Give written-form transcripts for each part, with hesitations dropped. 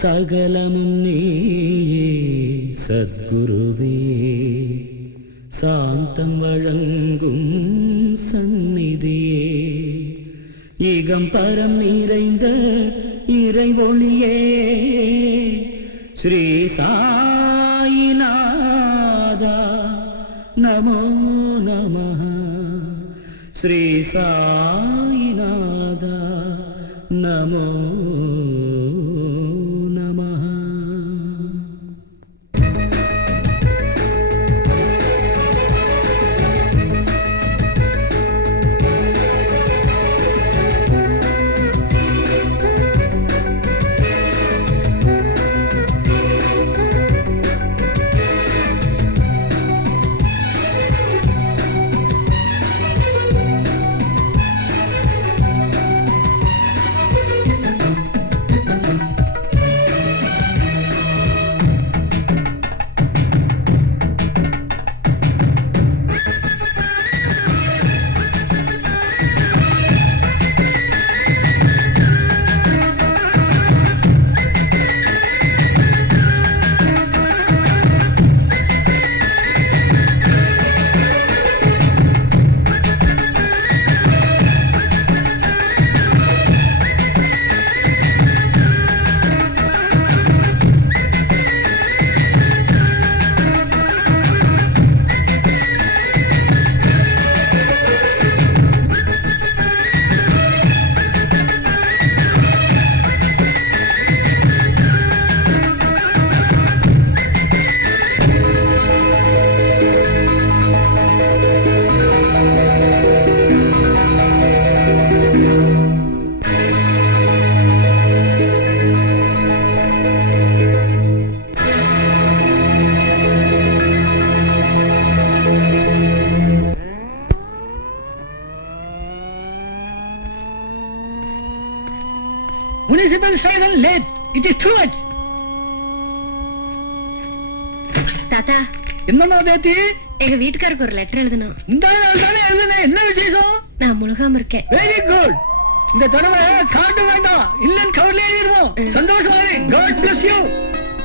சகலமும் நீயே சத்குருவே, சாந்தம் வழங்கும் சந்நிதியே, ஈகம் பரம் நிறைந்த இறைவொளியே, ஸ்ரீ சாயிநாதா நமோ நமः, ஸ்ரீ சாயிநாதா நமோ நமः. Municipal 7 late. It is too much. தாத்தா, என்னமா தேத்தி? எங்க வீட்டுக்காருக்கு ஒரு லெட்டர் எழுதணும். இந்த நாள் தானே எழுதுனேன். என்ன விசேஷம்? நான் முழுகாம இருக்கேன். Very good. இந்த தடவை காட்டு வேண்டாம், இல்லன்னு கவர்ல எழுதிடுவோம். சந்தோஷமா இரு. God bless you.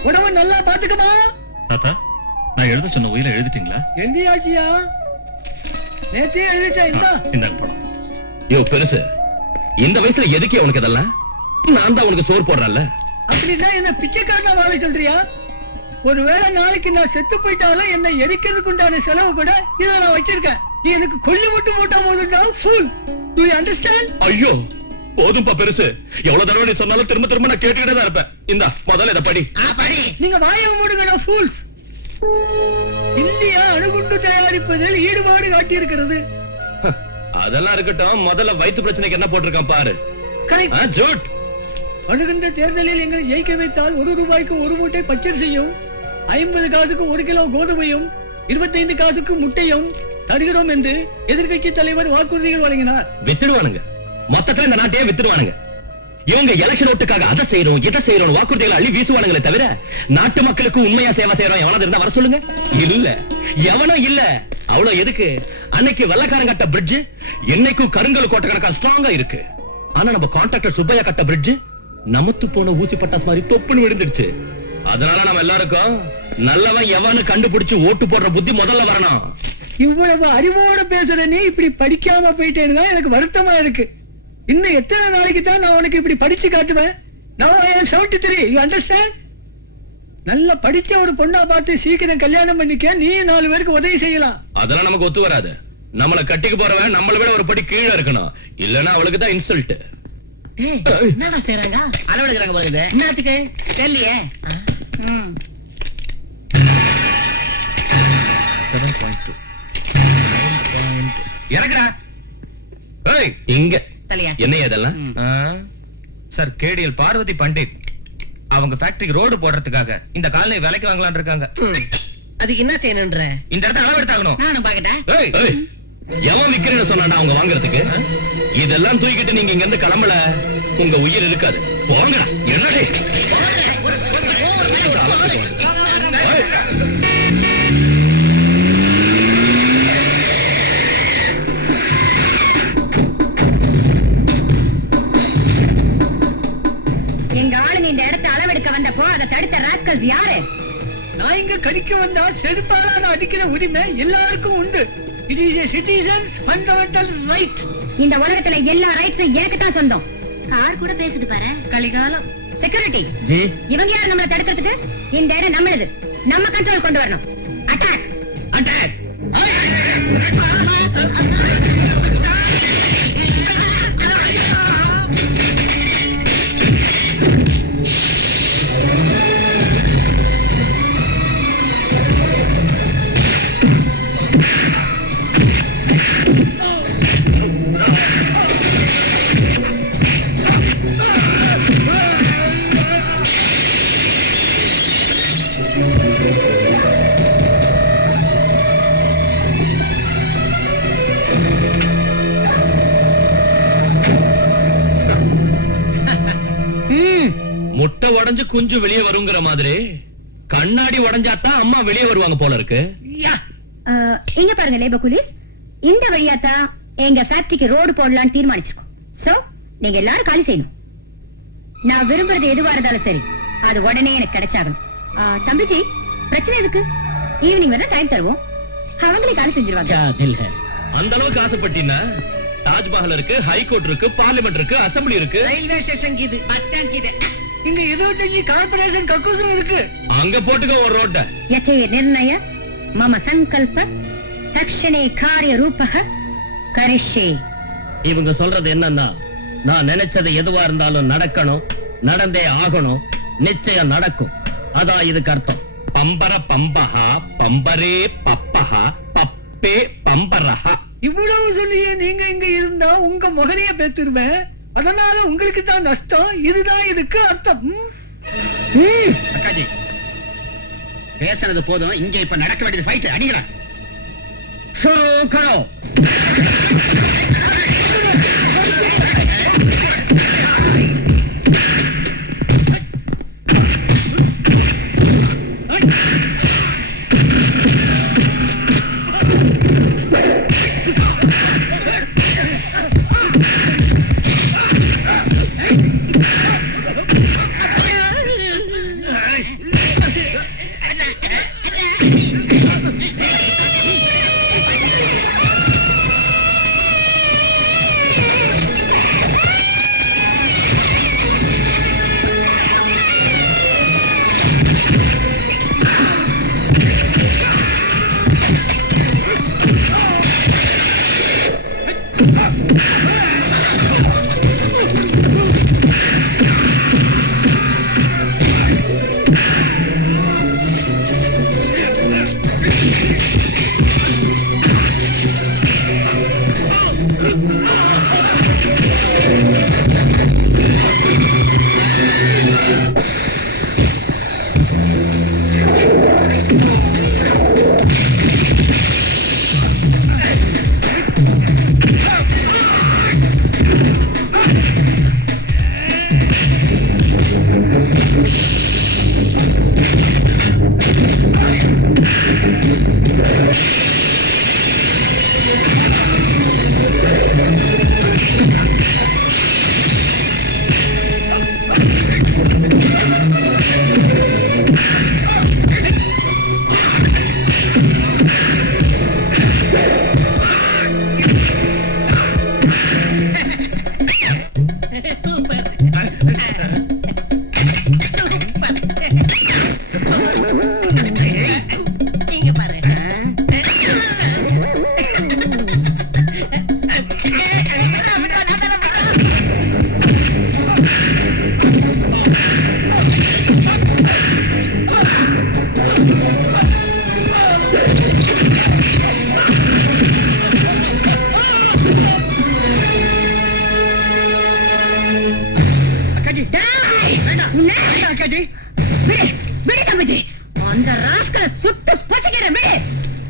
உடம்ப நல்லா பாத்துக்கமா. தாத்தா, நான் எழுத சொன்ன உயிரை எழுதிட்டீங்களா? எழுதியாச்சியா? நேத்தி எழுதிட்டேன். இந்தாங்க பணம். யோ பெருசு, இந்த வயசுல எதுக்கே உனக்கு இதெல்லாம்? நான் தான் உனக்கு சோறு போடுறேன்ல. அப்படின்னா என்ன பிச்சைக்காரனா வாழ சொல்றியா? ஒருவேளை நாளைக்கு நான் செத்து போயிட்டாலும் என்ன எரிக்கிறதுக்கு உண்டான செலவு கூட இதை நான் வச்சிருக்கேன். நீ எனக்கு கொள்ளு மட்டும் போட்டா போதும்டா. ஃபுல். To you understand? ஐயோ போதும்பா பெருசு, எவ்வளவு தடவை நீ சொன்னாலும் திரும்ப திரும்ப நான் கேட்டுக்கிட்டே தான் இருப்பேன். இந்தா முதல்ல இதை படி. நீங்க வாயை மூடுங்கடா ஃபூல்ஸ். இந்தியா அணுகுண்டு தயாரிப்பதில் ஈடுபாடு காட்டியிருக்கிறது. அதெல்லாம் இருக்கட்டும், முதல்ல வயிற்று பிரச்சனைக்கு என்ன போட்டிருக்கான் பாரு. கரெக்ட். ஜூட். வருகின்ற தேர்தலில் எங்களை ஜெயிக்க வைத்தால் 1 ரூபாய்க்கு 1 மூட்டை பச்சரிசியும், 50 காசுக்கு 1 கிலோ கோதுமையும், 25 காசுக்கு முட்டையும் தருகிறோம் என்று எதிர்க்கட்சி தலைவர் வாக்குறுதிகள் வழங்கினார். வித்துடுவானுங்க, மொத்தத்துல இந்த நாட்டையே வித்துடுவானுங்க. இவங்க எலெக்ஷன் ஓட்டுக்காக அதை செய்யறோம் இதை செய்யறோம் வாக்குறுதிகளை அள்ளி வீசுவானுங்களே தவிர நாட்டு மக்களுக்கு உண்மையா சேவை செய்யறோம் எவனாவது இருந்தா வர சொல்லுங்க. இல்ல, எவனும் இல்ல. அவ்வளவு எதுக்கு? அன்னைக்கு வெள்ளக்காரன் கட்ட பிரிட்ஜ் என்னைக்கும் கருங்கல் கோட்டை கணக்கா ஸ்ட்ராங்கா இருக்கு. ஆனா நம்ம கான்ட்ராக்டர் சுப்பையா கட்ட பிரிட்ஜ் நமத்து போன ஊசி பட்டாசு மாதிரி தொப்புன்னு விழுந்துருச்சு. அதனால நம்ம எல்லாருக்கும் நல்லவன் எவனு கண்டுபிடிச்சு ஓட்டு போடுற புத்தி முதல்ல வரணும். இவ்வளவு அறிவோட பேசுற நீ இப்படி படிக்காம போயிட்டேன்னு எனக்கு வருத்தமா இருக்கு. இன்னும் எத்தனை நாளைக்கு தான் நான் உனக்கு இப்படி படிச்சு காட்டுவேன்? Now I am 73. You understand? நல்ல படிச்ச ஒரு பொண்ணா பார்த்து சீக்கிரம் கல்யாணம் பண்ணிக்க. நீ 4 பேருக்கு உதவி செய்யலாம். அதெல்லாம் நமக்கு ஒத்து வராது. நம்மள கட்டிக்கு போறவன் நம்மள விட ஒரு படி கீழே இருக்கணும். இல்லன்னா அவளுக்கு தான் இன்சல்ட். என்னடா செய்றாங்க? அளவெடுக்கறாங்க போகுது. என்னத்துக்கு தெரியலையே. 7.2 இறக்குடா. ஏய் இங்க என்ன இதெல்லாம்? சார், கேடிஎல் பார்வதி பண்டிட் அவங்க ஃபேக்டரிக்கு ரோடு போடுறதுக்காக இந்த காலனி விலைக்கு வாங்கலாம்னு இருக்காங்க. அதுக்கு என்ன செய்யணும்ன்ற? இந்த இடத்த அளவெடுத்தாகணும். நானும் பாக்கட்டேன். எவன் விக்கிறேன்னு சொன்னா அவங்க வாங்குறதுக்கு? இதெல்லாம் தூக்கிட்டு நீங்க இங்க இருந்து கிளம்பல, உங்க உயிர் இருக்காது. போங்க. என்னடே எங்க ஆளு இந்த இடத்தை அளவெடுக்க வந்த ஐயா, செருப்பாலான அடிக்கிற உரிமை எல்லாருக்கும் உண்டு. It is a citizen fundamental right. இந்த உலகத்துல எல்லா ரைட்ஸும் எனக்கு தான் சொந்தம். கார் கூட பேசுது பாரு. கலிகாலம். செக்யூரிட்டி ஜி இவங்க யார் நம்மள தடுக்கிறதுக்கு? இந்த இடம் நம்மளுது. நம்ம கண்ட்ரோல் கொண்டு வரணும். அட்டாக் அட்டாக் முட்டை உடைஞ்சு குஞ்சு வெளியே வருங்கிற மாதிரி கண்ணாடி உடைஞ்சாதான் அம்மா வெளியே வருவாங்க போல இருக்கு. இங்க பாருங்க லேபர் போலீஸ், இந்த வழியா தான் எங்க ஃபேக்டரிக்கு ரோடு போடலாம்னு தீர்மானிச்சிருக்கோம். சோ நீங்க எல்லாரும் காலி செய்யணும். நான் விரும்புறது எதுவா இருந்தாலும் சரி, அது உடனே எனக்கு கிடைச்சாகணும். தம்பிஜி, பிரச்சனை எதுக்கு? ஈவினிங் வரை டைம் தருவோம், அவங்களே காலி செஞ்சிருவாங்க. அந்த அளவுக்கு ஆசைப்பட்டீங்கன்னா தாஜ்மஹல் இருக்கு, ஹைகோர்ட் இருக்கு, பார்லிமெண்ட் இருக்கு, அசெம்பிளி இருக்கு, ரயில்வே ஸ்டேஷன் இது, பஸ் ஸ்டாண்ட் இது. இங்க 25 கார்பரேஷன் கக்கூசும் இருக்கு. அங்க போட்டுக்க ஒரு ரோட்ட. ಯಥೇ ನಿರ್ಣಯ ಮಮ ಸಂಕಲ್ಪ ತಕ್ಷಣೇ ಕಾರ್ಯ ರೂಪಃ ಕರಿಷ್ಯೆ. இவங்க சொல்றது என்னன்னா, நான் நினைச்சது எதுவா இருந்தாலும் நடக்கணும், நடந்தே ஆகணும், நிச்சயம் நடக்கும். அதான் இதுக்கு அர்த்தம். பம்பர பம்பஹா பம்பரே பப்பஹா பப்பே பம்பரஹா. இவ்வளவு சொல்லியே நீங்க இங்க இருந்தா உங்க முகனைய பேத்துருவேன். அதனால உங்களுக்கு தான் நஷ்டம். இதுதான் இதுக்கு அர்த்தம். அக்காஜி, பேசுறது போதும். இங்க இப்ப நடக்க வேண்டியது ஃபைட். அடிக்கலாம். शुरू करो. நீங்க பாரு. அக்காஜி, வேண்டாம். வேண்டாம் அக்காஜி. விடு, விடு தம்பிஜி. அந்த ராஸ்கலை சுட்டு பச்சிக்கிறேன், விடு.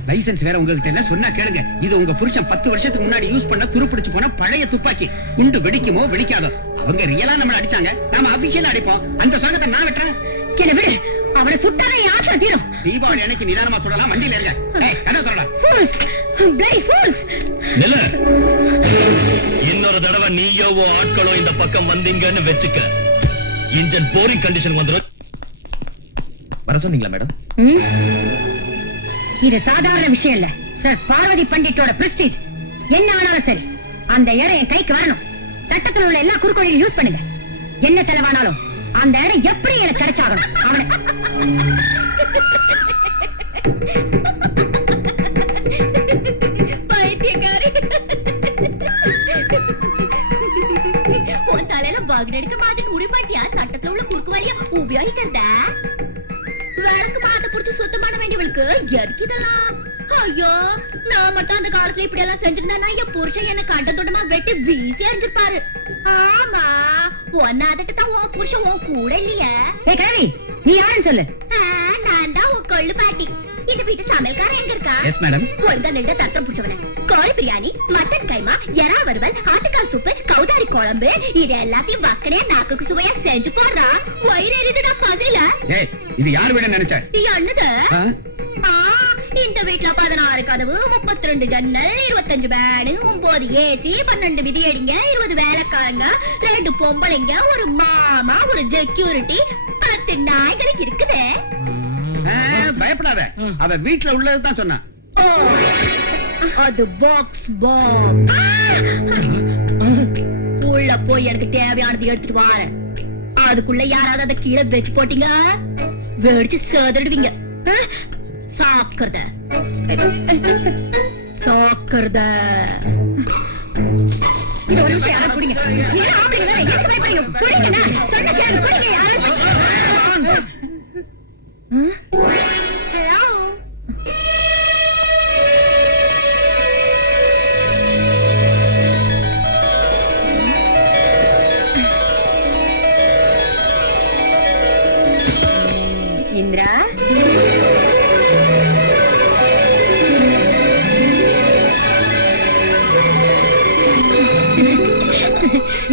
லைசென்ஸ் வேற உங்ககிட்ட இல்ல, சொன்னா கேளுங்க. இது உங்க புருஷன் 10 வருஷத்துக்கு முன்னாடி யூஸ் பண்ண துருப்பிடிச்சு போன பழைய துப்பாக்கி. குண்டு வெடிக்குமோ வெடிக்காதோ. அவங்க ரியலா நம்மள அடிச்சாங்க, நாம அபிஷியலா அடிப்போம். அந்த சாங்கத்தை நான் வெட்டுறேன். என்ன விடு, அவனை சுட்டாதான் என் ஆசை தீரும். தீபாவளி அன்னைக்கு நிதானமா சொல்லலாம். வண்டியில இருங்க. கதை சொல்லலாம். Fools, bloody fools. நில இன்னொரு தடவை நீயோ ஆட்களோ இந்த பக்கம் வந்தீங்கன்னு வெச்சுக்க, இன்ஜின் போரிங் கண்டிஷன் வந்துடும். வர சொன்னீங்களா மேடம்? ம்? இது சாதாரண விஷயம் இல்ல சார். பார்வதி பண்டிட்டோட பிரஸ்டீஜ் என்ன வேணாலும் சரி, அந்த இடம் என் கைக்கு வரணும். சட்டத்தில் உள்ள எல்லா குறுக்கோளையும் யூஸ் பண்ணுங்க. என்ன செலவானாலும் அந்த இடம் எப்படி எனக்கு கிடைச்சாகணும். அவனை உன் தலையில பகட் எடுக்க மாதிரி முடிமாட்டியா? சட்டத்துல உள்ள குறுக்கு வழிய உபயோகிக்கிறத விளக்கு மாத்த புடிச்சு சுத்தம் பண்ண வேண்டியவளுக்கு எதுக்கு இதெல்லாம்? ஐயோ, நான் மட்டும் அந்த காலத்துல இப்படி எல்லாம் செஞ்சிருந்தா என் புருஷன் என்ன கண்ட தோட்டமா வெட்டி வீசி அறிஞ்சிருப்பாரு. ஆமா, ஒன்னாதட்டு தான் உன் புருஷன் உன் கூட இல்லையே. ஏய் கிழவி, நீ யாருன்னு சொல்லு. நான் தான் உன் கொள்ளு பாட்டி. இந்த வீட்டு சமையல்காரன் எங்க இருக்கா? Yes madam. ஒழுங்கா நின்று தத்தம் புடிச்சவன. கோழி பிரியாணி, மட்டன் கைமா, எறா வறுவல், ஆட்டுக்கால் சூப்பு, கௌதாரி குழம்பு, இது எல்லாத்தையும் வக்கனையா நாக்குக்கு சுவையா செஞ்சு போடுறா. வயிறு எரியுதுடா பசில. ஏய், இது யார் வீடு நினைச்ச? என்னது? இந்த வீட்டுல 16 கதவு, 32 ஜன்னல், 25 பேனு, 9 ஏசி, 12 மிதியடிங்க, 20 வேலைக்காரங்க, 2 பொம்பளைங்க, ஒரு மாமா, ஒரு செக்யூரிட்டி, 10 நாய்களுக்கு இருக்குது. பயப்படாத, அவ வீட்டுல உள்ளதுதான் சொன்னா. ஓ, அது பாக்ஸ் பாக்ஸ். உள்ள போய் எனக்கு தேவையானது எடுத்துட்டு வாரேன். அதுக்குள்ள யாராவது அதை கீழே வச்சு போட்டீங்க, வெடிச்சு சேதடுவீங்க. சாக்கிறத சாக்கிறத. இது ஒரு நிமிஷம் யாராவது புடிங்க. ஏன் ஆம்பளைங்க தானே, எதுக்கு பயப்படுறீங்க? புடிங்கண்ணா, சொன்ன கேளு, புடிங்க யாராவது. ஹலோ, இந்திரா,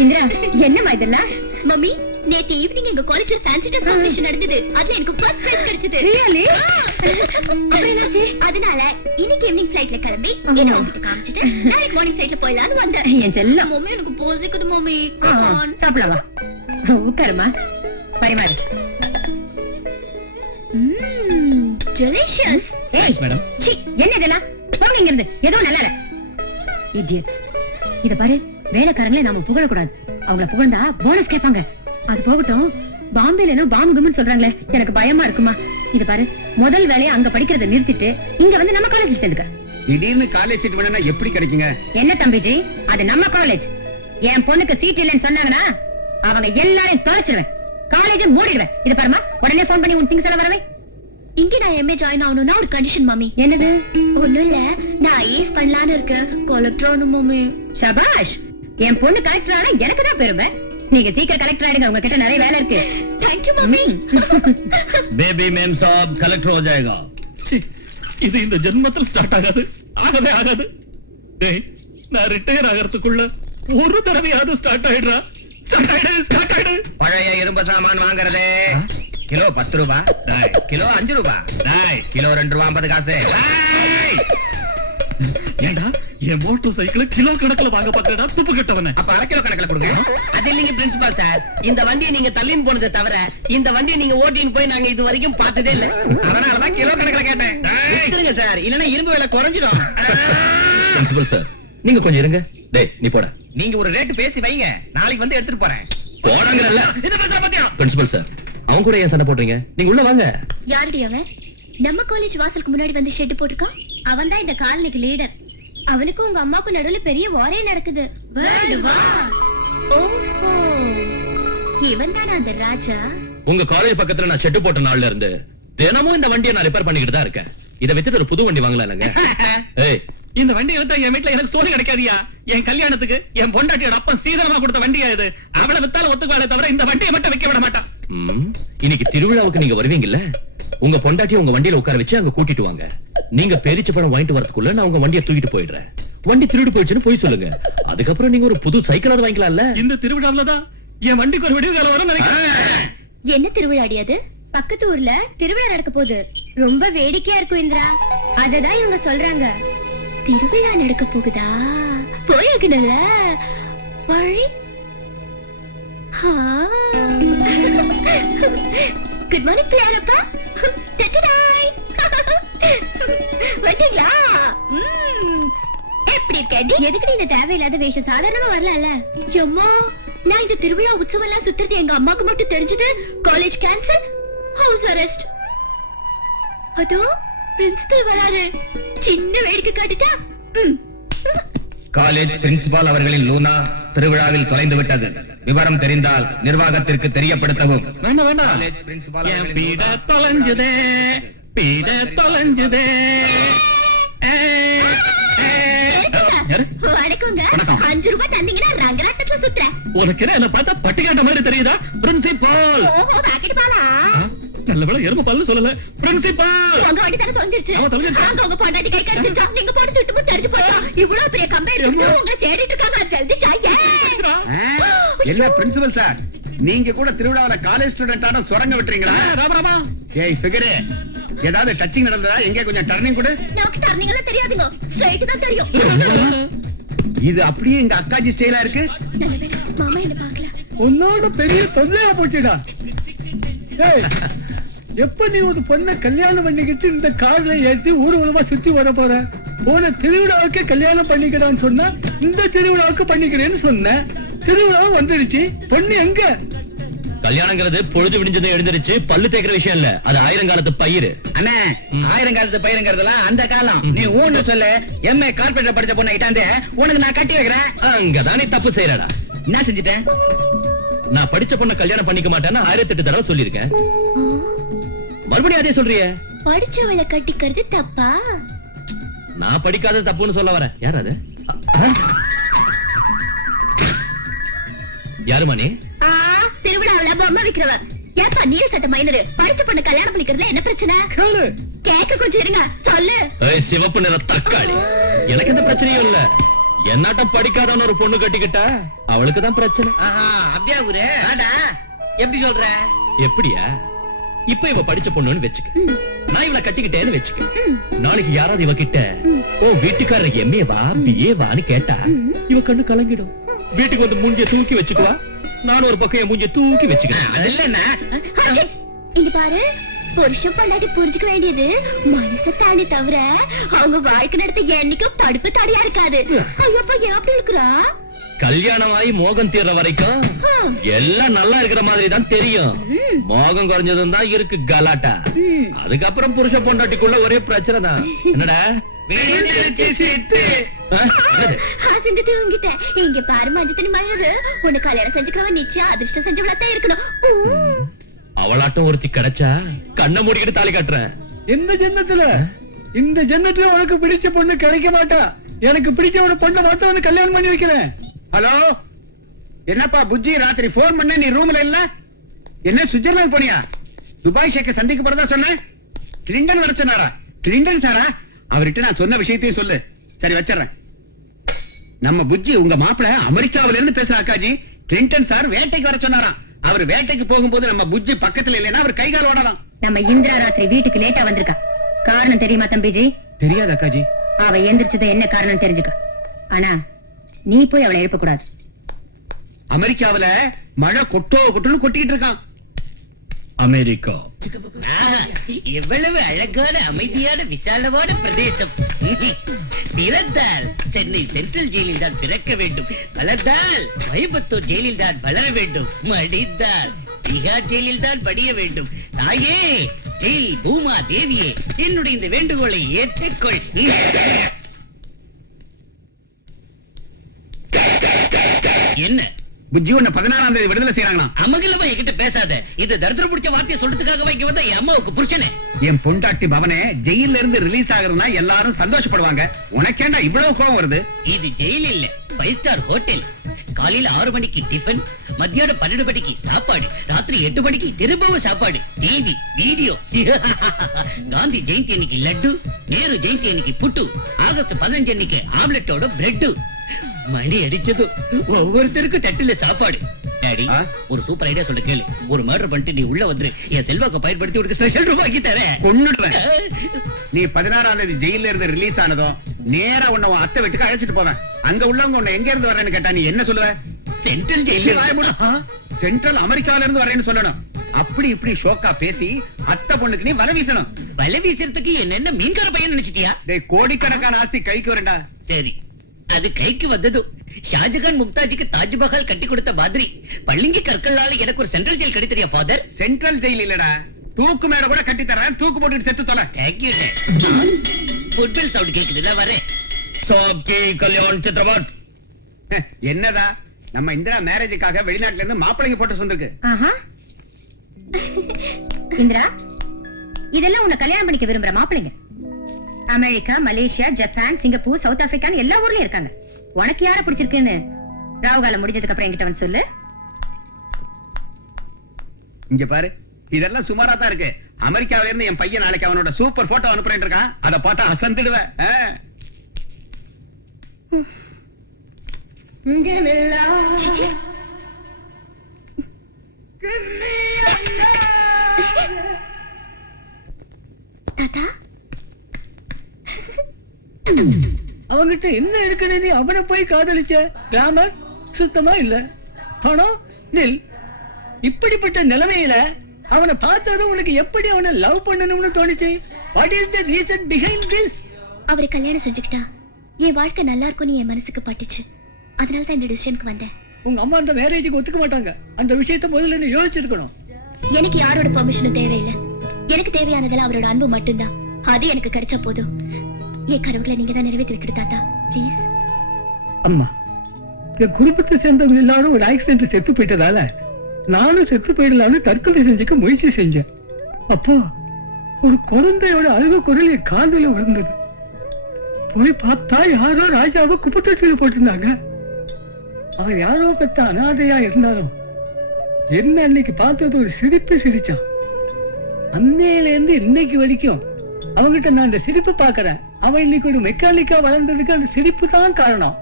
இந்திரா, என்னம்மா இதெல்லாம்? மம்மி, நேத்து ஈவினிங் எங்க காலேஜ்ல ஃபேன்சி ட்ரெஸ் காம்படிஷன் நடந்தது. அதுல எனக்கு ஃபர்ஸ்ட் பிரைஸ் கிடைச்சது. Really? அப்புறம் என்னாச்சு? அதனால இன்னைக்கு ஈவினிங் ஃளைட்ல கிளம்பி என்ன உங்களுக்கு காமிச்சிட்டு நாளைக்கு மார்னிங் ஃளைட்ல போயிடலாம்னு வந்தேன். என் செல்லம். மம்மி, எனக்கு போசிக்குது மம்மி. சாப்பிடவா? உட்காருமா, பரிமாறு. டெலிஷியஸ். ஏய் மேடம். சீ, என்ன இதெல்லாம்? போங்க இங்க இருந்து. ஏதோ நல்லா இல்ல. இடியட். இத பாரு, வேலைக்காரங்களே நாம புகழக்கூடாது. அவங்கள புகழ்ந்தா போனஸ் கேட்பாங்க. அது போகட்டும், பாம்பேல என்ன பாம்பு கும்னு சொல்றாங்களே, எனக்கு பயமா இருக்குமா. இத பாரு, முதல் வேலையை அங்க படிக்கிறத நிறுத்திட்டு இங்க வந்து நம்ம காலேஜ்ல சேர்ந்துக்க. திடீர்னு காலேஜ் சீட் வேணும்னா எப்படி கிடைக்குங்க? என்ன தம்பிஜி, அது நம்ம காலேஜ். என் பொண்ணுக்கு சீட் இல்லைன்னு சொன்னாங்கன்னா அவங்க எல்லாரையும் தொலைச்சிருவேன், காலேஜை மூடிடுவேன். இத பாருமா, உடனே போன் பண்ணி உன் திங்ஸ் எல்லாம் வரவே. இங்க நான் எம்ஏ ஜாயின் ஆகணும்னா ஒரு கண்டிஷன் மம்மி. என்னது? ஒண்ணும் இல்ல, நான் ஐஏஎஸ் பண்ணலான்னு இருக்கேன். கலெக்டர் ஆகணும் மம்மி. சபாஷ், என் பொண்ணு கலெக்டர் ஆனா எனக்கு தான் பெருமை. நீங்க சீக்கிரம் கலெக்டர் ஆயிடுங்க, உங்ககிட்ட நிறைய வேலை இருக்கு. Thank you mummy. बेबी मेम साहब कलेक्टर हो जाएगा. இது இந்த ஜென்மத்தில் ஸ்டார்ட் ஆகாது, ஆகவே ஆகாது. டேய், நான் ரிட்டையர் ஆகிறதுக்குள்ள ஒரு தடவையாவது ஸ்டார்ட் ஆயிடுறா. ஸ்டார்ட் ஆயிடு. பழைய இரும்பு சாமான் வாங்குறது கிலோ 10 ரூபாய், கிலோ 5 ரூபாய், கிலோ 2 ரூபாய் 50 காசு. ஏண்டா என் மோட்டார் சைக்கிள் கிலோ கணக்குல வாங்க பாக்கடா, துப்பு கட்டவனே. அப்ப அரை கிலோ கணக்குல கொடுங்க. அது இல்லைங்க பிரின்சிபால் சார், இந்த வண்டியை நீங்க தள்ளின்னு போனதை தவிர இந்த வண்டியை நீங்க ஓட்டின்னு போய் நாங்க இது வரைக்கும் பார்த்ததே இல்ல. அதனாலதான் கிலோ கணக்குல கேட்டேன். வித்துருங்க சார், இல்லன்னா இரும்பு விலை குறைஞ்சிடும். பிரின்சிபல் சார், நீங்க கொஞ்சம் இருங்க. டேய், நீ போட. நீங்க ஒரு ரேட் பேசி வைங்க, நாளைக்கு வந்து எடுத்துட்டு போறேன். போடாங்கறல்ல. இது பேசுற பத்தியா? பிரின்சிபல் சார், அவங்க கூட ஏன் சண்டை போடுறீங்க? நீங்க உள்ள வாங்க. யாருடி அவன்? நம்ம காலேஜ் வாசலுக்கு முன்னாடி வந்து ஷெட் போட்டுருக்கான். அவன் தான் இந்த காலனிக்கு லீடர். அவனுக்கும் உங்க அம்மாக்கும் நடுவுல பெரிய வாரே நடக்குது. World war. ஓஹோ, இவன் தான அந்த ராஜா? உங்க காலேஜ் பக்கத்துல நான் ஷெட் போட்ட நாள்ல இருந்து தினமும் இந்த வண்டியை நான் ரிப்பேர் பண்ணிக்கிட்டு தான் இருக்கேன். இதை வித்துட்டு ஒரு புது வண்டி வாங்கலாம்ங்க. ஏய், இந்த வண்டி வித்தா என் வீட்டுல எனக்கு சோறு கிடைக்காதியா? என் கல்யாணத்துக்கு என் பொண்டாட்டியோட அப்பா சீதனமா கொடுத்த வண்டியா இது. அவளை வித்தால ஒத்துக்காலே தவிர இந்த வண்டியை மட்டும் வைக்க விட மாட்டான். இன்னைக்கு திருவிழாவுக்கு நீங்க வருவீங்கல்ல, உங்க பொண்டாட்டியை உங்க வண்டியில உட்கார வச்சு அங்க கூட்டிட்டு வாங்க. நீங்க பேரிச்ச பழம் வாங்கிட்டு வரதுக்குள்ள நான் உங்க வண்டியை தூக்கிட்டு போயிடுறேன். வண்டி திருடு போயிடுச்சுன்னு போய் சொல்லுங்க. அதுக்கப்புறம் நீங்க ஒரு புது சைக்கிளாவது வாங்கிக்கலாம்ல. இந்த திருவிழாவிலதான் என் வண்டிக்கு ஒரு விடிவு காலம் வரும் நினைக்கிறேன். என்ன திருவிழாடி அது? பக்கத்து ஊர்ல திருவிழா நடக்க போகுது. ரொம்ப வேடிக்கையா இருக்கும் இந்திரா. அததான் இவங்க சொல்றாங்க. திருவிழா நடக்க போகுதா? போயிருக்கணும்ல வழி. குட் மார்னிங் பிள்ளையாரப்பா. வந்தீங்களா? எப்படி இருக்கடி? எதுக்கு இந்த தேவையில்லாத வேஷம்? சாதாரணமா வரலாம்ல. அம்மா, நான் இந்த திருவிழா உற்சவம் எல்லாம் சுத்துறது எங்க அம்மாக்கு மட்டும் தெரிஞ்சது காலேஜ் கேன்சல், ஹவுஸ் அரெஸ்ட். அதோ பிரின்சிபல் வராரு, சின்ன வேடிக்கை காட்டுட்டா. காலேஜ் பிரின்சிபால் அவர்களின் லூனா திருவிழாவில் தொலைந்து விட்டது. விவரம் தெரிந்தால் நிர்வாகத்திற்கு தெரியப்படுத்தவும். வேண்டாம் வேண்டாம், காலேஜ் பிரின்சிபால் என் அவர்களின் பீட லூனா தொலைஞ்சுதே, பீட தொலைஞ்சுதே. யாரு? வணக்கங்க. வணக்கம். 5 ரூபாய் தந்தீங்கன்னா ரங்கராட்டத்துல சுத்துறேன். உனக்கு என்ன பார்த்தா பட்டிக்காட்ட மாதிரி தெரியுதா? பிரின்சிபால். ஓஹோ, ராக்கெட் பாலா? நல்ல வேளை எறும்பு பால்னு சொல்லல. பிரின்சிபால். உங்க வண்டி தானே தொலைஞ்சிருச்சு. ஆமா, தொலைஞ்சிருச்சு. அங்க உங்க பொண்டாட்டி கை கடிச்சிருச்சா? நீங்க போட்டு திட்டுமும் தெரிஞ்சு போச்சா? இவ்வளவு பெரிய கம்பெனி இருக்கு, உங்களை தேடிட்டு இருக்காங்க. ஜல்தி ஜாயே. என்ன பிரின்சிபல் சார், நீங்க கூட திருவிழாவில காலேஜ் ஸ்டூடெண்டான சுரங்க விட்டுறீங்களா? ராமராமா, ஏய் ஃபிகரே, ஏதாவது டச்சிங் நடந்ததா? எங்க கொஞ்சம் டர்னிங் கொடு. நமக்கு டர்னிங் எல்லாம் தெரியாதுங்க, ஸ்ட்ரைட் தான் தெரியும். இது அப்படியே எங்க அக்காஜி ஸ்டைலா இருக்கு. நல்ல வேளை, மாமா என்ன பார்க்கல. உன்னோட பெரிய தொல்லையா போச்சுடா. ஏய், எப்ப நீ ஒரு பொண்ணை கல்யாணம் பண்ணிக்கிட்டு இந்த கார்ல ஏற்றி ஊர் உலகமா சுத்தி வர போற? போன திருவிழாவுக்கு கல்யாணம் பண்ணிக்கிறான்னு சொன்னா இந்த திருவிழாவுக்கு பண்ணிக்கிறேன்னு சொன்ன. திருவிழா வந்துருச்சு, பொண்ணு எங்க? கல்யாணங்கிறது பொழுது விடிஞ்சதை எழுந்திருச்சு பல்லு தேய்க்கிற விஷயம் இல்ல, அது ஆயிரங்காலத்து பயிர். அண்ணே, ஆயிரங்காலத்து பயிருங்கிறதெல்லாம் அந்த காலம். நீ ஊன்னு சொல்லு. எம்ஏ கார்பரேட்டர் படிச்ச பொண்ணை இட்டாந்தே உனக்கு நான் கட்டி வைக்கிறேன். அங்கதானே தப்பு செய்யறடா. என்ன செஞ்சுட்டேன்? நான் படிச்ச பொண்ணை கல்யாணம் பண்ணிக்க மாட்டேன்னு 1008 தடவை சொல்லியிருக்கேன். மறுபடியும் அதே சொல்றியே. படிச்சவளை கட்டிக்கிறது தப்பா? நான் படிக்காத தப்புன்னு சொல்ல வரேன். யார் அது? யாருமா நீ? திருவிழாவில பொம்மை விக்கிறவ. ஏப்பா நீல சட்ட மைனரு, படிச்ச பொண்ணு கல்யாணம் பண்ணிக்கிறதுல என்ன பிரச்சனை? கேளு. கேக்க கொஞ்சம் இருங்க, சொல்லு. ஏய், சிவப்பு நிற தக்காளி, எனக்கு எந்த பிரச்சனையும் இல்ல. என்னாட்டம் படிக்காதவன ஒரு பொண்ணு கட்டிக்கிட்டா அவளுக்கு தான் பிரச்சனை. ஆஹா, அப்படியா குரு? ஆடா, எப்படி சொல்ற? எப்படியா? இப்ப இவ படிச்ச பொண்ணுன்னு வெச்சுக்க, நான் இவளை கட்டிக்கிட்டேன்னு வெச்சுக்க. நாளைக்கு யாராவது இவ கிட்ட ஓ வீட்டுக்காரர் எம்ஏ வா பிஏ வான்னு கேட்டா இவ கண்ணு கலங்கிடும். வீட்டுக்கு வந்து மூஞ்சிய தூக்கி வச்சுக்குவா, நானும் ஒரு பக்கம் என் மூஞ்சிய தூக்கி வச்சுக்கிறேன். அது இல்லன்னா இங்க பாரு, புருஷன் பொண்டாட்டி புரிஞ்சுக்க வேண்டியது மனசத்தானே தவிர அவங்க வாழ்க்கை நடத்த என்னைக்கும் படிப்பு தடையா இருக்காது. ஐயப்பா, ஏன் அப்படி இருக்கிறா? கல்யாணம் ஆகி மோகம் தீர்ற வரைக்கும் எல்லாம் நல்லா இருக்கிற மாதிரி தான் தெரியும். மோகம் குறைஞ்சதும் தான் இருக்கு கலாட்டா. அதுக்கப்புறம் புருஷ பொண்டாட்டிக்குள்ள ஒரே பிரச்சனை தான். என்னடா ஆசங்கத்தை உங்ககிட்ட இங்க பாரு, மஞ்சத்தனி மயிறு உன்னை கல்யாணம் செஞ்சுக்கிறவன் நிச்சயம் அதிர்ஷ்டம் செஞ்சவளத்தான் இருக்கணும். அவளாட்டம் ஒருத்தி கிடைச்சா கண்ணை மூடிக்கிட்டு தாலி கட்டுறேன். இந்த ஜென்மத்துல இந்த ஜென்மத்துல உனக்கு பிடிச்ச பொண்ணு கிடைக்க மாட்டா. எனக்கு பிடிச்ச ஒரு பொண்ணை மட்டும் உனக்கு கல்யாணம் பண்ணி வைக்கிறேன். ஹலோ, என்னப்பா புஜ்ஜி, ராத்திரி போன் பண்ண நீ ரூம்ல இல்ல? என்ன சுவிட்சர்லாந்து போனியா? துபாய் ஷேக்க சந்திக்க போறதா சொன்ன. கிளிண்டன் வர சொன்னாரா? கிளிண்டன் சாரா? அவர்கிட்ட நான் சொன்ன விஷயத்தையும் சொல்லு. சரி, வச்சிடறேன். நம்ம புஜ்ஜி உங்க மாப்பிள அமெரிக்காவில இருந்து பேசுற அக்காஜி. கிளிண்டன் சார் வேட்டைக்கு வர சொன்னாராம். அவர் வேட்டைக்கு போகும்போது நம்ம புஜ்ஜி பக்கத்துல இல்லைன்னா அவர் கைகால் ஓடலாம். நம்ம இந்திரா ராத்திரி வீட்டுக்கு லேட்டா வந்திருக்கா. காரணம் தெரியுமா தம்பிஜி? தெரியாது அக்காஜி. அவ எந்திரிச்சது என்ன காரணம் தெரிஞ்சுக்க. ஆனா நீ போய் அவளை எழுப்ப கூடாது. அமெரிக்காவில மழை கொட்டுன்னு கொட்டிக்கிட்டு இருக்கான். அமெரிக்கா எவ்வளவு அழகான அமைதியான விசாலமான பிரதேசம். பிறந்தால் சென்னை சென்ட்ரல் ஜெயிலில் தான் பிறக்க வேண்டும், வளர்ந்தால் கோயம்புத்தூர் ஜெயிலில் தான் வளர வேண்டும், மடிந்தால் திகார் ஜெயிலில் தான் படிய வேண்டும். தாயே, ஜெயில் பூமா தேவியே, என்னுடைய இந்த வேண்டுகோளை ஏற்றுக்கொள். என்ன புஜ்ஜி உன்னை 16ஆம் தேதி விடுதலை செய்யறாங்களா? அமங்கலமா என்கிட்ட பேசாத. இது தரித்திர பிடிச்ச வார்த்தையை சொல்றதுக்காக வைக்க வந்த என் அம்மாவுக்கு புருஷனே. என் பொண்டாட்டி பவனே ஜெயில இருந்து ரிலீஸ் ஆகுறதுனா எல்லாரும் சந்தோஷப்படுவாங்க. உனக்கேண்டா இவ்வளவு கோவம் வருது? இது ஜெயில் இல்ல, 5 ஸ்டார் ஹோட்டல். காலையில 6 மணிக்கு டிஃபன், மத்தியானம் 12 மணிக்கு சாப்பாடு, ராத்திரி 8 மணிக்கு திரும்பவும் சாப்பாடு, டிவி வீடியோ. காந்தி ஜெயந்தி அன்னைக்கு லட்டு, நேரு ஜெயந்தி அன்னைக்கு புட்டு, ஆகஸ்ட் 15 அன்னைக்கு ஆம்லெட்டோட பிரெட். மணி அடிச்சது ஒவ்வொருத்தருக்கும் தட்டுல சாப்பாடு. டாடி, ஒரு சூப்பர் ஐடியா சொல்ல கேளு. ஒரு மர்டர் பண்ணிட்டு நீ உள்ள வந்துரு, என் செல்வாக்க பயன்படுத்தி ஒரு ஸ்பெஷல் ரூம் ஆக்கி தரேன். கொன்னுடுவேன். நீ 16ஆம் தேதி ஜெயில இருந்து ரிலீஸ் ஆனதும் நேரா உன்னை உன் அத்தை வீட்டுக்கு அழைச்சிட்டு போவேன். அங்க உள்ளவங்க உன்னை எங்க இருந்து வரேன்னு கேட்டா நீ என்ன சொல்லுவ? சென்ட்ரல் ஜெயில சென்ட்ரல் அமெரிக்கால இருந்து வரேன்னு சொல்லணும். அப்படி இப்படி ஷோக்கா பேசி அத்தை பொண்ணுக்கு நீ வலை வீசணும். வலை வீசுறதுக்கு என்ன மீன்கார பையன் நினைச்சிட்டியா? டேய், கோடிக்கணக்கான ஆஸ்தி கைக்கு வரண்டா. சரி, அது கைக்கு வந்தது. ஷாஜகான் மும்தாஜிக்கு தாஜ்மஹால் கட்டி கொடுத்த மாதிரி பள்ளிங்கி கற்களால எனக்கு ஒரு சென்ட்ரல் ஜெயில் கட்டி தரியா ஃபாதர்? சென்ட்ரல் ஜெயில் இல்லடா, தூக்கு மேல கூட கட்டி தரேன். தூக்கு போட்டுட்டு செத்து தொலை. தேங்க்யூ. ஃபுட்பால் சவுண்ட் கேக்குதுல, வரேன். சோப்கி கல்யாண் சித்ரபட். என்னதா நம்ம இந்திரா மேரேஜுக்காக வெளிநாட்டுல இருந்து மாப்பிள்ளைங்க போட்டு வந்திருக்கு. ஆஹா. இந்திரா, இதெல்லாம் உன்னை கல்யாணம் பண்ணிக்க விரும்புற மாப்பிள்ளைங்க America, Malaysia, Japan, Singapore, south ஆப்பிரிக்கான்னு எல்லா ஊர்லயும் இருக்காங்க. உனக்கு யார பிடிச்சிருக்குன்னு ராவுகாலம் முடிஞ்சதுக்கு அப்புறம் என்கிட்ட வந்து சொல்லு. இங்க பாரு, இதெல்லாம் சுமாரா தான் இருக்கு. அமெரிக்காவில இருந்து என் பையன் நாளைக்கு அவனோட சூப்பர் போட்டோ அனுப்புறேன் இருக்கான். அதை பார்த்தா அசந்துடுவேன். தாத்தா, அவங்கிட்ட என்ன இருக்குன்னு நீ அவனை போய் காதலிச்ச? கிராமர் சுத்தமா இல்ல, பணம் நில். இப்படிப்பட்ட நிலைமையில அவனை பார்த்ததும் உனக்கு எப்படி அவனை லவ் பண்ணணும்னு தோணுச்சு? What is the reason behind this? அவரை கல்யாணம் செஞ்சுக்கிட்டா என் வாழ்க்கை நல்லா இருக்கும்னு என் மனசுக்கு பட்டுச்சு. அதனால தான் இந்த டிசிஷனுக்கு வந்தேன். உங்க அம்மா அந்த மேரேஜுக்கு ஒத்துக்க மாட்டாங்க. அந்த விஷயத்தை முதல்ல நீ யோசிச்சிருக்கணும். எனக்கு யாரோட பெர்மிஷனும் தேவையில்லை. எனக்கு தேவையானதெல்லாம் அவரோட அன்பு மட்டும்தான். அது எனக்கு கிடைச்சா போதும். என் கனவுகளை நீங்க தான் நிறைவேற்றி வைக்கிற தாத்தா, ப்ளீஸ். அம்மா, என் குடும்பத்தை சேர்ந்தவங்க எல்லாரும் ஒரு ஆக்சிடென்ட்ல செத்து போயிட்டதால நானும் செத்து போயிடலாம்னு தற்கொலை செஞ்சுக்க முயற்சி செஞ்சேன். அப்போ ஒரு குழந்தையோட அழுக குரல் என் காதுல விழுந்தது. போய் பார்த்தா யாரோ ராஜாவை குப்பத்தொட்டியில போட்டிருந்தாங்க. அவன் யாரோ பெத்த அனாதையா இருந்தாலும் என்ன அன்னைக்கு பார்த்தது ஒரு சிரிப்பு சிரிச்சான். அன்னையில இருந்து இன்னைக்கு வரைக்கும் அவங்கிட்ட நான் அந்த சிரிப்பு பாக்குறேன். அவன் இன்னைக்கு ஒரு மெக்கானிக்கா வளர்ந்ததுக்கு அந்த சிரிப்பு தான் காரணம்.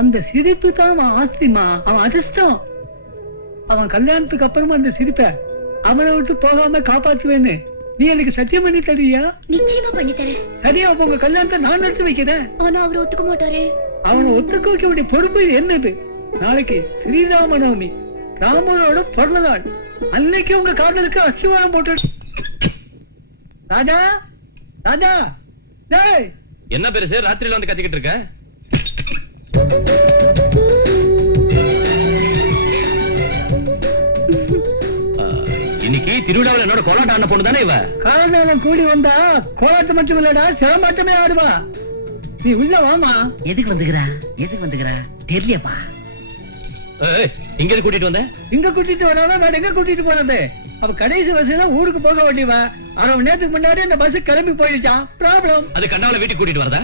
அந்த சிரிப்பு தான் அவன் ஆஸ்திமா, அவன் அதிர்ஷ்டம். அவன் கல்யாணத்துக்கு அப்புறமா அந்த சிரிப்ப அவனை விட்டு போகாம காப்பாற்றுவேன்னு நீ எனக்கு சத்தியம் பண்ணி தரியா? நிச்சயமா பண்ணி தரேன். சரியா? உங்க கல்யாணத்தை நான் நடத்தி வைக்கிறேன். ஆனா அவர் ஒத்துக்க மாட்டாரே. அவனை ஒத்துக்க வைக்க வேண்டிய பொறுப்பு என்னது? நாளைக்கு ஸ்ரீராம நவமி, ராமனோட பிறந்த நாள். அன்னைக்கு உங்க காதலுக்கு அஸ்திவாரம் போட்டு. ராஜா, ராஜா, டேய், என்ன பெருசு ராத்திரியில வந்து கத்திக்கிட்டு இருக்க? இன்னைக்கு திருவிழாவில் என்னோட கோலாட்டம் ஆன பொண்ணு தானே இவ? காரணம் கூடி வந்தா கோலாட்டம் மட்டும் இல்லடா, சிரமாட்டமே ஆடுவா. நீ உள்ள வாமா. எதுக்கு வந்துக்கிறா? எதுக்கு வந்துக்கிறா தெரியலையாப்பா. ஏய், இங்க எதுக்கு கூட்டிட்டு வந்த? இங்க கூட்டிட்டு வராம வேற எங்க கூட்டிட்டு போறது? அவ கடைசி பஸ்ல ஊருக்கு போக வேண்டியவா. அவன் நேரத்துக்கு முன்னாடி அந்த பஸ் கிளம்பி போயிடுச்சான். ப்ராப்ளம். அது கண்டாவளை வீட்டுக்கு கூட்டிட்டு வரதா?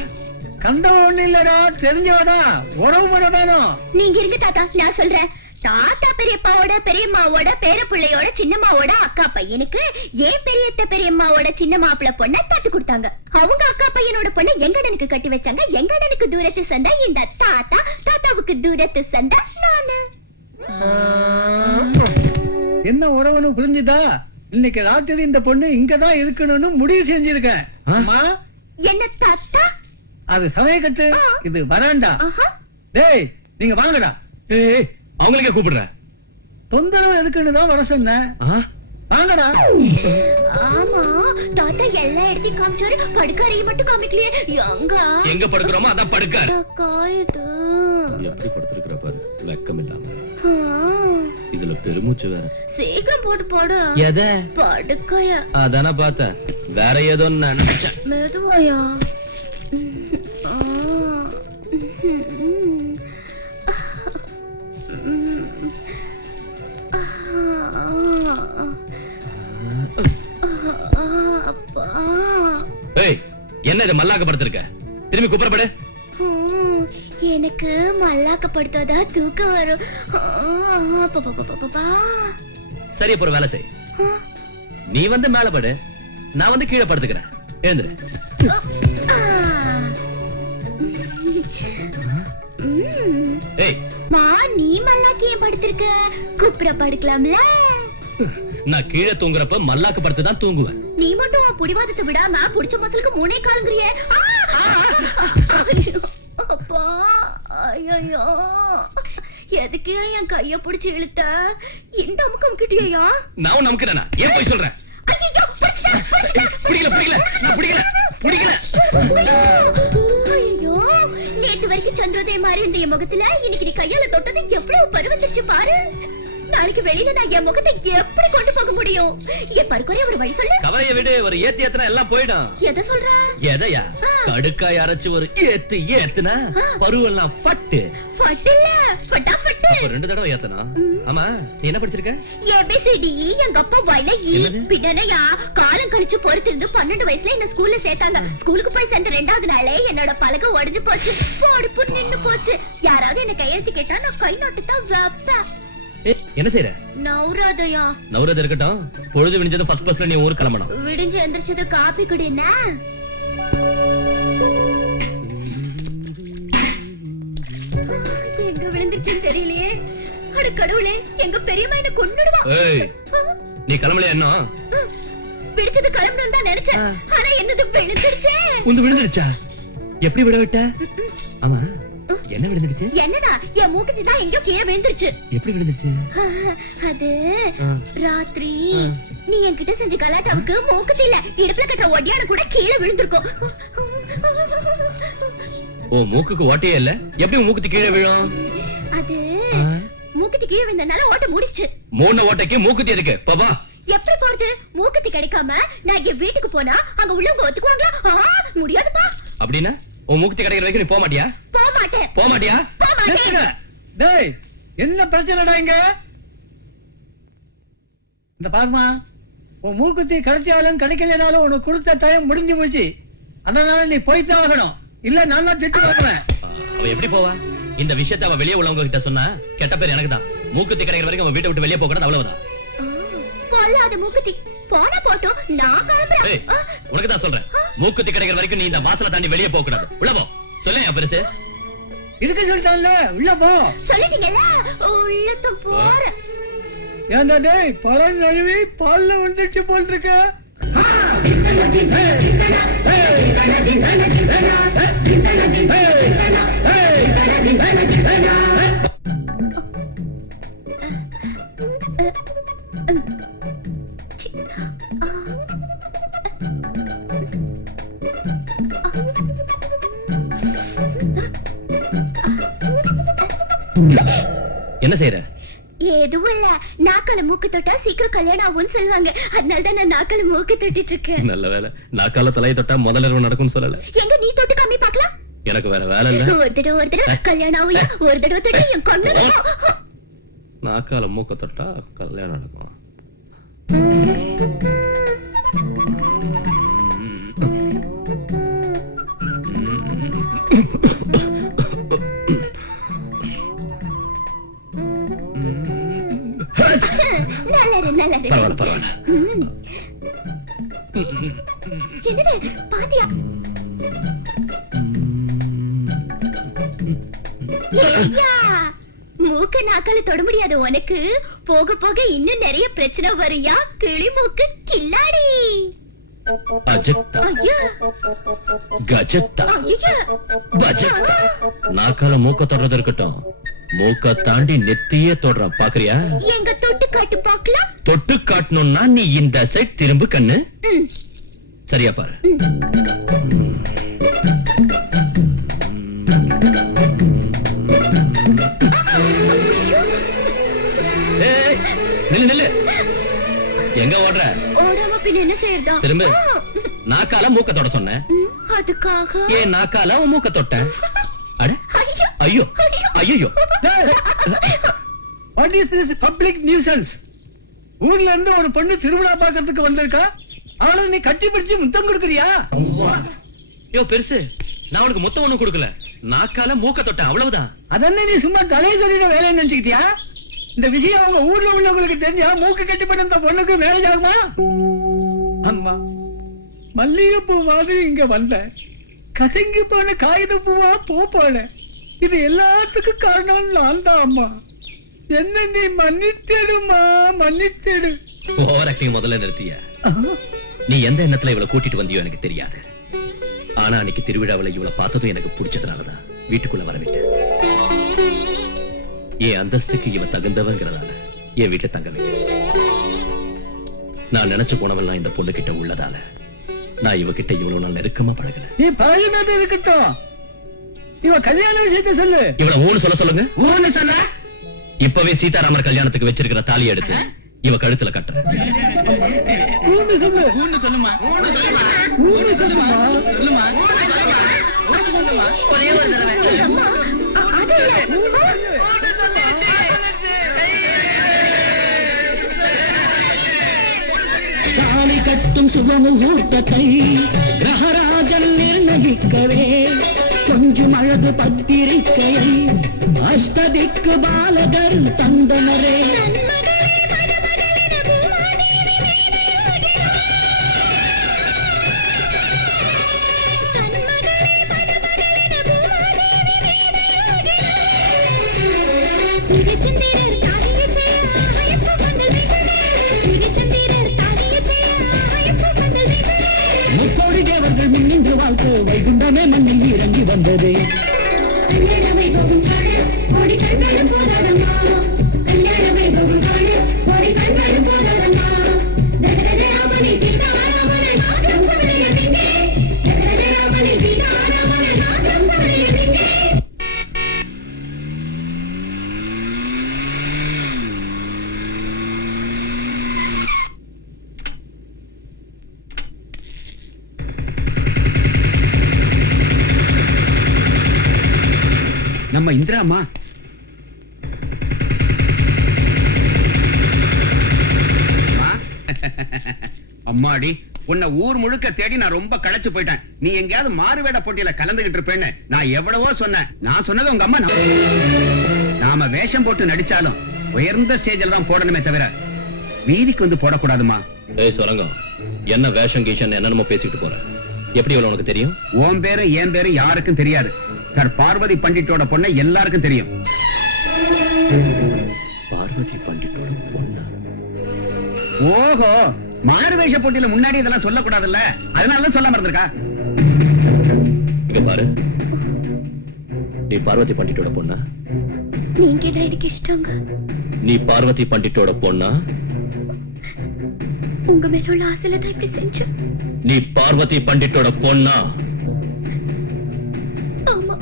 கண்டவன் ஒண்ணு இல்லடா, தெரிஞ்சவனா, உறவு முறை வேணும். நீங்க இருங்க தாத்தா, நான் சொல்றேன். தாத்தா பெரியப்பாவோட பெரியம்மாவோட பேர பிள்ளையோட சின்னம்மாவோட அக்கா பையனுக்கு ஏன் பெரியத்த பெரியம்மாவோட சின்ன மாப்பிள்ள பொண்ண தட்டு கொடுத்தாங்க. அவங்க அக்கா பையனோட பொண்ணை எங்கடனுக்கு கட்டி வச்சாங்க. எங்கடனுக்கு தூரத்து சண்டை இந்த தாத்தா, தாத்தாவுக்கு தூரத்து சண்டை நானு. என்ன உறவுன்னு புரிஞ்சுதா? இன்னைக்கு ராத்திரி இந்த பொண்ணு இங்கதான் இருக்கணும்னு முடிவு செஞ்சிருக்கேன். அம்மா, என்ன தாத்தா? அது சமயக்கட்டு, இது வராண்டா. டேய், நீங்க வாங்கடா. ஏய், அவங்களுக்கே கூப்பிடுற? தொந்தரவு எதுக்குன்னு தான் வர சொன்னேன். வாங்கடா. ஆமா, தாத்தா எல்லா இடத்தையும் காமிச்சாரு, படுக்கறையை மட்டும் காமிக்கலையே. எங்க படுக்கிறோமோ அதான் படுக்க. காயுது. எப்படி படுத்திருக்கிற பாரு, வெக்கம் இல்லாம. இதுல பெருமூச்சு வேற. சீக்கிரம் போட்டு போடு. எத? படுக்கைய. அதானே பார்த்தேன், வேற ஏதோ நினைச்சேன். மெதுவாயா? அப்பா, ஏய், என்ன இது மல்லாக்க படுத்திருக்க? திரும்பி குப்புறப்படு. எனக்கு மல்லாக்கப்படுத்தாதா தூக்கம் வரும். சரி, அப்புறம் வேலை செய். நீ வந்து மேல படு, நான் வந்து கீழே படுத்துக்கிறேன். எழுந்துரு. ஏய், மா, நீ மல்லாக்கி ஏன் படுத்திருக்க? குப்புற படுக்கலாம்ல. நான் கீழே தூங்குறப்ப மல்லாக்க படுத்து தான் தூங்குவேன். நீ மட்டும் உன் புடிவாதத்தை விடாம புடிச்ச மசலுக்கு மூணே காலங்கிறியே. அப்பா, ஐயோ, எதுக்கு என் கைய பிடிச்சு இழுத்த? இந்த அமுக்கம் கிட்டியா? நான் நமக்குறேனா? ஏன் போய் சொல்றேன்? பிடிக்கல நான் பிடிக்கல. ஐயோ, நேத்து வரைக்கும் சந்திரோதயம் மாதிரி இருந்த என் முகத்துல இன்னைக்கு நீ கையால தொட்டது எவ்வளவு பருவந்துச்சு பாரு. நாளைக்கு வெளியில நான் என் முகத்தை எப்படி கொண்டு போக முடியும்? என் பருக்குறைய ஒரு வழி சொல்லு. கவலைய விடு, ஒரு ஏத்தினா எல்லாம் போயிடும். எதை சொல்ற? எதையா? கடுக்காய் அரைச்சு ஒரு ஏத்துனா பருவெல்லாம் பட்டு பட்டுல பட்டாபட்டு. அப்ப 2 தடவை ஏத்தனா? ஆமா, நீ என்ன படிச்சிருக்க? ABCD எங்க அப்பா வாயில பின்னனையா காலம் கழிச்சு பொறுத்திருந்து 12 வயசுல என்ன ஸ்கூல்ல சேர்த்தாங்க. ஸ்கூலுக்கு போய் சேர்ந்த 2வது நாளே என்னோட பலகை உடைஞ்சு போச்சு, போடுப்பு நின்னு போச்சு. யாராவது என்ன கையெழுத்து கேட்டா நான் கை நோட்டு தான் வைப்பேன். என்ன செய்யற? நவுராதையா? நவுறது இருக்கட்டும், பொழுது விடிஞ்சது ஃபர்ஸ்ட் பஸ்ல நீ ஊர் கிளம்பணும். விடிஞ்சு எந்திரிச்சது காப்பி குடினா? எங்க விழுந்துருச்சுன்னு தெரியலையே. அட கடவுளே, எங்க பெரியம்மா என்ன கொன்னுடுவா. ஏய், நீ கிளம்பலையா இன்னும்? விடுச்சது கிளம்பணும் தான் நினைச்சேன், ஆனா என்னது விழுந்துருச்சே. உந்து விழுந்துருச்சா? எப்படி விட விட்ட? ஆமா, என்ன விழுந்துருச்சு? என்னடா, என் மூக்குத்தி தான் எங்கோ கீழே விழுந்துருச்சு. எப்படி விழுந்துருச்சு? அது ராத்திரி நீ என்கிட்ட செஞ்ச கலாட்டாவுக்கு மூக்குத்தி இல்ல, இடுப்புல கட்ட ஒடியான கூட கீழே விழுந்திருக்கும். ஓ, மூக்குக்கு ஓட்டையே இல்ல, எப்படி மூக்குத்தி கீழே விழும்? அது மூக்குத்தி கீழே விழுந்தனால ஓட்ட முடிச்சு. 3 ஓட்டைக்கு மூக்குத்தி எதுக்கு? பாபா, எப்படி போறது? மூக்குத்தி கிடைக்காம நான் என் வீட்டுக்கு போனா அங்க உள்ளவங்க ஒத்துக்குவாங்களா? முடியாதுப்பா. அப்படின்னா உன் மூக்குத்தி கிடைக்கிற வரைக்கும் நீ போக மாட்டியா? போக மாட்டேன். போக மாட்டியா? போக மாட்டேன். டேய், என்ன பிரச்சனைடா இங்க? இந்த பாருமா, உன் மூக்குத்தி கிடைச்சாலும் கிடைக்கலனாலும் உனக்கு கொடுத்த டைம் முடிஞ்சு போச்சு. அதனால நீ போய்தான் ஆகணும், இல்ல நான் தான் திட்டு வாங்குவேன். அவ எப்படி போவா? இந்த விஷயத்தை அவ வெளியே உள்ளவங்க கிட்ட சொன்னா கெட்ட பேர் எனக்கு தான். மூக்குத்தி கிடைக்கிற வரைக்கும் அவன் வீட்டை விட்டு வெளியே போக கூடாது, அவ்வளவுதான். பொல்லாத மூக்குத்தி போனா போட்டும், நான் ஏய், கிளம்புறேன். உனக்கு தான் சொல்றேன், மூக்குத்தி கிடைக்கிற வரைக்கும் நீ இந்த வாசலை தாண்டி வெளியே போக கூடாது. உள்ள போ. சொல்லேன் பெருசு. இருக்க சொல்லிட்டான்ல, உள்ள போ. சொல்லிட்டீங்கல்ல, உள்ளத்து போறேன். ஏன்டா டேய், பழம் நழுவி பால்ல வந்துச்சு போல் இருக்க. என்ன செய்யற? எதுவும் இல்ல, நாக்கால மூக்கு தொட்டா சீக்கிரம் கல்யாணம் ஆகும்னு சொல்லுவாங்க, அதனாலதான் நான் நாக்கால மூக்கு தொட்டிட்டு இருக்கேன். நல்ல வேலை, நாக்கால தலையை தொட்டா முதல்ல நடக்கும் சொல்லல. எங்க நீ தொட்டு காமி பாக்கலாம். எனக்கு வேற வேலை இல்ல. ஒரு தடவை கல்யாணம் ஆகும், ஒரு தடவை தொட்டு என் கண்ணு. நாக்கால மூக்க தொட்டா கல்யாணம் நடக்கும். நல்லது. பரவாயில்ல. என்னது பாத்தியா? மூக்க நாக்கால தொட முடியாத உனக்கு போக போக இன்னும் நிறைய பிரச்சனை வரையா. கிளி மூக்கு கில்லாடி. அஜத்தா, ஐயோ, கஜத்தா, ஐயோ. பஜத்தா. நாக்கால மூக்க தொடுறது இருக்கட்டும், மூக்க தாண்டி நெத்தியே தொடுறான், பாக்குறியா? எங்க தொட்டு காட்டு பாக்கலாம். தொட்டு காட்டணும்னா நீ இந்த சைட் திரும்பு கண்ணு. சரியா பாரு. ஏய், நில்லு. எங்க ஓடுற? ஓடாம பின்ன என்ன செய்யறதா? திரும்ப. நாக்கால மூக்க தொட சொன்னேன், அதுக்காக ஏன் நாக்கால உன் மூக்க தொட்ட? அட, ஐயோ ஐயோ. What is this public nuisance? ஊர்ல இருந்து ஒரு பொண்ணு திருவிழா பார்க்கறதுக்கு வந்திருக்கா, அவளை நீ கட்டி பிடிச்சு முத்தம் கொடுக்கறியா? யோ பெருசு, நான் உனக்கு மொத்தம் ஒண்ணும் கொடுக்கல, நாக்கால மூக்க தொட்டேன், அவ்வளவுதான். அதென்ன நீ சும்மா தலையை சொல்லிட வேலையை நினைச்சுக்கிட்டியா? இந்த விஷயம் அவங்க ஊர்ல உள்ளவங்களுக்கு தெரிஞ்சா மூக்கு கட்டி பண்ண இந்த பொண்ணுக்கு மேரேஜ் ஆகுமா? அம்மா, மல்லிகைப்பூ மாதிரி இங்க வந்த, கசங்கி போன காகித பூவா போன. இது எல்லாத்துக்கும் காரணம் நான் தான் அம்மா. என்ன நீ மன்னித்தேடுமா, மன்னித்தேடு. ஓவர் ஆக்டிங் முதல்ல நிறுத்திய. நீ எந்த எண்ணத்துல இவளை கூட்டிட்டு வந்தியோ எனக்கு தெரியாது, ஆனா அன்னைக்கு திருவிழாவில் இவளை பார்த்ததும் எனக்கு பிடிச்சதுனாலதான் வீட்டுக்குள்ள வரவிட்டேன். என் அந்தஸ்துக்கு இவ தகுந்தவங்கிறதால என் வீட்டுல தங்க வைக்கிறேன். நான் நினைச்சு போனவெல்லாம் இந்த பொண்ணு கிட்ட உள்ளதால நான் இவகிட்ட இவ்வளவு நாள் நெருக்கமா பழகல. நீ பழகினது இருக்கட்டும், இவ கல்யாண விஷயத்தை சொல்லு. இவள ஊன்னு சொல்லுங்க. ஊன்னு சொன்ன இப்பவே சீதாராமர் கல்யாணத்துக்கு வச்சிருக்கிற தாலி எடுத்து இவ கழுத்துல கட்டுறேன். ஊன்னு சொல்லு. ஊன்னு சொல்லுமா ஊன்னு சொல்லுமா. சொல்லுமா சொல்லுமா ஒரே ஒரு தடவை தாலி கட்டும் சுபமுகூர்த்தத்தை கிரகராஜன் நிர்ணயிக்கவே கொஞ்சம் அழகு பத்திரிக்கையை அஷ்டதிக்கு பாலகர் தந்தனரே. முக்கோடி தேவர்கள் முன்னின்று வாழ்க்கை வைகுண்டமே மண்ணில் இறங்கி வந்தது. நம்ம இந்திராமா அம்மாடி, உன்னை ஊர் முழுக்க தேடி நான் ரொம்ப களைச்சு போயிட்டேன். நீ எங்கேயாவது மாறுவேட போட்டியில கலந்துகிட்டு இருப்பேன்னு நான் எவ்வளவோ சொன்னேன். நான் சொன்னது உங்க அம்மா நாம வேஷம் போட்டு நடிச்சாலும் உயர்ந்த ஸ்டேஜில் தான் போடணுமே தவிர வீதிக்கு வந்து போடக்கூடாதுமா. ஏய் சொரங்கம், என்ன வேஷம் கீஷன் என்னென்னமோ பேசிட்டு போற? எப்படி இவ்வளவு உனக்கு தெரியும்? உன் பேரு என் பேரு யாருக்கும் தெரியாது. சார் பார்வதி பண்டிட்டோட பொண்ணை எல்லாருக்கும் தெரியும். பார்வதி பண்டிட்டோட பொண்ணா? ஓஹோ, மாறுவேஷ போட்டியில முன்னாடி இதெல்லாம் சொல்லக்கூடாதுல்ல, அதனாலதான் சொல்லாம இருந்திருக்கா. இங்க பாரு, நீ பார்வதி பண்டிட்டோட பொண்ணா? நீங்க எனக்கு இஷ்டங்க. நீ பார்வதி பண்டிட்டோட பொண்ணா? உங்க மேல உள்ள ஆசையில தான் இப்படி செஞ்சேன். நீ பார்வதி பண்டிட்டோட பொண்ணா? ஆமா.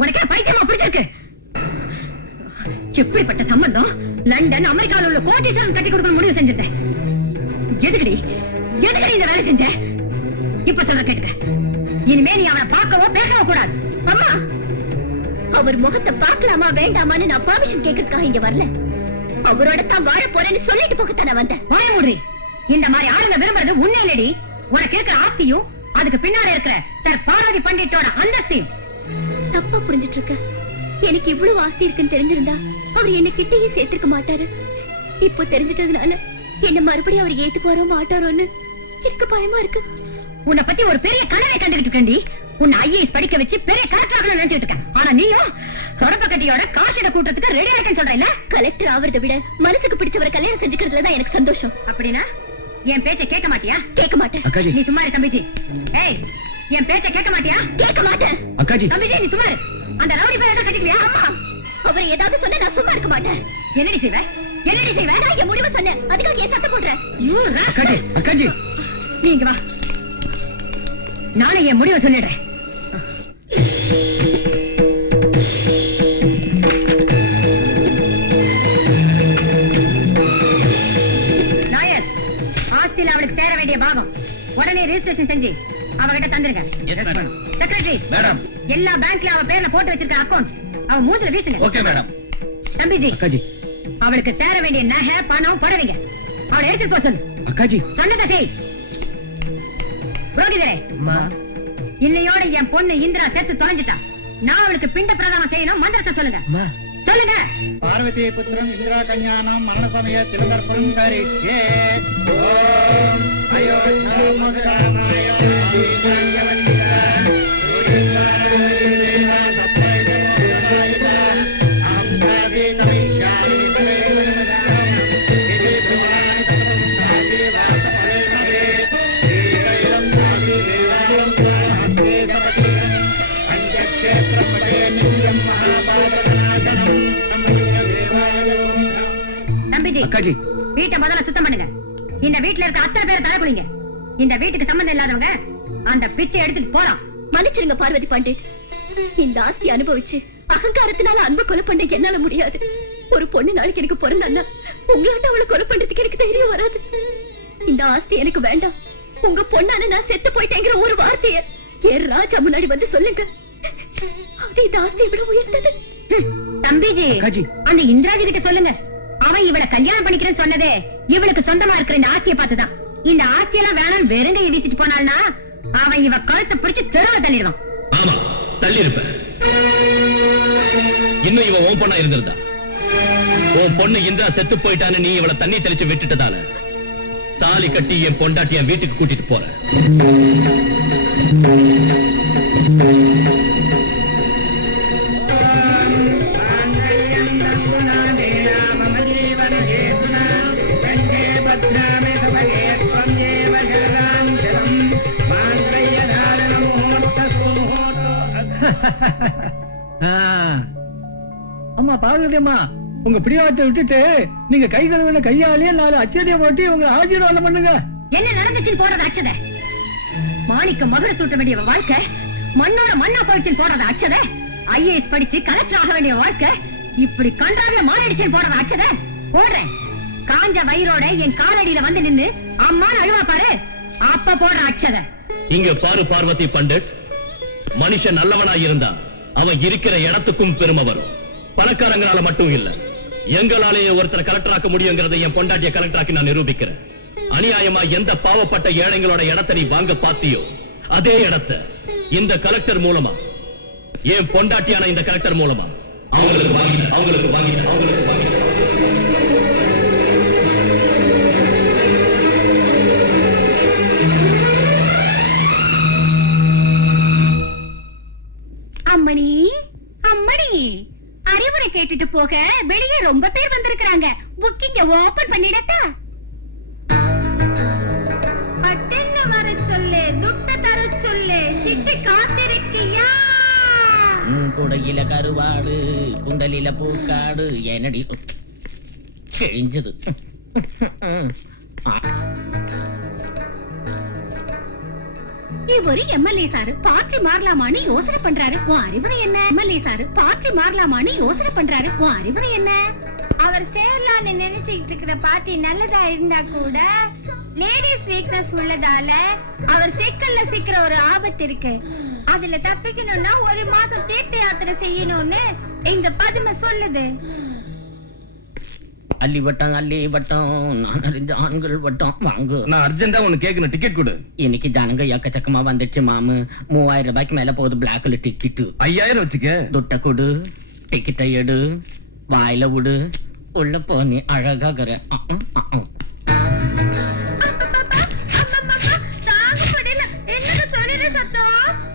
உனக்கே பைத்தியமா பிடிச்சிருக்கு? எப்படிப்பட்ட சம்பந்தம்? லண்டன் அமெரிக்காவில் உள்ள கோட்டீஸ்வரன் கட்டி கொடுக்க முடிவு செஞ்சிருந்தேன். எதுக்கடி எதுக்கடி இந்த வேலை செஞ்ச? இப்ப சொல்ற கேட்டுக்க, இனிமே நீ அவனை பார்க்கவோ பேசவோ கூடாது. அம்மா, அவர் முகத்தை பார்க்கலாமா வேண்டாமான்னு நான் பர்மிஷன் கேட்கறதுக்காக இங்க வரல. அவரோட தான் வாழ போறேன்னு சொல்லிட்டு போகத்தான் நான் வந்தேன். வாய மூடி. இந்த மாதிரி ஆளுங்க விரும்புறது உண்மையிலடி உனக்கு இருக்கிற ஆஸ்தியும் அதுக்கு பின்னால இருக்கிற சார் பார்வதி பண்டிட்டோட அந்தஸ்தையும். தப்பா புரிஞ்சிட்டு இருக்க. எனக்கு இவ்வளவு ஆசை இருக்குன்னு தெரிஞ்சிருந்தா அவர் என்ன கிட்டயே சேர்த்திருக்க மாட்டாரு. இப்போ தெரிஞ்சிட்டதுனால என்ன மறுபடியும் அவர் ஏத்து போறோ மாட்டாரோன்னு எனக்கு பயமா இருக்கு. உன்னை பத்தி ஒரு பெரிய கனவை கண்டுகிட்டு இருக்கேன்டி. உன்னை ஐஏஎஸ் படிக்க வச்சு பெரிய கலெக்டர் நினைச்சிட்டு இருக்கேன். ஆனா நீயும் தொடப்பக்கட்டியோட காசிட கூட்டத்துக்கு ரெடி ஆயிட்டேன்னு சொல்றேன். கலெக்டர் ஆவறதை விட மனசுக்கு பிடிச்சவரை கல்யாணம் செஞ்சுக்கிறதுலதான் எனக்கு சந்தோஷம். அப்படின்னா என் பேச்சை கேட்க மாட்டியா? கேட்க மாட்டேன். அக்காஜி, நீ சும்மா இரு தம்பிஜி. ஏய், என் பேச்சை கேட்க மாட்டியா? கேட்க மாட்டேன். அக்காஜி, தம்பிஜி நீ சும்மா இரு. அந்த ரவுடி பையன் கட்டிக்கலையா? அம்மா, அவர் ஏதாவது சொன்னா நான் சும்மா இருக்க மாட்டேன். என்னடி செய்வ? என்னடி செய்வ? நான் என் முடிவை சொன்னேன், அதுக்காக ஏன் சத்தம் போடுறேன்? அக்காஜி, அக்காஜி, நீ இங்க வா. நானே என் முடிவை சொல்லிடுறேன். நாயர், ஆஸ்தியில் அவளுக்கு சேர வேண்டிய பாகம் உடனே ரெஜிஸ்ட்ரேஷன் செஞ்சு அவகிட்ட தந்துருங்க. செக்ரட்டரி மேடம், எல்லா பேங்க்ல அவ பேர்ல போட்டு வச்சிருக்க அக்கவுண்ட் அவ மூஞ்சில வீசுங்க. Okay madam. தம்பிஜி, அக்காஜி, அவளுக்கு சேர வேண்டிய நகை பணம் புடவைங்க அவளை எடுத்துட்டு போக சொல்லு. அக்காஜி, சொன்னதை செய். புரோகிதரே, இன்னையோட என் பொண்ணு இந்திரா செத்து தொலைஞ்சிட்டா. நான் அவளுக்கு பிண்ட பிரதானம் செய்யணும். மந்திரத்தை சொல்லுங்க. சொல்லுங்க. பார்வதி புத்திரம் இந்திரா கல்யாணம் மரண சமய திலதர்ப்பணம் கரிஷ்யே. ஓம் அயோத்யாமோதராமாய அக்காஜி வீட்டை முதல்ல சுத்தம் பண்ணுங்க. இந்த வீட்டுல இருக்க அத்தனை பேரை தலை குளிங்க. இந்த வீட்டுக்கு சம்பந்தம் இல்லாதவங்க அந்த பிச்சை எடுத்துட்டு போறான். மன்னிச்சிருங்க பார்வதி பாண்டே, இந்த ஆஸ்தி அனுபவிச்சு அகங்காரத்தினால அன்பை கொலை பண்ண என்னால முடியாது. ஒரு பொண்ணு நாளைக்கு எனக்கு பிறந்தான்னா உங்களாட்ட அவளை கொலை பண்றதுக்கு எனக்கு தைரியம் வராது. இந்த ஆஸ்தி எனக்கு வேண்டாம். உங்க பொண்ணான நான் செத்து போயிட்டேங்கிற ஒரு வார்த்தைய என் ராஜா முன்னாடி வந்து சொல்லுங்க. அது இந்த ஆஸ்தியை விட உயர்ந்தது. தம்பிஜி, அக்காஜி. அந்த இந்திராஜி கிட்ட சொல்லுங்க. அவன் இவளை கல்யாணம் பண்ணிக்கிறேன்னு சொன்னதே இவளுக்கு சொந்தமா இருக்கிற இந்த ஆஸ்தியை பார்த்துதான். இந்த ஆஸ்தியெல்லாம் வேணாம் வெறுங்கையை வீசிட்டு போனாள்னா அவன் இவ கழுத்தை பிடிச்சு தெருவ தள்ளிடுவான். ஆமா, தள்ளி இருப்பேன். இன்னும் இவன் உன் பொண்ணா இருந்திருந்தா, உன் பொண்ணு இந்திரா செத்து போயிட்டான்னு நீ இவளை தண்ணி தெளிச்சு விட்டுட்டதால தாலி கட்டி என் பொண்டாட்டி என் வீட்டுக்கு கூட்டிட்டு போறேன். அம்மா பார்வதி அம்மா, உங்க பிடிவாட்டை விட்டுட்டு நீங்க கை கழுவின கையாலேயே 4 அச்சடியை போட்டு உங்களை ஆசீர்வாதம் பண்ணுங்க. என்ன நடந்துச்சுன்னு போடுறது அச்சதை. மாணிக்க மகர சூட்ட வேண்டிய வாழ்க்கை மண்ணோட மண்ணா போயிடுச்சுன்னு போடுறது அச்சதை. IAS படிச்சு கலெக்டர் ஆக வேண்டிய வாழ்க்கை இப்படி கண்டாவே மாறிடுச்சுன்னு போடுறது அச்சதை. போடுறேன். காஞ்ச வயிறோட என் காலடியில வந்து நின்னு அம்மான்னு அழுவா பாரு, அப்ப போடுற அச்சதை. இங்க பாரு பார்வதி பண்டிட், மனுஷன் நல்லவனா இருந்தா அவன் இருக்கிற இடத்துக்கும் பெருமை வரும். பணக்காரங்களால மட்டும் இல்ல, எங்களாலேயே ஒருத்தரை கலெக்டர் ஆக்க முடியுங்கிறதை என் பொண்டாட்டிய கலெக்டர் ஆக்கி நான் நிரூபிக்கிறேன். அநியாயமா எந்த பாவப்பட்ட ஏழைங்களோட இடத்தை நீ வாங்க பாத்தியோ அதே இடத்தை இந்த கலெக்டர் மூலமா, என் பொண்டாட்டியான இந்த கலெக்டர் மூலமா அவங்களுக்கு வாங்கிட்ட. அம்மணி அம்மணி, அறிவுரை கேட்டுட்டு போக வெளியே ரொம்ப பேர் வந்திருக்காங்க. புக்கிங்க ஓபன் பண்ணிடட்டா? பட்டென்னு வர சொல்லு, துட்டு தர சொல்லு, சிட்டு காத்திருக்கியா? குடையில கருவாடு, குண்டலில பூக்காடு, என்னடி செஞ்சது. இவரு எம்எல்ஏ சாரு பார்ட்டி மாறலாமான்னு யோசனை பண்றாரு. உன் அறிவுரை என்ன? எம்எல்ஏ சாரு பார்ட்டி மாறலாமான்னு யோசனை பண்றாரு. உன் அறிவுரை என்ன? அவர் சேரலான்னு நினைச்சுக்கிட்டு இருக்கிற பார்ட்டி நல்லதா இருந்தா கூட லேடிஸ் வீக்னஸ் உள்ளதால அவர் சிக்கல்ல சிக்கிற ஒரு ஆபத்து இருக்கு. அதுல தப்பிக்கணும்னா 1 மாசம் தீர்த்த யாத்திரை செய்யணும்னு இந்த பதுமை சொல்லுது. அள்ளி வட்டம் நான் அறிஞ்ச ஆண்கள் வட்டம் வாங்கு. நான் அர்ஜென்டா ஒன்னு கேட்கணும், டிக்கெட் கொடு. இன்னைக்கு ஜனங்க எக்கச்சக்கமா வந்துச்சு மாமு. 3000 ரூபாய்க்கு மேல போகுது பிளாக்ல டிக்கெட்டு. 5000 வச்சுக்க. துட்ட கொடு, டிக்கெட்டை எடு, வாயில விடு, உள்ள போனி அழகாகிற.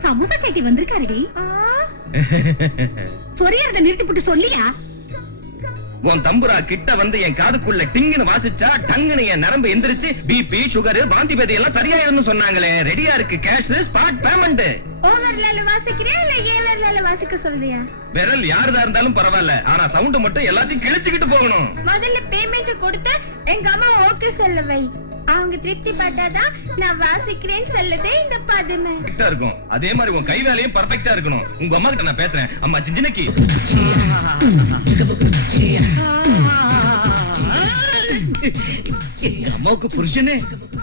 சமூக சேட்டி வந்திருக்காருடி. சொரியறத நிறுத்தி போட்டு சொல்லியா? உன் தம்புரா கிட்ட வந்து என் காதுக்குள்ள டிங்குன்னு வாசிச்சா டங்குன்னு என் நரம்பு எந்திரிச்சு பிபி சுகர் வாந்தி பேதி எல்லாம் சரியாயிரும்னு சொன்னாங்களே. ரெடியா இருக்கு கேஷ் ஸ்பாட் பேமெண்ட். ஓவர்லால வாசிக்கிறியா இல்ல ஏவர்லால வாசிக்க சொல்றியா? விரல் யாருதா இருந்தாலும் பரவாயில்ல, ஆனா சவுண்ட் மட்டும் எல்லாத்தையும் கிழிச்சுக்கிட்டு போகணும். முதல்ல பேமெண்ட் கொடுத்து எங்க அம்மா ஓகே சொல்ல வை. அவங்க திருப்தி பட்டாதான் நான் வாசிக்கிறேன்னு சொல்லுதே இந்த பதுமை. கரெக்டா இருக்கும். அதே மாதிரி உன் கை வேலையும் பர்ஃபெக்ட்டா இருக்கணும். உங்க அம்மா கிட்ட நான் பேசுறேன். அம்மா சின்னக்கி. எங்க அம்மாவுக்கு புருஷனே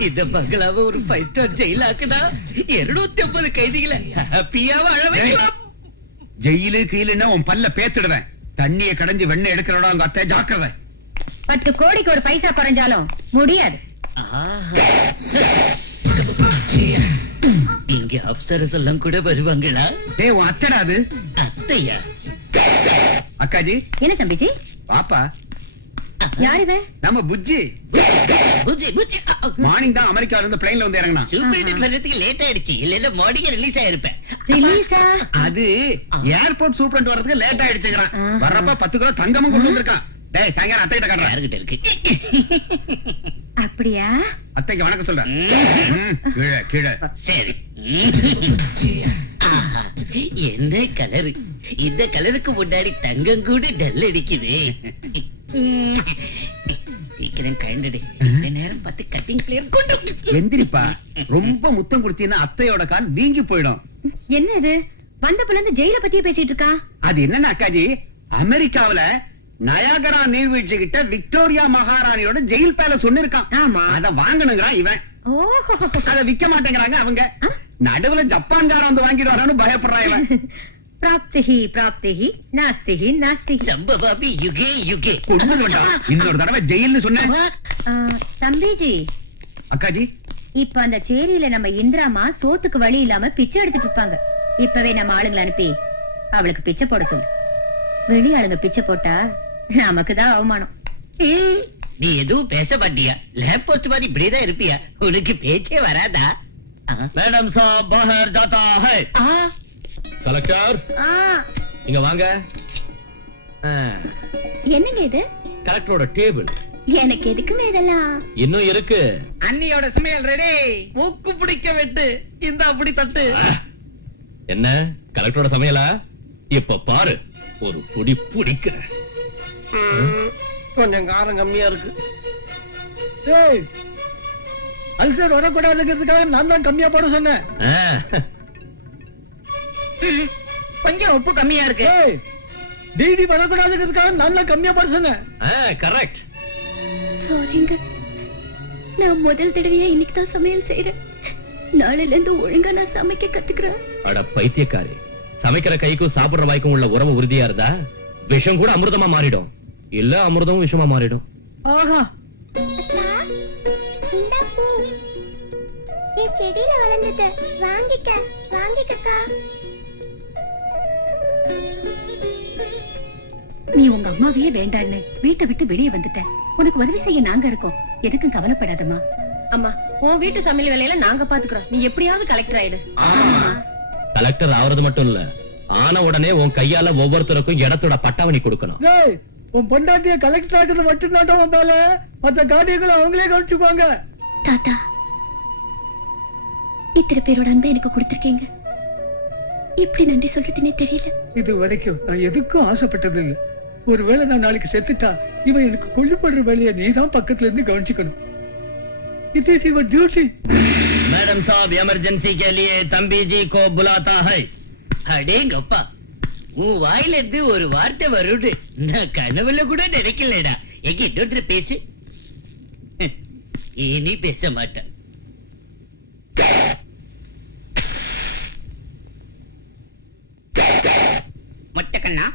இந்த பங்களாவை ஒரு 5 ஸ்டார் ஜெயில் ஆக்குதா 250 கைதிகளை ஹாப்பியா வாழ வைக்கலாம். ஜெயிலு கீழுன்னா உன் பல்ல பேத்துடுவேன். தண்ணிய கடைஞ்சு வெண்ணெய் எடுக்கிறோட உங்க அத்தை ஜாக்கிரதை. 10 கோடிக்கு ஒரு பைசா குறைஞ்சாலும் முடியாது. இங்க அப்சரஸ் எல்லாம் கூட வருவாங்களா? டேய் உன் அத்தைடா அது. அத்தையா? அக்காஜி. என்ன தம்பிஜி? பாப்பா யார் இவ? நம்ம புஜ்ஜி. புஜ்ஜி புஜ்ஜி. மார்னிங் தான் அமெரிக்கால இருந்து பிளைன்ல வந்து இறங்கினா. சூப்பர் வர்றதுக்கு லேட் ஆயிடுச்சு. இல்ல மார்னிங் ரிலீஸ் ஆயிருப்பேன். ரிலீஸா? அது ஏர்போர்ட் சூப்பரண்ட் வரதுக்கு லேட் ஆயிடுச்சுங்கறான். வர்றப்ப 10 கிலோ தங்கமும் கொண்டு வந்திருக்கான். டேய் சாயங்காலம் அத்தை கிட்ட காட்டுறேன். யார்கிட்ட இருக்கு? அப்படியா? அத்தைக்கு வணக்கம் சொல்றேன். கீழே கீழே. சரி. என்ன கலரு? இந்த கலருக்கு முன்னாடி தங்கம் கூட டல் அடிக்குது. சீக்கிரம் கழண்டுடு இந்த நேரம் பார்த்து கட்டிங் பிளேயர் கொண்டு எந்திரிப்பா. ரொம்ப முத்தம் கொடுத்தீங்கன்னா அத்தையோட கால் வீங்கி போயிடும். என்ன இது வந்த புள்ள இருந்து ஜெயில பத்தியே பேசிட்டு இருக்கா? அது என்னன்னா அக்காஜி, அமெரிக்காவுல நயாகரா நீர்வீழ்ச்சி கிட்ட விக்டோரியா மகாராணியோட ஜெயில் பேலஸ் ஒண்ணு இருக்கான். ஆமா. அத வாங்கணுங்கிறான் இவன். ஓஹோ, அத விக்க மாட்டேங்கிறாங்க அவங்க. நடுவுல ஜப்பான்காரன் வந்து வாங்கிடுவாரான்னு பயப்படுறான் இவன். பிராப்திஹி பிராப்திஹி நாஸ்திஹி நாஸ்திஹி. சம்பவாபி யுகே யுகே. கொன்னுடுவேன்டா. இன்னொரு தடவை ஜெயில்னு சொன்னேன். தம்பிஜி, அக்காஜி, இப்ப அந்த சேரியில நம்ம இந்திராமா சோத்துக்கு வழி இல்லாம பிச்சை எடுத்துட்டு இருப்பாங்க. இப்பவே நம்ம ஆளுங்களை அனுப்பி அவளுக்கு பிச்சை போட சொல்லு. வெளி ஆளுங்க பிச்சை போட்டா நமக்குதான் அவமானம். நீ எதுவும் பேச மாட்டியா? லேப் போஸ்ட் மாதிரி இப்படிதான் இருப்பியா? உனக்கு பேச்சே வராதா? मैडम साहब बाहर जाता है. கலெக்டர் இங்க வாங்க. என்னங்க இது? கலெக்டரோட டேபிள் எனக்கு எதுக்குமே இதெல்லாம்? இன்னும் இருக்கு. அண்ணியோட சமையல் ரெடி. மூக்கு பிடிக்க வெட்டு. இந்த அப்படி தட்டு. என்ன கலெக்டரோட சமையலா? இப்ப பாரு, ஒரு புடி பிடிக்கிற. கொஞ்சம் காரம் கம்மியா இருக்கு. ஏய், அல்சர் வரக்கூடாதுங்கிறதுக்காக நான் தான் கம்மியா போட சொன்னேன். கொஞ்சம் உப்பு கம்மியா இருக்கு. ஏய், டிடி வரக்கூடாதுங்கிறதுக்காக நான் தான் கம்மியா போட சொன்னேன். கரெக்ட். சாரிங்க, நான் முதல் தடவையா இன்னைக்கு தான் சமையல் செய்யறேன். நாளையில இருந்து ஒழுங்கா நான் சமைக்க கத்துக்கிறேன். அட பைத்தியக்காரி, சமைக்கிற கைக்கும் சாப்பிடுற வாய்க்கும் உள்ள உறவு உறுதியா இருந்தா விஷம் கூட அமிர்தமா மாறிடும். இல்ல அமிர்தமும் விஷமா மாறிடும். ஆஹா, செடியில வளர்ந்துட்டு வாங்கிக்கக்கா. நீ உங்க அம்மாவையே வேண்டான்னு வீட்டை விட்டு வெளியே வந்துட்ட. உனக்கு உதவி செய்ய நாங்க இருக்கோம். எதுக்கும் கவலைப்படாதம்மா. அம்மா, உன் வீட்டு சமையல் வேலையில நாங்க பாத்துக்கிறோம். நீ எப்படியாவது கலெக்டர் ஆயிடு. கலெக்டர் ஆவறது மட்டும் இல்ல, ஆன உடனே உன் கையால ஒவ்வொருத்தருக்கும் இடத்தோட பட்டாவணி கொடுக்கணும். ஏய், உன் பொண்டாட்டிய கலெக்டர் ஆக்குறது மட்டும்தான் வந்தால மத்த காரியங்களும் அவங்களே கவனிச்சுக்குவாங்க. தாத்தா, இத்தனை பேரோட அன்பை எனக்கு கொடுத்திருக்கீங்க. எப்படி நன்றி சொல்றதுன்னே தெரியல. இது வரைக்கும் நான் எதுக்கும் ஆசைப்பட்டது இல்லை. ஒருவேளை நான் நாளைக்கு செத்துட்டா இவன் எனக்கு கொல்லுப்படுற வேலையை நீதான் பக்கத்துல இருந்து கவனிச்சுக்கணும். It is your duty. Madam साहब इमरजेंसी के लिए तंबी जी को बुलाता है. அடேங்கப்பா, உன் வாயில இருந்து ஒரு வார்த்தை வருது. நான் கனவுல கூட நினைக்கலடா. எங்க இன்னொருத்தர் பேசு. இனி பேச மாட்டேன். மொட்டக்கண்ணா,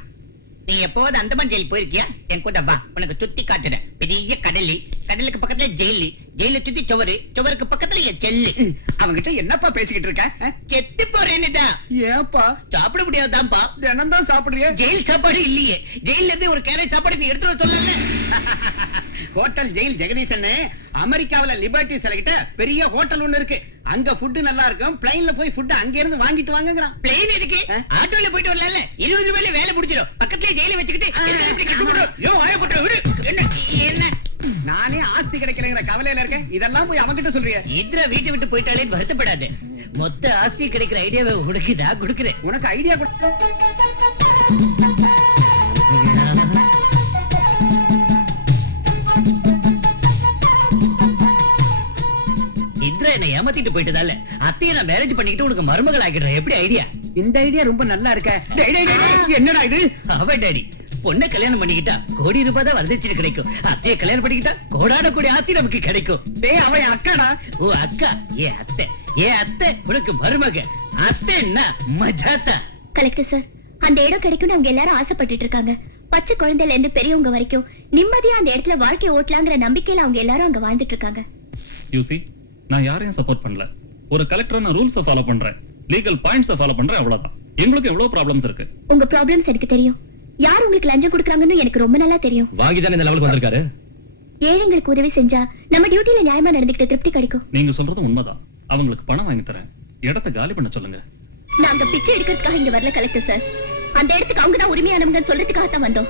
நீ எப்போது அந்தமான் ஜெயில் போயிருக்கியா? என் கூட வா, உனக்கு சுத்தி காட்டுறேன். பெரிய கடலி, கடலுக்கு பக்கத்துல ஜெயிலி, ஜெயில சுத்தி சுவரு, சுவருக்கு பக்கத்துல என் செல்லு. அவங்கிட்ட என்னப்பா பேசிக்கிட்டு இருக்க? செத்து போறேன்னுடா. ஏப்பா சாப்பிட முடியாதான்பா. தினம் தான் சாப்பிடுறிய? ஜெயில் சாப்பாடு இல்லையே. ஜெயில இருந்து ஒரு கேரட் சாப்பாடு நீ எடுத்துட்டு சொல்லல. ஹோட்டல் ஜெயில் ஜெகதீசன் அமெரிக்காவில லிபர்ட்டி சிலைகிட்ட பெரிய ஹோட்டல் ஒண்ணு இருக்கு. அங்க ஃபுட் நல்லா இருக்கும். பிளைன்ல போய் ஃபுட் அங்க இருந்து வாங்கிட்டு வாங்குறான். பிளேன் எதுக்கு? ஆட்டோல போயிட்டு வரல. 20 ரூபாயில வேலை முடிஞ்சிடும். பக்கத்துல ஜெயில வச்சுக்கிட்டு என்ன? நானே ஆஸ்தி கிடைக்கலங்கிற கவலையில இருக்கேன். இதெல்லாம் போய் அவங்கிட்ட சொல்றிய? இந்திரா வீட்டை விட்டு போயிட்டாலே வருத்தப்படாது. மொத்த ஆஸ்தி கிடைக்கிற ஐடியாவை உனக்கு நான் கொடுக்கிறேன். உனக்கு ஐடியா இந்திரா என்ன ஏமாத்திட்டு போயிட்டதால அத்தையை நான் மேரேஜ் பண்ணிக்கிட்டு உனக்கு மருமகள் ஆக்கிடுறேன். எப்படி ஐடியா? இந்த ஐடியா ரொம்ப நல்லா இருக்க. என்னடா இது? அவ டாடி, பொண்ணை கல்யாணம் பண்ணிக்கிட்டா கோடி ரூபாய் தான் வரதட்சணை கிடைக்கும். அத்தையை கல்யாணம் பண்ணிக்கிட்டா கோடான கோடி ஆஸ்தி நமக்கு கிடைக்கும். டேய், அவ அக்காடா. ஓ அக்கா, ஏ அத்தை உனக்கு மருமக. அத்தை என்ன மஜாத்தா. கலெக்டர் சார், அந்த இடம் கிடைக்கும் அவங்க எல்லாரும் ஆசைப்பட்டுட்டு இருக்காங்க. பச்சை குழந்தையில இருந்து பெரியவங்க வரைக்கும் நிம்மதியா அந்த இடத்துல வாழ்க்கை ஓட்டலாங்கிற நம்பிக்கையில அவங்க எல்லாரும் அங்க வாழ்ந்துட்டு இருக்காங்க. யூசி, நான் யாரையும் சப்போர்ட் பண்ணல. ஒரு கலெக்டர் நான் ரூல்ஸ் ஃபாலோ பண்றேன், லீகல் பாயிண்ட்ஸ் ஃபாலோ பண்றேன், அவ்வளவுதான். எங்களுக்கு எவ்வளவு ப்ராப்ளம்ஸ் இருக்கு. உங்க ப்ராப்ளம்ஸ் எனக்கு தெரியும். யார் உங்களுக்கு லஞ்சம் கொடுக்கறாங்கன்னு எனக்கு ரொம்ப நல்லா தெரியும். வாங்கி தானே இந்த லெவலுக்கு வந்திருக்காரு. ஏழைங்களுக்கு உதவி செஞ்சா நம்ம டியூட்டில நியாயமா நடந்துக்கிட்ட திருப்தி கிடைக்கும். நீங்க சொல்றது உண்மைதான். அவங்களுக்கு பணம் வாங்கி தரேன். இடத்தை காலி பண்ண சொல்லுங்க. நாங்க பிச்சை எடுக்கிறதுக்காக இங்க வரல கலெக்டர் சார். அந்த இடத்துக்கு அவங்க தான் உரிமையானவங்க சொல்றதுக்காக தான் வந்தோம்.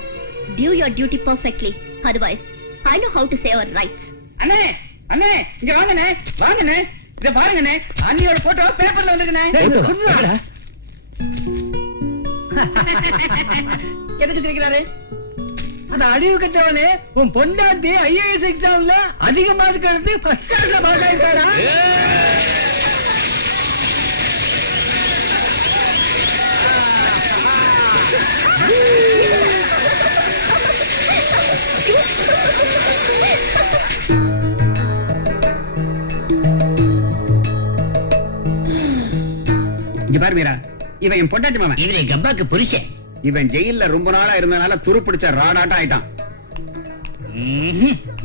Do your duty perfectly. Otherwise, I know how to say our rights. அண்ணே, அண்ணே, இங்க வாங்கண்ணே, வாங்கண்ணே. இத பாருங்கண்ணே, அண்ணியோட போட்டோ பேப்பர்ல வந்திருக்குண்ணே. எதுக்கு சிரிக்கிறாரு? அந்த அறிவு கட்டவனே உன் பொண்டாட்டி ஐஏஎஸ் எக்ஸாம்ல அதிக மார்க் எடுத்து ஃபர்ஸ்ட் கிளாஸ்ல பாஸ் ஆயிட்டாரா? இங்க பாரு மீரா, இவன் என் பொண்டாட்டி மாமன். இவரு எங்க அப்பாக்கு புருஷன். இவன் ஜெயில்ல ரொம்ப நாளா இருந்தனால துரு பிடிச்ச ராடாட்டா ஆயிட்டான்.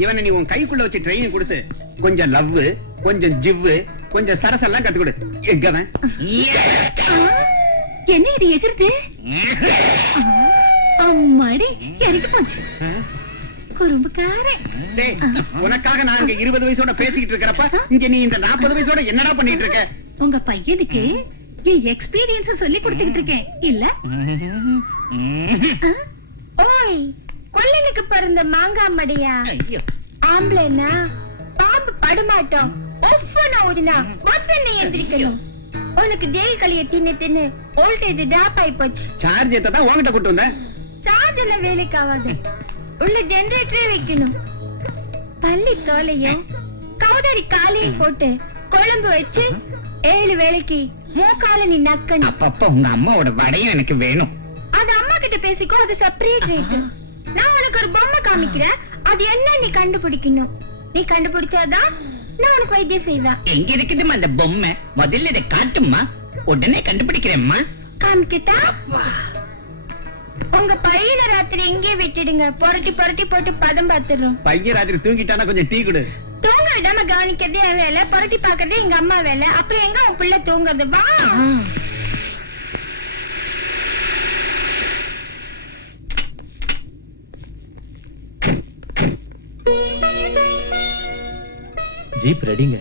இவனை நீ உன் கைக்குள்ள வச்சு ட்ரைனிங் கொடுத்து கொஞ்சம் லவ், கொஞ்சம் ஜிவ்வு, கொஞ்சம் சரசெல்லாம் கத்து கொடு. எங்கவன் என்ன இது எதிர்த்து? அம்மாடி எனக்கு போச்சு. குறும்புக்காரன். டேய், உனக்காக நான் இங்க 20 வயசோட பேசிக்கிட்டு இருக்கிறப்ப இங்க நீ இந்த 40 வயசோட என்னடா பண்ணிட்டு இருக்க? உங்க பையனுக்கு என் எக்ஸ்பீரியன்ஸ் சொல்லி கொடுத்துக்கிட்டு இருக்கேன் இல்ல? ஓய், கொல்லனுக்கு பிறந்த மாங்காய் மடியா? ஆம்பளைனா பாம்பு படுமாட்டோம். ஒஃப்னா ஓடினா பஸ்ஸனை எந்திரிக்கணும். உனக்கு ஜெயில் களிய தின்னு தின்னு வோல்டேஜ் டாப் ஆயி போச்சு. சார்ஜ் ஏத்த தான் உன்கிட்ட கூட்டு வந்தேன். சார்ஜ் எல்லாம் வேலைக்கு ஆகாது. உள்ள ஜெனரேட்டரே வைக்கணும். பள்ளி தோலையும் கவுதரி காலையும் போட்டு குழம்பு வச்சு 7 வேளைக்கு மூக்கால நீ நக்கணும். அப்பப்ப உங்க அம்மாவோட வடையும் எனக்கு வேணும். அது அம்மா கிட்ட பேசிக்கோ, அது செப்பரேட் ரேட். நான் உனக்கு ஒரு பொம்மை காமிக்கிறேன், அது என்ன நீ கண்டுபிடிக்கணும். நீ கண்டுபிடிச்சாதான் நான் உனக்கு வைத்தியம் செய்வேன். எங்க இருக்குதுமா அந்த பொம்மை? முதல்ல இதை காட்டுமா, உடனே கண்டுபிடிக்கிறேம்மா. காமிக்கிட்டா? உங்க பையன ராத்திரி எங்கே விட்டுடுங்க, புரட்டி புரட்டி போட்டு பதம் பார்த்துடுறோம். பையன் ராத்திரி தூங்கிட்டானா கொஞ்சம் டீ கொடு. தூங்க விடாம கவனிக்கிறதே என் வேலை, புரட்டி பாக்குறதே எங்க அம்மா வேலை. அப்புறம் எங்க உன் பிள்ளை தூங்குறது? வா. ஜீப் ரெடிங்க.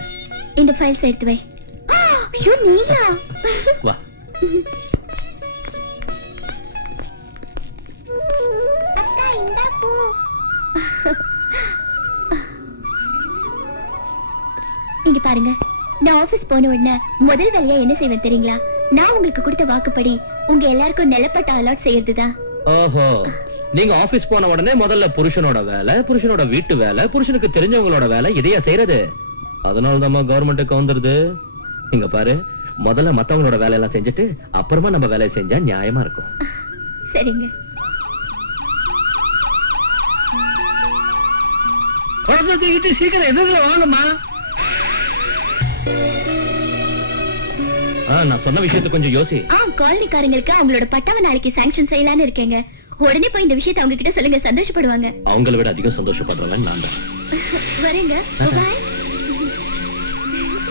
இந்த ஃபைல்ஸ் எடுத்து வை. ஐயோ நீயா? வா. அக்கா இந்த பூ. இங்க பாருங்க, நான் ஆபீஸ் போன உடனே முதல் வேலையா என்ன செய்வேன் தெரியுங்களா? நான் உங்களுக்கு கொடுத்த வாக்குப்படி உங்க எல்லாருக்கும் நிலப்பட்ட அலாட் செய்யறதுதான். ஓஹோ, நீங்க ஆபீஸ் போன உடனே முதல்ல புருஷனோட வேலை, புருஷனோட வீட்டு வேலை, புருஷனுக்கு தெரிஞ்சவங்களோட வேலை இதையா செய்யறது? அதனாலதான் கவர்மெண்ட்டுக்கு வந்துருது. இங்க பாரு, முதல்ல மத்தவங்களோட வேலை எல்லாம் செஞ்சுட்டு அப்புறமா நம்ம வேலையை செஞ்சா நியாயமா இருக்கும். சரிங்க. குழந்தை தூக்கிட்டு சீக்கிரம் எதுல வாங்கம்மா. நான் சொன்ன விஷயத்தை கொஞ்சம் யோசி. காலனிக்காரங்களுக்கு அவங்களோட பட்டாவை நாளைக்கு சாங்ஷன் செய்யலான்னு இருக்கேங்க. உடனே போய் இந்த விஷயத்தை அவங்க கிட்ட சொல்லுங்க, சந்தோஷப்படுவாங்க. அவங்கள விட அதிகம் சந்தோஷப்படுறவங்க நான் தான். வரேங்க. பாய்.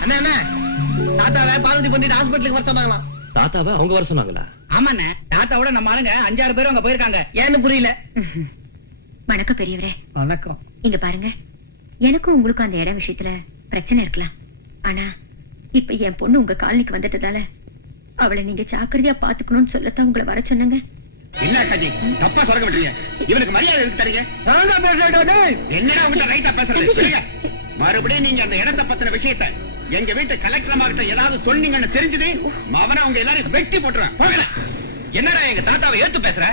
அண்ணா அண்ணா, தாத்தாவை பார்வதி பண்ணிட்டு ஹாஸ்பிட்டலுக்கு வர சொன்னாங்களாம். தாத்தாவை அவங்க வர சொன்னாங்களா? ஆமாண்ணே, தாத்தாவோட நம்ம ஆளுங்க 5-6 பேரும் அங்க போயிருக்காங்க. ஏன்னு புரியல. வணக்கம் பெரியவரே. வணக்கம். இங்க பாருங்க, எனக்கும் உங்களுக்கும் அந்த இடம் விஷயத்துல பிரச்சனை இருக்கலாம். ஆனா இப்ப என் பொண்ணு உங்க காலனிக்கு வந்துட்டதால அவளை நீங்க ஜாக்கிரதையா பாத்துக்கணும்னு சொல்லத்தான் உங்களை வர சொன்னாங்க. என்ன காஜி தப்பா சொல்ல விட்டுறீங்க? இவனுக்கு மரியாதை இருக்கு தரீங்க. என்னடா உங்ககிட்ட ரைட்டா பேசுறது? சொல்லுங்க. மறுபடியும் நீங்க அந்த இடத்தை பத்தின விஷயத்தை எங்க வீட்டு கலெக்டர் அம்மா கிட்ட ஏதாவது சொன்னீங்கன்னு தெரிஞ்சது அவனை அவங்க எல்லாரும் வெட்டி போட்டுறேன். போகல. என்னடா எங்க தாத்தாவை ஏத்து பேசுற?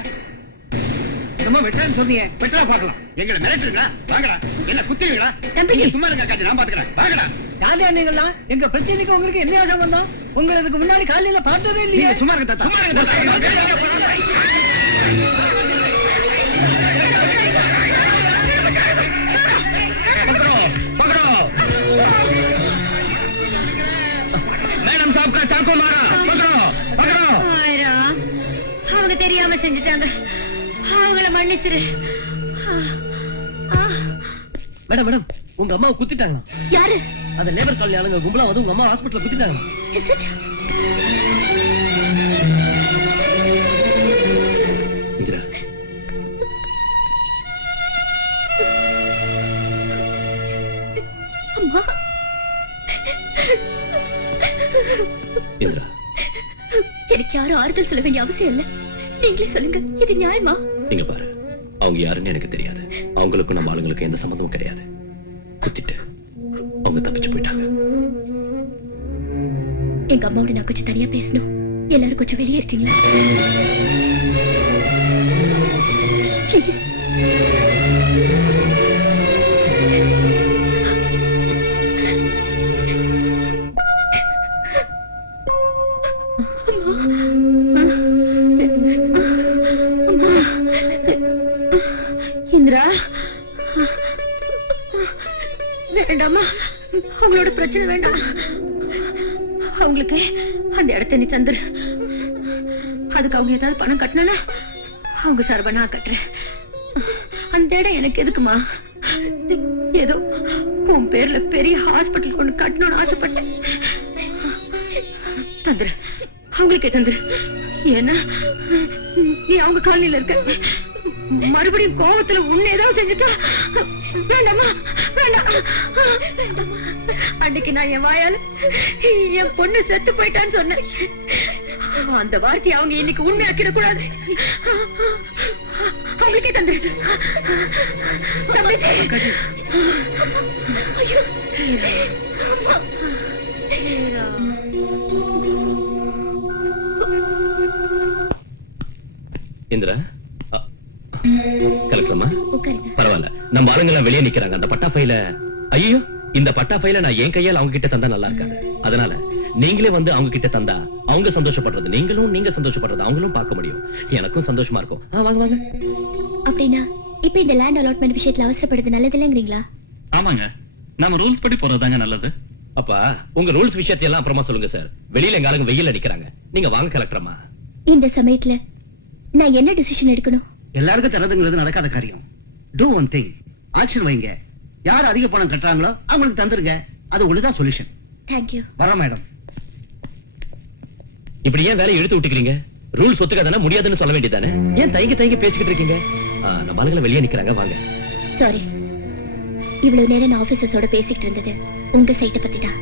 என்னமோ வெட்டுறேன்னு சொன்னீங்க, வெட்டா பாக்கலாம். எங்களை மிரட்டுறீங்களா? வாங்கடா. என்ன குத்துறீங்களா? நீங்க சும்மா இருங்க காஜி, நான் பாத்துக்கிறேன். வாங்கடா. யாரையா நீங்களா? எங்க பிரச்சனைக்கு உங்களுக்கு என்ன ஆசை வந்தோம்? உங்களுக்கு முன்னாடி காலையில பார்த்ததே இல்லையா? நீங்க சும்மா இருங்க தாத்தா. சும்மா இருங்க தாத்தா. मैडम साहब का चाकू मारा, पकड़ो पकड़ो. அவங்க தெரியாம செஞ்சுட்டாங்க, அவங்கள மன்னிச்சிரு. மேடம் மேடம், உங்க அம்மாவை குத்திட்டாங்க. யாரு? அந்த லேபர் காலனி ஆளுங்க கும்பலா வந்து உங்க அம்மா ஹாஸ்பிடல்ல குத்திட்டாங்க. இந்திரா, அம்மா. இந்திரா, எனக்கு யாரும் ஆறுதல் சொல்ல வேண்டிய அவசியம் இல்ல. நீங்களே சொல்லுங்க, இது நியாயமா? நீங்க பாரு, அவங்க யாருன்னு எனக்கு தெரியாது. அவங்களுக்கும் நம்ம ஆளுங்களுக்கும் எந்த சம்பந்தமும் கிடையாது. குத்திட்டு அவங்க தப்பிச்சு போயிட்டாங்க. எங்க அம்மாவோட நான் கொஞ்சம் தனியா பேசணும். எல்லாரும் கொஞ்சம் வெளியே இருக்கீங்களா? Please. இந்திரா, வேண்டாமா, அவங்களோட பிரச்சனை வேண்டாம். அவங்களுக்கு அந்த இடத்த நீ தந்துரு. அதுக்கு அவங்க ஏதாவது பணம் கட்டணும்னா அவங்க சார்பா நான் கட்டுறேன். அந்த இடம் எனக்கு எதுக்குமா? ஏதோ உன் பேர்ல பெரிய ஹாஸ்பிட்டல் கொண்டு கட்டணும்னு ஆசைப்பட்டேன். தந்துரு, அவங்களுக்கே தந்துரு. ஏன்னா நீ அவங்க காலனில இருக்க. மறுபடியும் கோபத்துல உன்னை ஏதாவது செஞ்சுட்டா வேண்டாமா, வேண்டாம். அன்னைக்கு நான் என் வாயால என் பொண்ணு செத்து போயிட்டான்னு சொன்னேன். அந்த வார்த்தையை அவங்க இன்னைக்கு உண்மையாக்கிட கூடாது. அவங்களுக்கே தந்துரு. இந்திரா, கலெக்டர்மா, பரவாயில்ல, நம்ம ஆளுங்க வெளியே நிக்கிறாங்க. அந்த பட்டா ஃபைல, ஐயோ, இந்த பட்டா ஃபைல நான் என் கையால் அவங்க கிட்ட தந்தா நல்லா இருக்காது. அதனால நீங்களே வந்து அவங்க கிட்ட தந்தா அவங்க சந்தோஷப்படுறது நீங்களும், நீங்க சந்தோஷப்படுறது அவங்களும் பார்க்க முடியும். எனக்கும் சந்தோஷமா இருக்கும். வாங்க வாங்க. அப்படின்னா இப்ப இந்த லேண்ட் அலாட்மெண்ட் விஷயத்துல அவசரப்படுறது நல்லது இல்லைங்கிறீங்களா? ஆமாங்க, நம்ம ரூல்ஸ் படி போறதுதாங்க நல்லது. அப்பா, உங்க ரூல்ஸ் விஷயத்தை எல்லாம் அப்புறமா சொல்லுங்க சார். வெளியில எங்க ஆளுங்க வெயில் அடிக்கிறாங்க. நீங்க வாங்க கலெக்டர்மா. இந்த சமயத்துல நான் என்ன டிசிஷன் எடுக்கணும்? எல்லாருக்கும் தரதுங்கிறது நடக்காத காரியம். டூ ஒன் திங், ஆக்ஷன் வைங்க. யார் அதிக பணம் கட்டுறாங்களோ அவங்களுக்கு தந்துருங்க. அது ஒண்ணுதான் சொல்யூஷன். தேங்க்யூ. வரோம் மேடம். இப்படி ஏன் வேலையை இழுத்து விட்டுக்கிறீங்க? ரூல்ஸ் ஒத்துக்காதானே முடியாதுன்னு சொல்ல வேண்டியதானே? ஏன் தயங்கி தயங்கி பேசிக்கிட்டு இருக்கீங்க? நம்ம ஆளுங்களை வெளியே நிக்கிறாங்க, வாங்க. சாரி, இவ்வளவு நேரம் நான் ஆபீசர்ஸோட பேசிட்டு இருந்தது உங்க சைட்டை பத்தி தான்.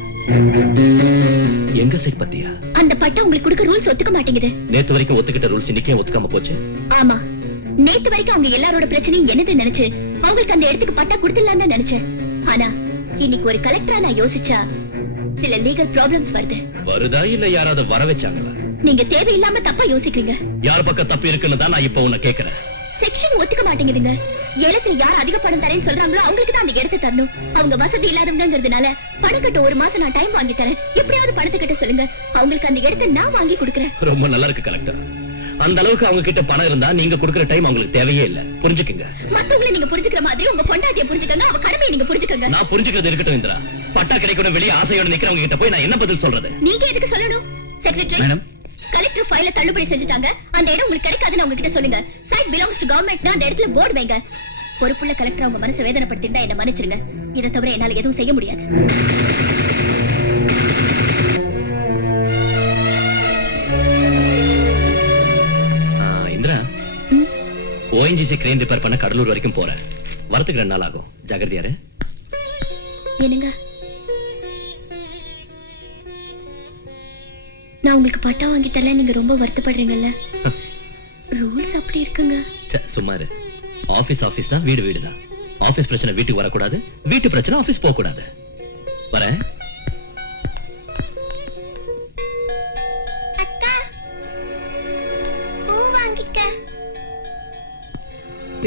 எங்க சைட் பத்தியா? அந்த பட்டா உங்களுக்கு கொடுக்க ரூல்ஸ் ஒத்துக்க மாட்டேங்குது. நேத்து வரைக்கும் ஒத்துக்கிட்ட ரூல்ஸ் இன்னைக்கே ஒத்துக்காம போச்சு. ஆமா, நேத்து வரைக்கும் அவங்க எல்லாரோட பிரச்சனையும் என்னது நினைச்சு அவங்களுக்கு அந்த இடத்துக்கு பட்டா கொடுத்துடலாம் தான் நினைச்சேன். ஆனா இன்னைக்கு ஒரு கலெக்டரா நான் யோசிச்சா சில லீகல் ப்ராப்ளம்ஸ் வருது. வருதா இல்ல யாராவது வர வச்சாங்களா? நீங்க தேவையில்லாம தப்பா யோசிக்கிறீங்க. யார் பக்கம் தப்பு இருக்குன்னு தான் நான் இப்ப உன்னை கேக்குறேன். செக்ஷன் ஒத்துக்க மாட்டேங்குதுங்க. ஏலத்துல யார் அதிக பணம் தரேன்னு சொல்றாங்களோ அவங்களுக்கு தான் அந்த இடத்தை தரணும். அவங்க வசதி இல்லாதவங்கிறதுனால பணம் கட்ட ஒரு மாசம் நான் டைம் வாங்கி தரேன். எப்படியாவது பணத்தை கட்ட சொல்லுங்க. அவங்களுக்கு அந்த இடத்தை நான் வாங்கி கொடுக்கறேன். ரொம்ப நல்லா இருக்கு கலெக்டர். அந்த அளவுக்கு அவங்க கிட்ட பணம் இருந்தா நீங்க கொடுக்கிற டைம் அவங்களுக்கு தேவையே இல்ல. புரிஞ்சுக்கங்க. மத்தவங்களை நீங்க புரிஞ்சுக்கிற மாதிரி உங்க பொண்டாட்டியை புரிஞ்சுக்கங்க, அவ கடமையை நீங்க புரிஞ்சுக்கங்க. நான் புரிஞ்சுக்கிறது இருக்கட்டும் இந்திரா. பட்டா கிடைக்கணும் வெளியே ஆசையோட நிக்கிறவங்க கிட்ட போய் நான் என்ன பதில் சொல்றது? நீங்க எதுக்கு சொல்லணும்? செக்ரட்டரி மேடம், கலெக்டர் ஃபைல தள்ளுபடி செஞ்சுட்டாங்க. அந்த இடம் உங்களுக்கு கிடைக்காதுன்னு அவங்க கிட்ட சொல்லுங்க. சைட் பிலாங்ஸ் டு கவர்மெண்ட் தான். அந்த இடத்துல போர்டு வைங்க. பொறுப்புள்ள கலெக்டர் அவங்க மனசை வேதனைப்படுத்திருந்தா என்ன மன்னிச்சிருங்க. இதை தவிர என்னால எதுவும் செய்ய முடியாது. இந்திரா, ONGC கிரேன் ரிப்பேர் பண்ண கடலூர் வரைக்கும் போறேன். வரத்துக்கு 2 நாள் ஆகும். ஜாகிரதையாரு. என்னங்க, நான் உங்களுக்கு பட்டா வாங்கி தரல, நீங்க ரொம்ப வருத்தப்படுறீங்கல்ல? ரூல்ஸ் அப்படி இருக்குங்க. சும்மா இரு. ஆபீஸ் தான், வீடு வீடு தான். ஆபீஸ் பிரச்சனை வீட்டுக்கு வரக்கூடாது, வீட்டு பிரச்சனை ஆபீஸ் போக கூடாது. வரேன்.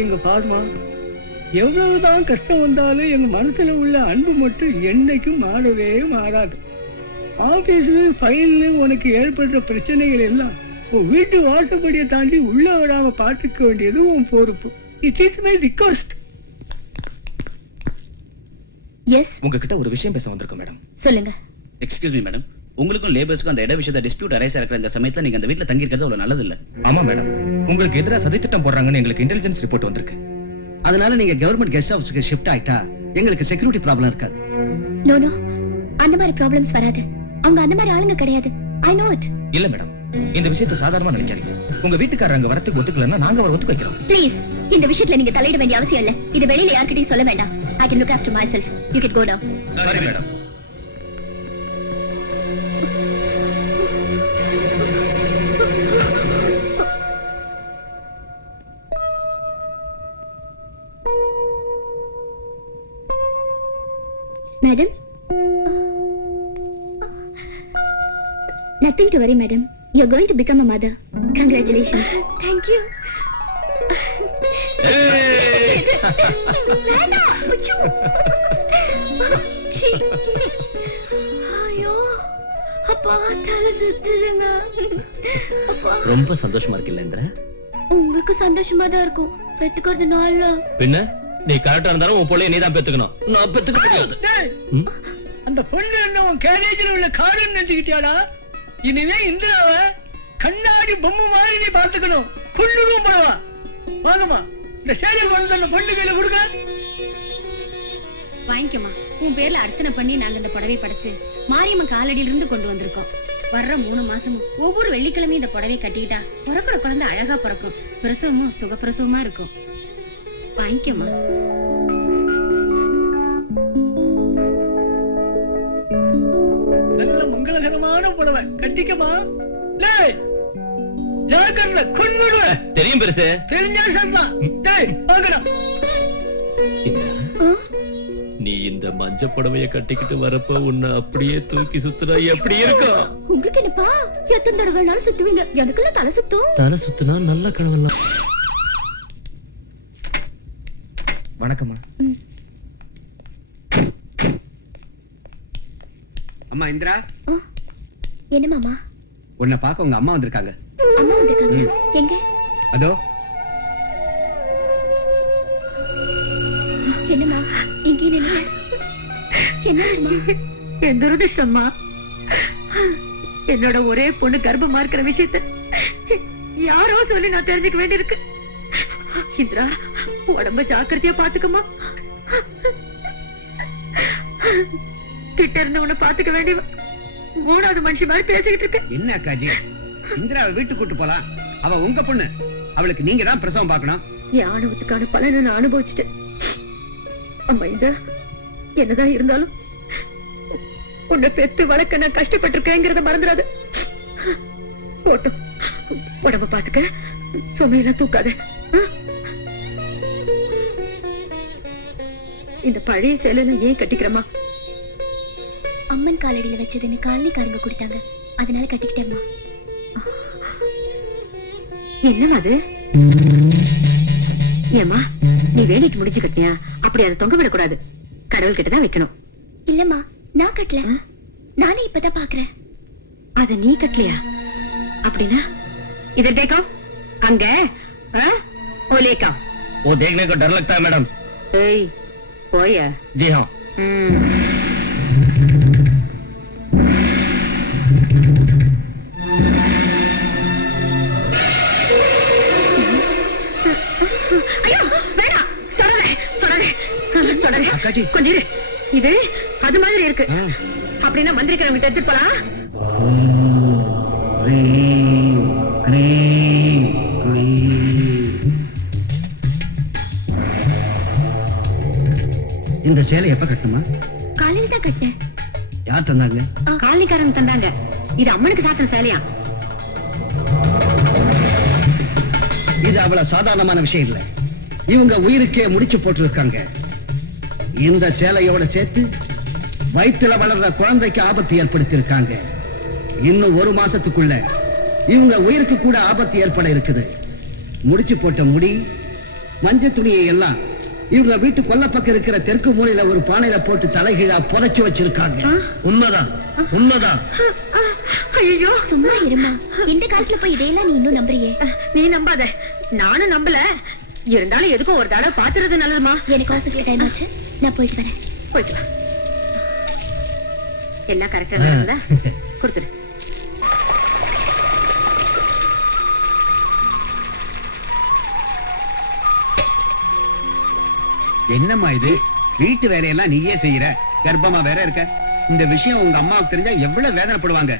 எங்க பாருமா, எவ்வளவுதான் கஷ்டம் வந்தாலும் எங்க மனசுல உள்ள அன்பு மட்டும் என்னைக்கும் மாறவே மாறாது. ஆபீஸ்ல ஃபைல்ல உனக்கு ஏற்படுற பிரச்சனைகள் எல்லாம் உன் வீட்டு வாசப்படியை தாண்டி உள்ள வராம பார்த்துக்க வேண்டியது உன் பொறுப்பு. It is my request. Yes, உங்ககிட்ட ஒரு விஷயம் பேச வந்திருக்கோம் மேடம். சொல்லுங்க. எக்ஸ்கியூஸ் மீ மேடம், உங்களுக்கும் லேபர்ஸ்க்கும் அந்த இட விஷயத்தை டிஸ்பியூட் அரைஸ் இருக்கிற இந்த சமயத்துல நீங்க அந்த வீட்ல தங்கி இருக்கிறது அவ்வளவு நல்லது இல்ல. ஆமா மேடம், உங்களுக்கு எதிராக சதித்திட்டம் போடுறாங்கன்னு எங்களுக்கு இன்டெலிஜென்ஸ் ரிப்போர்ட் வந்திருக்கு. அதனால நீங்க கவர்மெண்ட் கெஸ்ட் ஹவுஸ்க்கு ஷிஃப்ட் ஆயிட்டா எங்களுக்கு செக்யூரிட்டி ப்ராப்ளம் இருக்காது. நோ நோ, அந்த மாதிரி ப்ராப்ளம்ஸ் வராது. அவங்க அந்த மாதிரி ஆளுங்க கிடையாது. I know it. இல்ல மேடம், இந்த விஷயத்தை சாதாரணமா நினைக்காதீங்க. உங்க வீட்டுக்காரர் அங்க வரத்துக்கு ஒத்துக்கலன்னா நாங்க அவரை ஒத்துக்க வைக்கிறோம். ப்ளீஸ், இந்த விஷயத்துல நீங்க தலையிட வேண்டிய அவசியம் இல்ல. இது வெளியில யார்கிட்டயும் சொல்ல வேண்டாம். I can look after myself. You can go now. சரி madam. Madam? Nothing to worry, madam. You're going to become a mother. Congratulations. Thank you. ஏய். வேண்டாம். ஐயோ. சீ. ஐயோ அப்பா தலை சுத்துதுங்க. அப்பா ரொம்ப சந்தோஷமா இருக்குல்ல? உங்களுக்கு சந்தோஷமா தான் இருக்கும். பெத்துக்கிறது நாள்ல பின்ன நீ கரெக்டா இருந்தாலும் உன் பிள்ளைய நீதான் பெத்துக்கணும். நான் பெத்துக்க முடியாது. டேய், ம்? அந்த பொண்ணு என்ன உன் கேரேஜில் உள்ள காருன்னு நினைச்சுக்கிட்டியாடா? இனிமே இந்திராவ கண்ணாடி பொம்மை மாதிரி நீ பார்த்துக்கணும். கொள்ளுடும் படவா. வாங்கம்மா, இந்த சேரியல் வந்து அந்த பொண்ணு கையில கொடுக்க. வாங்கிக்கம்மா. உன் பேர்ல அர்ச்சனை பண்ணி நாங்க இந்த புடவை படைச்சு மாரியம்மன் காலடியில இருந்து கொண்டு வந்திருக்கோம். வர்ற 3 மாசமும் ஒவ்வொரு வெள்ளிக்கிழமையும் இந்த புடவை கட்டிக்கிட்டா பிறக்கிற குழந்தை அழகா பிறக்கும். பிரசவமும் சுகப்பிரசவமா இருக்கும். வாங்கிக்கம்மா. நல்ல மங்களகரமான புடவை கட்டிக்கமா. டேய், ஜாக்கிரதை, கொன்னுடுவேன். தெரியும் பெருசு. தெரிஞ்சா சொல்லலாம். டேய், வாங்கடா. நீ இந்த மஞ்ச புடவைய கட்டிக்கிட்டு வரப்ப உன்னை அப்படியே தூக்கி சுத்துறா எப்படி இருக்கும்? உங்களுக்கு என்னப்பா எத்தனை தடவை வேணாலும் சுத்துவீங்க. எனக்குள்ள தலை சுத்தும். தலை சுத்துனா நல்ல கனவெல்லாம். வணக்கம்மா. அம்மா இந்திரா, என்ன மாமா? உன்னை பார்க்க உங்க அம்மா வந்திருக்காங்க. அம்மா வந்திருக்காங்க. எங்க? அதோ. என்னம்மா இங்கே நின்னு? என்னாச்சுமா? என் துரதிருஷ்டம்மா. என்னோட ஒரே பொண்ணு கர்ப்பமா இருக்கிற விஷயத்த யாரோ சொல்லி நான் தெரிஞ்சுக்க வேண்டியிருக்கு. இந்திரா, உடம்ப ஜாக்கிரதையா பாத்துக்கமா. கிட்ட இருந்து உன்னை பாத்துக்க வேண்டிய 3வது மனுஷி மாதிரி பேசிக்கிட்டு இருக்க. என்ன அக்காஜி, இந்திராவை வீட்டுக்கு கூட்டு போலாம். அவ உங்க பொண்ணு. அவளுக்கு நீங்க தான் பிரசவம் பார்க்கணும். என் ஆணவத்துக்கான பலனை நான் அனுபவிச்சுட்டேன். அம்மா இந்திரா, என்னதான் இருந்தாலும் உன்னை பெத்து வளர்க்க நான் கஷ்டப்பட்டிருக்கேங்கிறத மறந்துடாத. போட்டோம், உடம்ப பாத்துக்க. சுமையெல்லாம் தூக்காத. இந்த பழைய சேலை நான் ஏன் கட்டிக்கிறேம்மா? அம்மன் காலடியில வச்சதுன்னு காலனிக்காரங்க கொடுத்தாங்க. அதனால கட்டிக்கிட்டேம்மா. என்னமா அது? ஏமா, நீ வேலைக்கு முடிஞ்சு கட்டியா? அப்படி அதை தொங்க விடக்கூடாது. கடவுள் கிட்டதான் வைக்கணும். இல்லம்மா, நான் கட்டல. நானே இப்பதான் பாக்குறேன். அத நீ கட்டலையா? அப்படின்னா इधर देखो, அங்க ओलेका वो देखने को डर लगता है मैडम। ஏய் போயா? जी हाँ। ஐயோ வேணாம், தொடரே தொடரே தொடரே. அக்காஜி, கொஞ்சம் இரு. இது அது மாதிரி இருக்கு. அப்படின்னா வந்திருக்கிறவங்க எடுத்துட்டு போலாம். இந்த சேலை எப்ப கட்டணுமா? காலையில தான் கட்டேன். யார் தந்தாங்க? காலனிக்காரங்க தந்தாங்க. இது அம்மனுக்கு சாத்தின சேலையா? இது அவ்வளவு சாதாரணமான விஷயம் இல்ல. இவங்க உயிருக்கே முடிச்சு போட்டிருக்காங்க. இந்த சேலையோட சேர்த்து வயிற்றுல வளர்ற குழந்தைக்கு ஆபத்து ஏற்படுத்தி இருக்காங்க. இன்னும் 1 மாசத்துக்குள்ள இவங்க உயிருக்கு கூட ஆபத்து ஏற்பட இருக்குது. முடிச்சு போட்ட முடி, மஞ்சள் துணியை எல்லாம் இவங்க வீட்டு கொல்லப்பக்கம் இருக்கிற தெற்கு மூலையில ஒரு பானையில போட்டு தலைகீழா புதைச்சு வச்சிருக்காங்க. உண்மைதான், உண்மைதான். ஐயோ சும்மா இருமா. இந்த காலத்துல போய் இதையெல்லாம் நீ இன்னும் நம்புறியே? நீ நம்பாத, நானும் நம்பல. இருந்தாலும் எதுக்கும் ஒரு தடவை பாத்துறது நல்லதுமா. எனக்கு ஆஃபீஸ்ல டைம் ஆச்சு, நான் போயிட்டு வரேன். போயிட்டு வா. எல்லாம் கரெக்டா நடக்குதா? கொடுத்துரு. என்னம்மா இது? வீட்டு வேலையெல்லாம் நீயே செய்யற, கர்ப்பமா வேற இருக்க. இந்த விஷயம் உங்க அம்மாவுக்கு தெரிஞ்சா எவ்வளவு வேதனைப்படுவாங்க.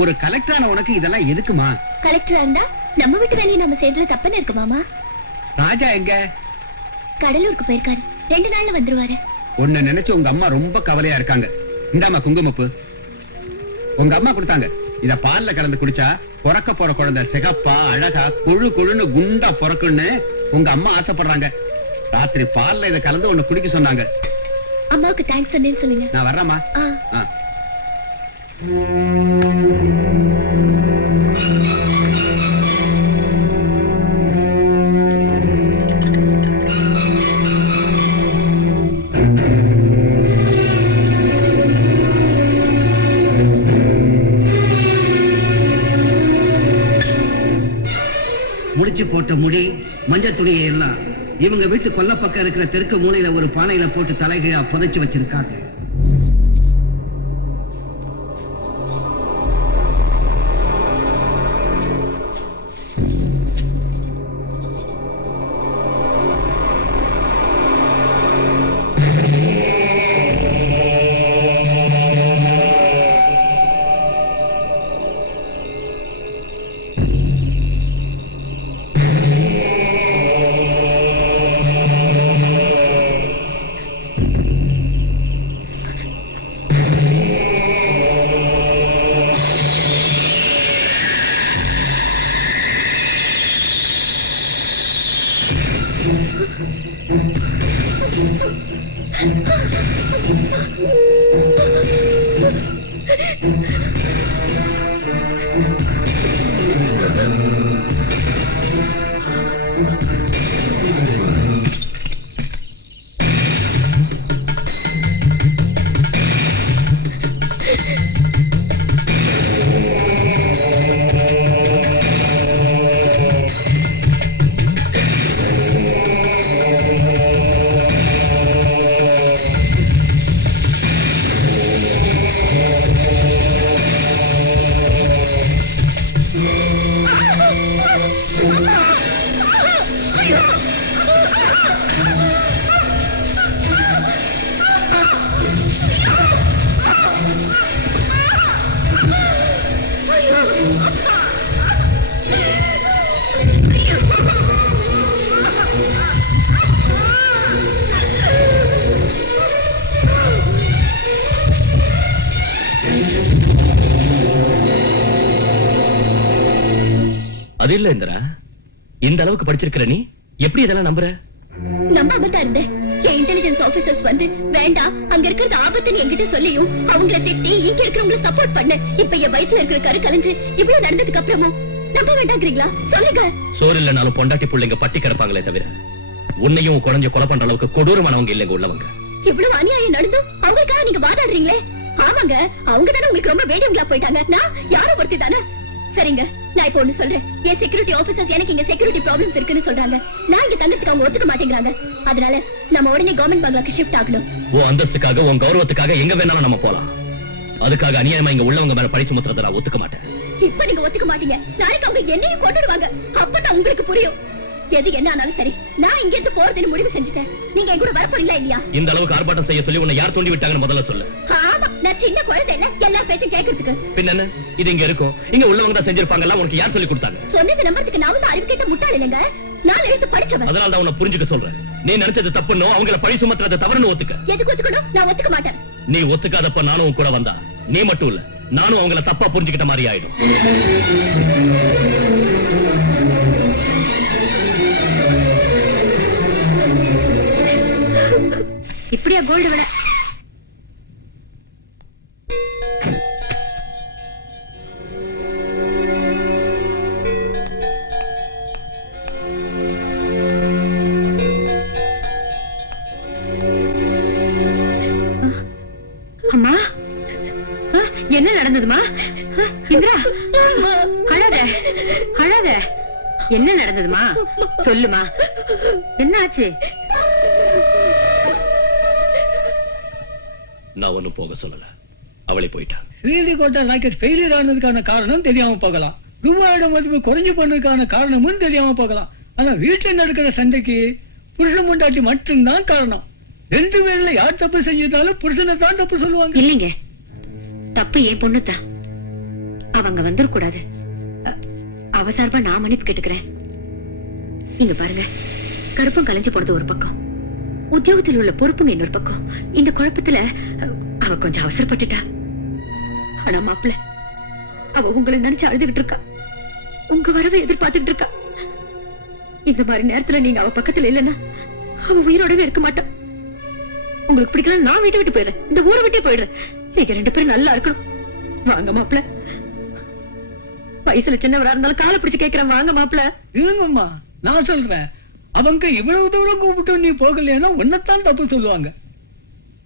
ஒரு கலெக்டரான உனக்கு இதெல்லாம் எதுக்குமா? கலெக்டரா இருந்தா நம்ம வீட்டு வேலையை நம்ம செய்யறதுல தப்புன்னு இருக்கு மாமா. ராஜா எங்க? கடலூருக்கு போயிருக்காரு. 2 நாள்ல வந்துருவாரு. உன்னை நினைச்சு உங்க அம்மா ரொம்ப கவலையா இருக்காங்க. இந்தாம்மா குங்குமப்பு. உங்க அம்மா கொடுத்தாங்க. இத பால்ல கலந்து குடிச்சா பிறக்க போற குழந்தை சிகப்பா அழகா கொழு கொழுன்னு குண்டா பிறக்குன்னு உங்க அம்மா ஆசைப்படுறாங்க. ராத்திரி பால்ல இத கலந்து உன்னை குடிக்க சொன்னாங்க. அம்மாவுக்கு தேங்க்ஸ் சொன்னேன்னு சொல்லுங்க. நான் வர்றேம்மா. ஆ. பிச்சு போட்ட முடி மஞ்சள் துணியை எல்லாம் இவங்க வீட்டு கொல்ல பக்கம் இருக்கிற தெற்கு மூலையில ஒரு பானையில போட்டு தலைகீழா புதைச்சு வச்சிருக்காங்க. அது இல்ல இந்திரா, இந்த அளவுக்கு படிச்சிருக்கிற நீ எப்படி இதெல்லாம் நம்புற? நம்பாமத்தான் இருந்தேன். என் இன்டெலிஜென்ஸ் ஆபீசர்ஸ் வந்து வேண்டாம் அங்க இருக்கிறது ஆபத்துன்னு என்கிட்ட சொல்லியும் அவங்கள திட்டி இங்க இருக்கிறவங்களை சப்போர்ட் பண்ண. இப்ப என் வயித்துல இருக்கிற கரு கலைஞ்சு இவ்வளவு நடந்ததுக்கு அப்புறமும் நம்ப வேண்டாங்கிறீங்களா? சொல்லுங்க. சோறு இல்லனாலும் பொண்டாட்டி பிள்ளைங்க பட்டி கிடப்பாங்களே தவிர உன்னையும் குறைஞ்ச கொலை பண்ற அளவுக்கு கொடூரமானவங்க இல்லைங்க உள்ளவங்க. இவ்வளவு அநியாயம் நடந்தும் அவங்களுக்காக நீங்க வாதாடுறீங்களே? ஆமாங்க, அவங்க தானே உங்களுக்கு ரொம்ப வேண்டியவங்களா போயிட்டாங்க. நான் யாரும் ஒருத்தி தானே. சரிங்க, நான் இப்ப ஒண்ணு சொல்றேன். என் செக்யூரிட்டி ஆபீசர்ஸ் எனக்கு இங்க செக்யூரிட்டி ப்ராப்ளம்ஸ் இருக்குன்னு சொல்றாங்க. நான் இங்க தங்கத்துக்கு அவங்க ஒத்துக்க மாட்டேங்கிறாங்க. அதனால நம்ம உடனே கவர்மெண்ட் பங்களாக்கு ஷிஃப்ட் ஆகணும். உன் அந்தஸ்துக்காக உன் கௌரவத்துக்காக எங்க வேணாலும் நம்ம போலாம். அதுக்காக அநியாயமா இங்க உள்ளவங்க மேல பழி சுமத்துறத நான் ஒத்துக்க மாட்டேன். இப்ப நீங்க ஒத்துக்க மாட்டீங்க, நாளைக்கு அவங்க என்னையும் கொண்டுடுவாங்க. அப்பதான் உங்களுக்கு புரியும். எது என்ன ஆனாலும் சரி, நான் இங்க இருந்து போறதுன்னு முடிவு செஞ்சுட்டேன். நீங்க என் கூட வரப்போறீங்களா இல்லையா? இந்த அளவுக்கு ஆர்ப்பாட்டம் செய்ய சொல்லி உன்னை யார் தூண்டி விட்டாங்கன்னு முதல்ல சொல்லு. ஆமா, நான் சின்ன குழந்தை இல்ல, எல்லா பேச்சும் கேட்கறதுக்கு. பின்ன என்ன, இது இங்க இருக்கும். இங்க உள்ளவங்க தான் செஞ்சிருப்பாங்கல்ல, உனக்கு யார் சொல்லி கொடுத்தாங்க? சொன்னது நம்பறதுக்கு நான் வந்து அறிவு கேட்ட முட்டாள் இல்லைங்க. நான் எழுத்து படிச்சவன். அதனால தான் உன்னை புரிஞ்சுக்க சொல்றேன். நீ நினைச்சது தப்புன்னு அவங்கள பழி சுமத்துறத தவறுன்னு ஒத்துக்க. எதுக்கு ஒத்துக்கணும்? நான் ஒத்துக்க மாட்டேன். நீ ஒத்துக்காதப்ப நானும் கூட வந்தா நீ மட்டும் இல்ல, நானும் அவங்கள தப்பா புரிஞ்சுக்கிட்ட மாதிரி ஆயிடும். இப்படியா கோல்டு விலை? அம்மா, என்ன நடந்ததுமா? இந்திரா, அழாத அழாத. என்ன நடந்ததுமா? சொல்லுமா, என்ன ஆச்சு? நான் ஒண்ணும் போக சொல்லல, அவளே போயிட்டா. ஸ்ரீஹரிகோட்டா ராக்கெட் ஃபெயிலியர் ஆனதுக்கான காரணம் தெரியாம போகலாம். ரூபாயோட மதிப்பு குறைஞ்சு போனதுக்கான காரணமும் தெரியாம போகலாம். ஆனா வீட்டுல நடக்கிற சண்டைக்கு புருஷன் முண்டாட்டி மட்டும்தான் காரணம். ரெண்டு பேர்ல யார் தப்பு செஞ்சிருந்தாலும் புருஷனை தான் தப்பு சொல்லுவாங்க. இல்லைங்க, தப்பு என் பொண்ணுதான். அவங்க வந்துடக்கூடாது. அவ சார்பா நான் மன்னிப்பு கேட்டுக்கிறேன். இங்க பாருங்க, கருப்பம் கலைஞ்சு போறது ஒரு பக்கம், உத்தியோகத்தில் உள்ள பொறுப்புங்க இன்னொரு பக்கம். இந்த குழப்பத்துல அவ கொஞ்சம் அவசரப்பட்டுட்டா. ஆனா மாப்பிள்ள, அவ உங்களை நினைச்சு அழுதுகிட்டு இருக்கா. உங்க வரவை எதிர்பார்த்துட்டு இருக்கா. இந்த மாதிரி நேரத்துல நீங்க அவ பக்கத்துல இல்லைன்னா அவ உயிரோடவே இருக்க மாட்டா. உங்களுக்கு பிடிக்கல, நான் வீட்டை விட்டு போயிடுறேன், இந்த ஊரை விட்டே போயிடுறேன். நீங்க ரெண்டு பேரும் நல்லா இருக்கணும். வாங்க மாப்பிள்ள. வயசுல சின்னவரா இருந்தாலும் காலை பிடிச்சு கேட்கிறேன், வாங்க மாப்பிள்ள. இல்லங்கம்மா, நான் சொல்றேன். அவங்க இவ்வளவு தூரம் கூப்பிட்டு நீ போகலைன்னா உன்னைத்தான் தப்பு சொல்லுவாங்க.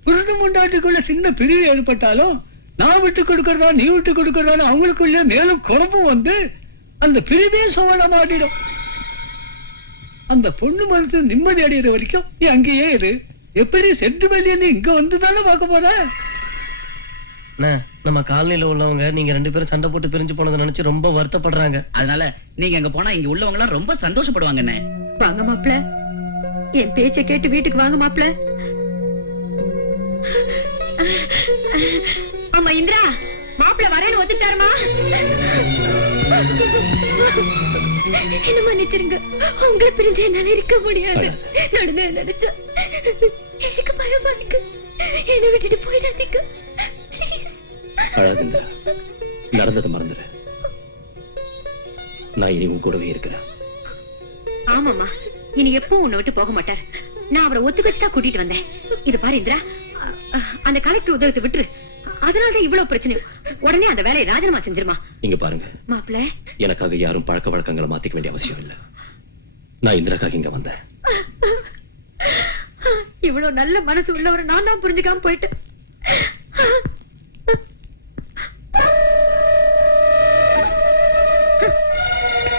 புருஷன் முண்டாட்டிக்குள்ள சின்ன பிரிவு ஏற்பட்டாலும் நான் விட்டு கொடுக்கறதா நீ விட்டு கொடுக்கறதா அவங்களுக்குள்ள மேலும் குழப்பம் வந்து அந்த பிரிவே சோழ மாட்டிடும். அந்த பொண்ணு மனசு நிம்மதி அடைகிற வரைக்கும் நீ அங்கேயே இரு. எப்படி செட்டு வெளியே நீ இங்க வந்துதானே பார்க்க போற? நம்ம காலனில உள்ளவங்க நீங்க 2 பேரும் சண்டை போட்டு பிரிஞ்சு போனதை நினைச்சு ரொம்ப வருத்தப்படுறாங்க. அதனால நீங்க அங்க போனா இங்க உள்ளவங்க எல்லாம் ரொம்ப சந்தோஷப்படுவாங்க அண்ணே. வாங்க மாப்பிள, என் பேச்ச கேட்டு வீட்டுக்கு வாங்க மாப்பிள. ஆமா இந்திரா, மாப்பிள வரேன்னு ஒத்துட்டாருமா. என்ன மன்னிச்சிருங்க, உங்களை பிரிஞ்சு என்னால இருக்க முடியாது. நடந்தே நினைச்சா எனக்கு பயமா இருக்கு. என்னை விட்டுட்டு போயிடாதீங்க. அழாதுங்க, நடந்ததை மறந்துடு. நான் இனி உன் கூடவே இருக்கிறேன். ஆமாமா, இனி எப்பவும் உன்னை விட்டு போக மாட்டார். நான் அவரை ஒத்துக்க வச்சுதான் கூட்டிட்டு வந்தேன். இது பாரு இந்திரா, அந்த கலெக்டர் உதவத்தை விட்டுரு. அதனாலதான் இவ்வளவு பிரச்சனை. உடனே அந்த வேலையை ராஜினாமா செஞ்சிருமா. இங்க பாருங்க மாப்பிள, எனக்காக யாரும் பழக்க வழக்கங்களை மாத்திக்க வேண்டிய அவசியம் இல்லை. நான் இந்திராக்காக இங்க வந்தேன். இவ்வளவு நல்ல மனசு உள்ளவரை நான் தான் புரிஞ்சுக்காம போயிட்டேன்.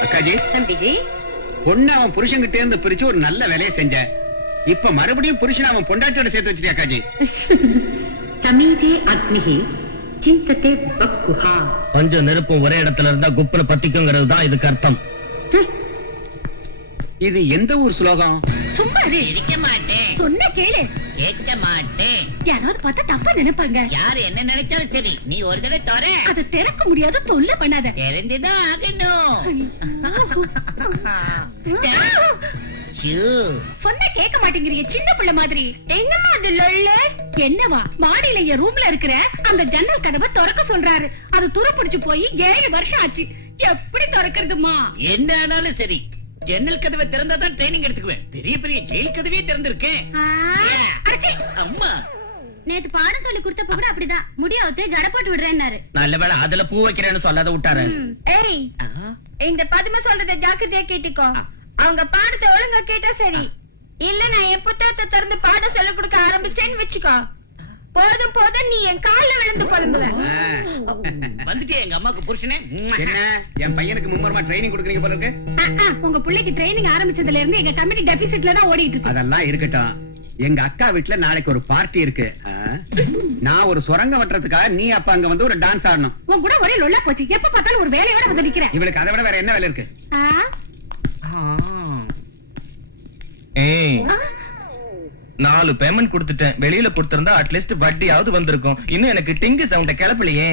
அக்காஜி, தம்பிஜி, பொண்ணு அவன் புருஷன்கிட்ட இருந்து பிரிச்சு ஒரு நல்ல வேலையை செஞ்ச. இப்ப மறுபடியும் புருஷன் அவன் பொண்டாட்டியோட சேர்த்து வச்சிருக்கியா அக்காஜி? சமீதே அக்னிஹி சிந்ததே பக்குஹா. கொஞ்சம் நெருப்பும் ஒரே இடத்துல இருந்தா குப்புன பத்திக்குங்கிறது தான் இதுக்கு அர்த்தம். இது எந்த ஊர் ஸ்லோகம்? சும்மா இரு. இருக்க மாட்டேன், சொன்ன கேளு. கேட்க மாட்டேன். யாராவது பார்த்தா தப்பா நினைப்பாங்க. யாரு என்ன நினைச்சாலும் சரி, நீ ஒரு தடவை தோற. அதை திறக்க முடியாத, தொல்லை பண்ணாத. தெரிஞ்சுதான் ஆகணும். சொன்ன கேட்க மாட்டேங்கிறிய சின்ன பிள்ளை மாதிரி. என்னமா அது லொள்ள? என்னவா, மாடியில என் ரூம்ல இருக்கிற அந்த ஜன்னல் கதவை திறக்க சொல்றாரு. அது துருப்பிடிச்சு போய் 7 வருஷம் ஆச்சு. எப்படி திறக்கிறதுமா? என்ன ஆனாலும் சரி, ஜன்னல் கதவை திறந்தா தான் ட்ரைனிங் எடுத்துக்குவேன். பெரிய பெரிய ஜெயில் கதவே திறந்திருக்கேன். அம்மா, நேத்து பாடம் சொல்லி கொடுத்தப்ப கூட அப்படிதான் முடியாவது ஜட போட்டு விடுறேன்னாரு. நல்ல வேளை அதுல பூ வைக்கிறேன்னு சொல்லாத விட்டாரு. ஏய், இந்த பதுமை சொல்றத ஜாக்கிரதையா கேட்டுக்கோ. அவங்க பாடத்தை ஒழுங்கா கேட்டா சரி. இல்ல நான் என் புத்தகத்தை திறந்து பாடம் சொல்ல கொடுக்க ஆரம்பிச்சேன்னு வச்சுக்கோ, போதும் போதும் நீ என் கால்ல விழுந்து புலம்புவேன். வந்துட்டே எங்க அம்மாக்கு புருஷனே. என்ன என் பையனுக்கு மும்முரமா ட்ரைனிங் கொடுக்குறீங்க போல இருக்கு. உங்க பிள்ளைக்கு ட்ரைனிங் ஆரம்பிச்சதுல இருந்து எங்க கம்பெனி டெபிசிட்ல தான் ஓடிட்டு இருக்கு. அதெல்லாம் இருக்கட்டும். எங்க அக்கா வீட்டுல நாளைக்கு ஒரு பார்ட்டி இருக்கு. நான் ஒரு சுரங்க வெட்டுறதுக்காக நீ அப்ப அங்க வந்து ஒரு டான்ஸ் ஆடணும். உன் கூட ஒரே லொல்லா போச்சு. எப்ப பார்த்தாலும் ஒரு வேலையோட வந்து நிக்கிறேன். இவளுக்கு அதை விட வேற என்ன வேலை இருக்கு? ஏய், 4 பேமெண்ட் கொடுத்துட்டேன். வெளியில கொடுத்திருந்தா அட்லீஸ்ட் வட்டியாவது வந்திருக்கும். இன்னும் எனக்கு டிங்கு சவுண்ட கிளப்பலையே.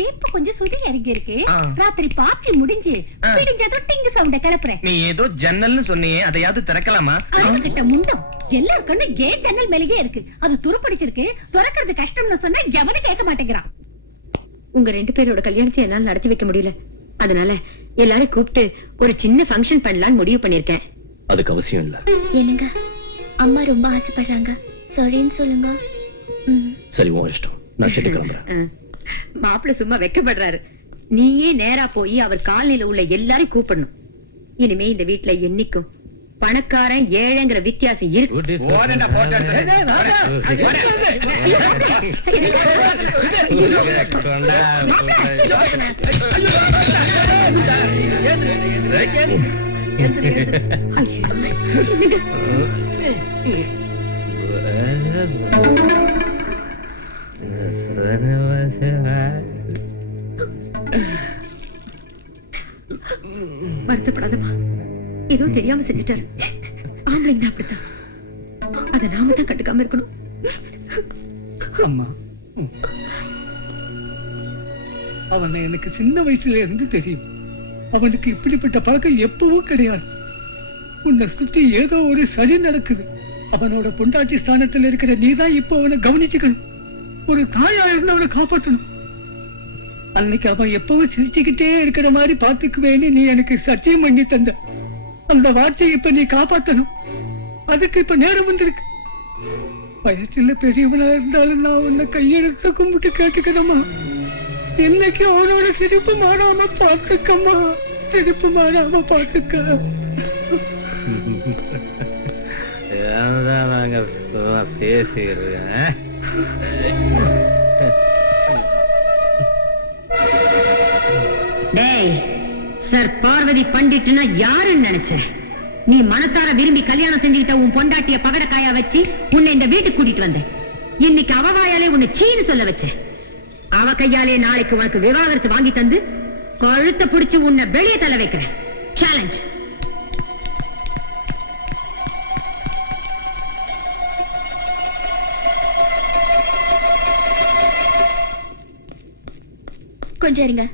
இப்ப கொஞ்சம் சுதி இறங்கி இருக்கு. ஆ. ராத்திரி பார்ட்டி முடிஞ்சு விடிஞ்சதும் டிங்கு சவுண்ட கிளப்புறேன். நீ ஏதோ ஜன்னல்னு சொன்னியே, அதையாவது திறக்கலாமா? கிட்ட முண்டம் எல்லாருக்கும் கேட் ஜன்னல் மேலேயே இருக்கு. அது துருப்பிடிச்சிருக்கு. திறக்கிறது கஷ்டம்னு சொன்னா எவனும் கேட்க மாட்டேங்கிறான். உங்க 2 பேரோட கல்யாணத்தை என்னால நடத்தி வைக்க முடியல. அதனால எல்லாரும் கூப்பிட்டு ஒரு சின்ன ஃபங்க்ஷன் பண்ணலாம்னு முடிவு பண்ணிருக்கேன். அதுக்கு அவசியம் இல்ல. என்னங்க, அம்மா ரொம்ப ஆசைப்படுறாங்க, சரின்னு சொல்லுங்க. சரி, உன் இஷ்டம். நான் செட்டு கிளம்புறேன். மாப்பிள்ள சும்மா வெக்கப்படுறாரு. நீயே நேரா போய் அவர் காலனில உள்ள எல்லாரையும் கூப்பிடணும். இனிமே இந்த வீட்டுல என்னைக்கும் பணக்காரன் ஏழைங்கிற வித்தியாசம் இருக்கு. போதேன்டா, போட்டோ எடுத்துரு. வருத்தப்படாதமா, ஏதோ தெரியாம செஞ்சுட்டாரு. ஆம்பளைங்க அப்படித்தான். அத நாம தான் கட்டுக்காம இருக்கணும். அம்மா, அவனை எனக்கு சின்ன வயசுல இருந்து தெரியும். அவனுக்கு இப்படிப்பட்ட பழக்கம் எப்பவும் கிடையாது. உன்னை சுத்தி ஏதோ ஒரு சரி நடக்குது. அவனோட பொண்டாட்டி ஸ்தானத்துல இருக்கிற நீதான் இப்போ அவனை கவனிச்சுக்கணும். ஒரு தாயா இருந்து அவனை காப்பாற்றணும். அன்னைக்கு அவன் எப்பவும் சிரிச்சுக்கிட்டே இருக்கிற மாதிரி பாத்துக்குவேன்னு நீ எனக்கு சத்தியம் பண்ணி தந்த அந்த வார்த்தையை இப்ப நீ காப்பாற்றணும். அதுக்கு இப்ப நேரம் வந்திருக்கு. வயசுல பெரியவனா இருந்தாலும் நான் உன்னை கையெழுத்த கும்பிட்டு கேட்டுக்கணுமா? என்னைக்கு அவனோட சிரிப்பு மாறாம பாத்துக்கம்மா, சிரிப்பு மாறாம பாத்துக்க. நாங்க பேசிக்கிறேன். டேய், சார் பார்வதி பண்டிட்னா யாருன்னு நினைச்சேன். நீ மனசார விரும்பி கல்யாணம் செஞ்சுக்கிட்ட உன் பொண்டாட்டிய பகடக்காயா வச்சு உன்னை இந்த வீட்டுக்கு கூட்டிட்டு வந்தேன். இன்னைக்கு அவ வாயாலே உன்னை சீன்னு சொல்ல வச்சேன். அவ கையாலே நாளைக்கு உனக்கு விவாகரத்து வாங்கி தந்து கழுத்தை பிடிச்சு உன்னை வெளியே தள்ள வைக்கிறேன். சேலஞ்ச். கொஞ்சம் இருங்க.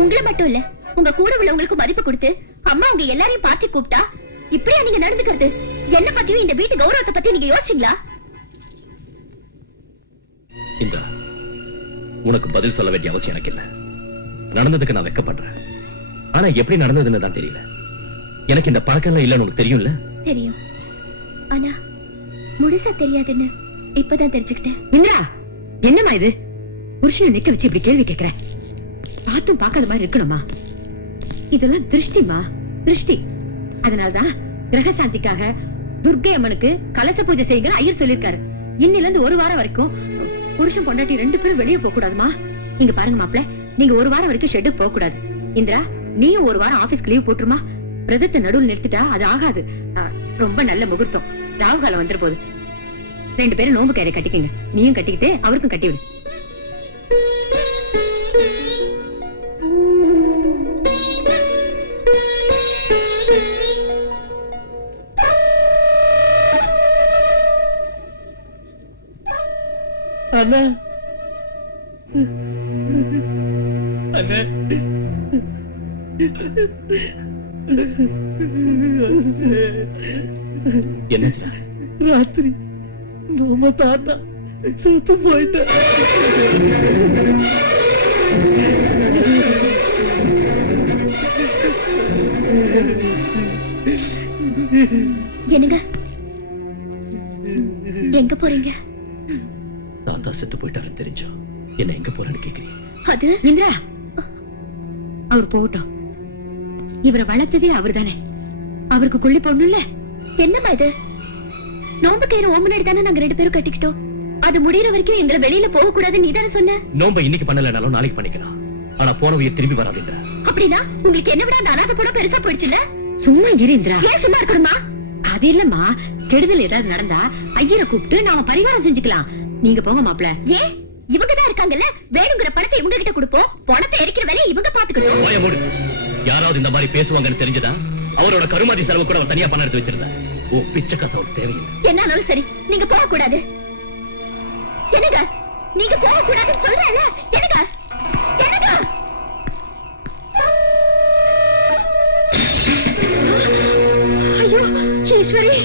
உங்களை மட்டும் இல்ல, உங்க கூட உள்ளவங்களுக்கு மதிப்பு கொடுத்து அம்மா உங்க எல்லாரையும் பார்ட்டி கூப்பிட்டா இப்படியா நீங்க நடந்துக்கிறது? என்ன பத்தியும் இந்த வீட்டு கௌரவத்தை பத்தி நீங்க யோசிச்சீங்களா? இந்த உனக்கு பதில் சொல்ல வேண்டிய அவசியம் எனக்கு இல்ல. நடந்ததுக்கு நான் வெட்கப்படுறேன். ஆனா எப்படி நடந்ததுன்னு தான் தெரியல. எனக்கு இந்த பழக்கம் எல்லாம் இல்லன்னு உனக்கு தெரியும்ல? தெரியும், ஆனா முழுசா தெரியாதுன்னு இப்பதான் தெரிஞ்சுக்கிட்டேன். இந்திரா, என்னம்மா இது? புருஷனை நிக்க வச்சு இப்படி கேள்வி கேட்கிற? பார்த்தும் பார்க்காத மாதிரி இருக்கணுமா? இதெல்லாம் திருஷ்டிமா, திருஷ்டி. அதனாலதான் கிரக சாந்திக்காக துர்க்கை அம்மனுக்கு கலச பூஜை செய்யுங்க ஐயர் சொல்லிருக்காரு. இன்னில இருந்து ஒரு வாரம் வரைக்கும் புருஷன் பொண்டாட்டி 2 பேரும் வெளியே போக கூடாதுமா. நீங்க பாருங்க மாப்பிள்ள, நீங்க ஒரு வாரம் வரைக்கும் ஷெட்டுக்கு போக கூடாது. இந்திரா, நீயும் ஒரு வாரம் ஆபீஸ்க்கு லீவ் போட்டுருமா. பிரதத்தை நடுவில் நிறுத்திட்டா அது ஆகாது. ரொம்ப நல்ல முகூர்த்தம், ராகு காலம் வந்துரு போகுது. 2 பேரும் நோம்பு கயிறை கட்டிக்கங்க. நீயும் கட்டிக்கிட்டு அவருக்கும் கட்டி விடு. அண்ணா, அண்ணா, என்னாச்சுடா? ராத்திரி நம்ம தாத்தா செத்து போயிட்ட. என்னங்க, எங்க போறீங்க? தாத்தா செத்து போயிட்டாருன்னு தெரிஞ்சோம் என்ன எங்க போறேன்னு கேக்குறீங்க? அது இந்திரா, அவர் போகட்டும். இவரை வளர்த்ததே அவர் தானே. அவருக்கு கொள்ளி போடணும்ல. என்னம்மா இது? நோம்பு கயிறு முன்னாடி தானே நாங்க 2 பேரும் கட்டிக்கிட்டோம். அது முடியற வரைக்கும் எங்களை வெளியில போக கூடாதுன்னு நீ தானே சொன்ன. நோம்ப இன்னைக்கு பண்ணலனாலும் நாளைக்கு பண்ணிக்கலாம். ஆனா போன உயிர் திரும்பி வராதுன்ற. அப்படின்னா உங்களுக்கு என்ன விட அந்த அனாதை போட பெருசா போயிடுச்சுல? சும்மா இரு இந்திரா. ஏன் சும்மா இருக்கணுமா? அது இல்லம்மா, கெடுதல் ஏதாவது நடந்தா ஐயரை கூப்பிட்டு நாம பரிகாரம் செஞ்சுக்கலாம். நீங்க போங்க மாப்பிள்ள. ஏன்? இவங்கதான் இருக்காங்கல்ல, வேணுங்கிற பணத்தை இவங்க கிட்ட கொடுப்போம், பணத்தை எரிக்கிற வேலையை இவங்க பாத்துக்கணும். வாய மூடு. யாராவது இந்த மாதிரி பேசுவாங்கன்னு தெரிஞ்சதா அவரோட கருமாதி செலவு கூட அவர் தனியா பணம் எடுத்து வச்சிருந்தா. ஓ பிச்சை காசு அவருக்கு தேவையில்லை. என்னாலும் சரி, நீங்க போக கூடாது. என்னங்க, நீங்க போக கூடாதுன்னு சொல்றேன்ல. என்னங்க, என்னங்க? ஐயோ ஈஸ்வரி,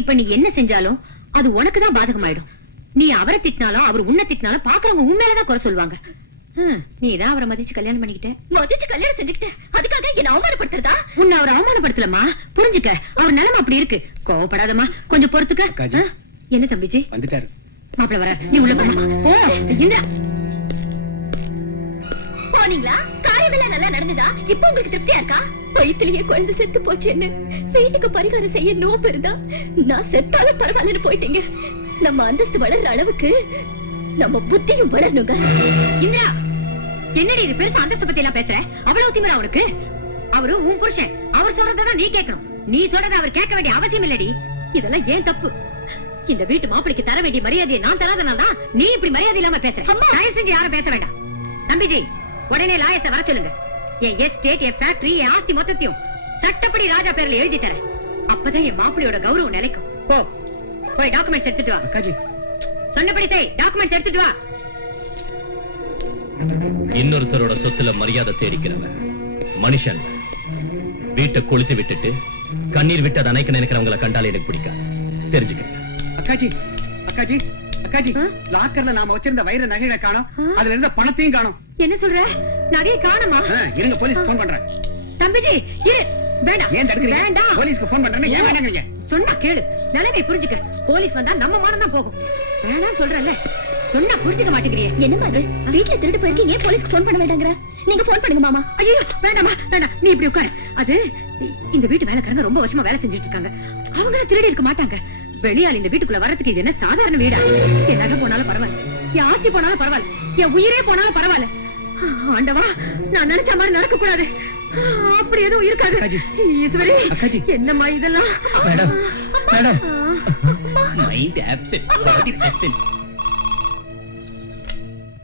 இப்ப நீ என்ன செஞ்சாலும் அது உனக்கு தான் பாதகமாயிடும். நீ அவரை திட்டினாலும் அவர் உன்னை திட்டினாலும் பாக்குறவங்க உண்மையிலதான் குறை சொல்லுவாங்க. நீ தான் அவரை மதிச்சு கல்யாணம் பண்ணிக்கிட்ட. மதிச்சு கல்யாணம் செஞ்சுக்கிட்ட, அதுக்காக என்ன அவமானப்படுத்துறதா? உன்னை அவர் அவமானப்படுத்தலமா, புரிஞ்சுக்க. அவர் நிலைமை அப்படி இருக்கு. கோவப்படாதமா, கொஞ்சம் பொறுத்துக்க. என்ன தம்பிஜி வந்துட்டாரு? மாப்பிள்ள வர, நீ உள்ள போமா. ஓ இந்திரா, போனீங்களா? காரியமெல்லாம் நல்லா நடந்ததா? இப்ப உங்களுக்கு திருப்தியா இருக்கா? வயிற்றுலயே குழந்தை செத்து போச்சுன்னு வீட்டுக்கு பரிகாரம் செய்ய நோப்பு இருந்தா நான் செத்தாலும் பரவாயில்லன்னு போயிட்டீங்க. நம்ம அந்தஸ்து வளர்ற அளவுக்கு நம்ம புத்தியும் வளரணுங்க. இந்திரா, என்னடி இது பெருசா அந்தஸ்து பத்தி எல்லாம் பேசுற? அவ்வளவு திமிரா அவனுக்கு? அவரு உன் புருஷன், அவர் சொல்றதான் நீ கேட்கணும். நீ சொல்றத அவர் கேட்க வேண்டிய அவசியம் இல்லடி. இதெல்லாம் ஏன் தப்பு? இந்த வீட்டு மாப்பிளைக்கு தர வேண்டிய மரியாதையை நான் தராதனால தான் நீ இப்படி மரியாதை இல்லாம பேசுற. தயவு செஞ்சு யாரும் பேச வேண்டாம். தம்பிஜி, உடனே லாயத்தை வர சொல்லுங்க. என் எஸ்டேட், என் ஃபேக்டரி, என் ஆஸ்தி மொத்தத்தையும் சட்டப்படி ராஜா பேர்ல எழுதி தரேன். அப்பதான் என் மாப்பிளையோட கௌரவம் நிலைக்கும். போய் டாக்குமெண்ட்ஸ் எடுத்துட்டு வா. அக்காஜி சொன்னபடி செய். டாக்குமெண்ட்ஸ் எடுத்துட்டு வா. இன்னொருத்தரோட சொத்துல மரியாதை தேடிக்கிறவன் மனுஷன். வீட்டை கொளுத்து விட்டுட்டு கண்ணீர் விட்டு அதை அணைக்க நினைக்கிறவங்களை கண்டாலே எனக்கு பிடிக்காது. தெரிஞ்சுக்க. அக்காஜி அக்காஜி அக்காஜி லாக்கர்ல நாம வச்சிருந்த வைர நகைகளை காணோம். அதுல இருந்த பணத்தையும் காணோம். என்ன சொல்ற? நகையை காணுமா? இருங்க, போலீஸ் போன் பண்றேன். தம்பிஜி இரு. வேண்டாம். ஏன் தடுக்கிறீங்க? வேண்டாம். போலீஸ்க்கு போன் பண்றேன்னு ஏன் வேண்டாங்கறீங்க? சொன்னா கேளு. நிலைமை புரிஞ்சுக்க. போலீஸ் வந்தா நம்ம மானம் தான் போகும். வேணாம் சொல்றேன்ல. சொன்னா புரிஞ்சுக்க மாட்டேங்கிறீங்க. என்னமா அது? வீட்டுல திருட்டு போயிருக்கீங்க, போலீஸ்க்கு போன் பண்ண வேண்டாங்கற? நீங்க போன் பண்ணுங்க மாமா. ஐயோ வேண்டாமா, வேண்டாம். நீ இப்படி உட்காரு. அது இந்த வீட்டு வேலைக்காரங்க ரொம்ப வருஷமா வேலை செஞ்சுட்டு இருக்காங்க. அவங்க திருடி இருக்க மாட்டாங்க. வெளியால் இந்த வீட்டுக்குள்ள வரதுக்கு இது என்ன சாதாரண வீடா? என் நகை போனாலும் பரவாயில்ல, என் ஆஸ்தி போனாலும் பரவாயில்ல, என் உயிரே போனாலும் பரவாயில்ல. ஆண்டவா, நான் நினைச்ச மாதிரி நடக்க கூடாது. அப்படி எதுவும் இருக்காது. இதுவரை என்னம்மா இதெல்லாம்? Madam madam mind absent 40%.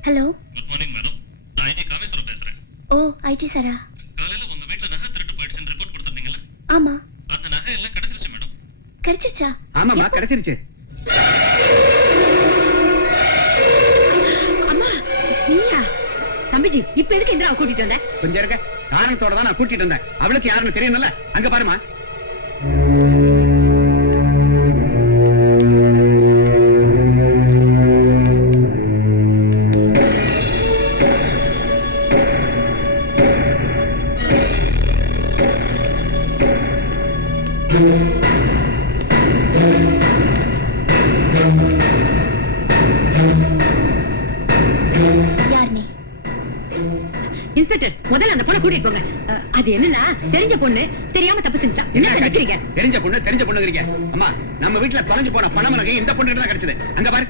Hello. Good morning madam. நான் ஐடி காமேஸ்வரன் பேசுறேன். ஓ, ஐடி சாரா. காலையில உங்க வீட்ல நகை திருட்டு போயிடுச்சுன்னு ரிப்போர்ட் கொடுத்திருந்தீங்கல? ஆமா. அந்த நகை எல்லாம் கிடைச்சிருச்சு மேடம். கிடைச்சிருச்சா? ஆமாமா, கிடைச்சிருச்சு. அம்மா நீயா? தம்பிஜி, இப்ப எதுக்கு இந்திராவை கூட்டிட்டு வந்த? கொஞ்சம் இருக்க. காரணத்தோட தான் நான் கூட்டிட்டு வந்தேன். அவளுக்கு யாருன்னு தெரியணும்ல. அங்க பாருமா. யார் நீ? இன்ஸ்பெக்டர், முதல்ல அந்த பொண்ணை கூட்டிட்டு போங்க. அது என்னன்னா, தெரிஞ்ச பொண்ணு தெரியாம தப்பு செஞ்சா. என்ன நினைக்கிறீங்க? தெரிஞ்ச பொண்ணுங்கிறீங்க. அம்மா, நம்ம வீட்டுல தொலைஞ்சு போன பணம் நகை இந்த பொண்ணு தான் கிடைச்சது. அங்க பாரு.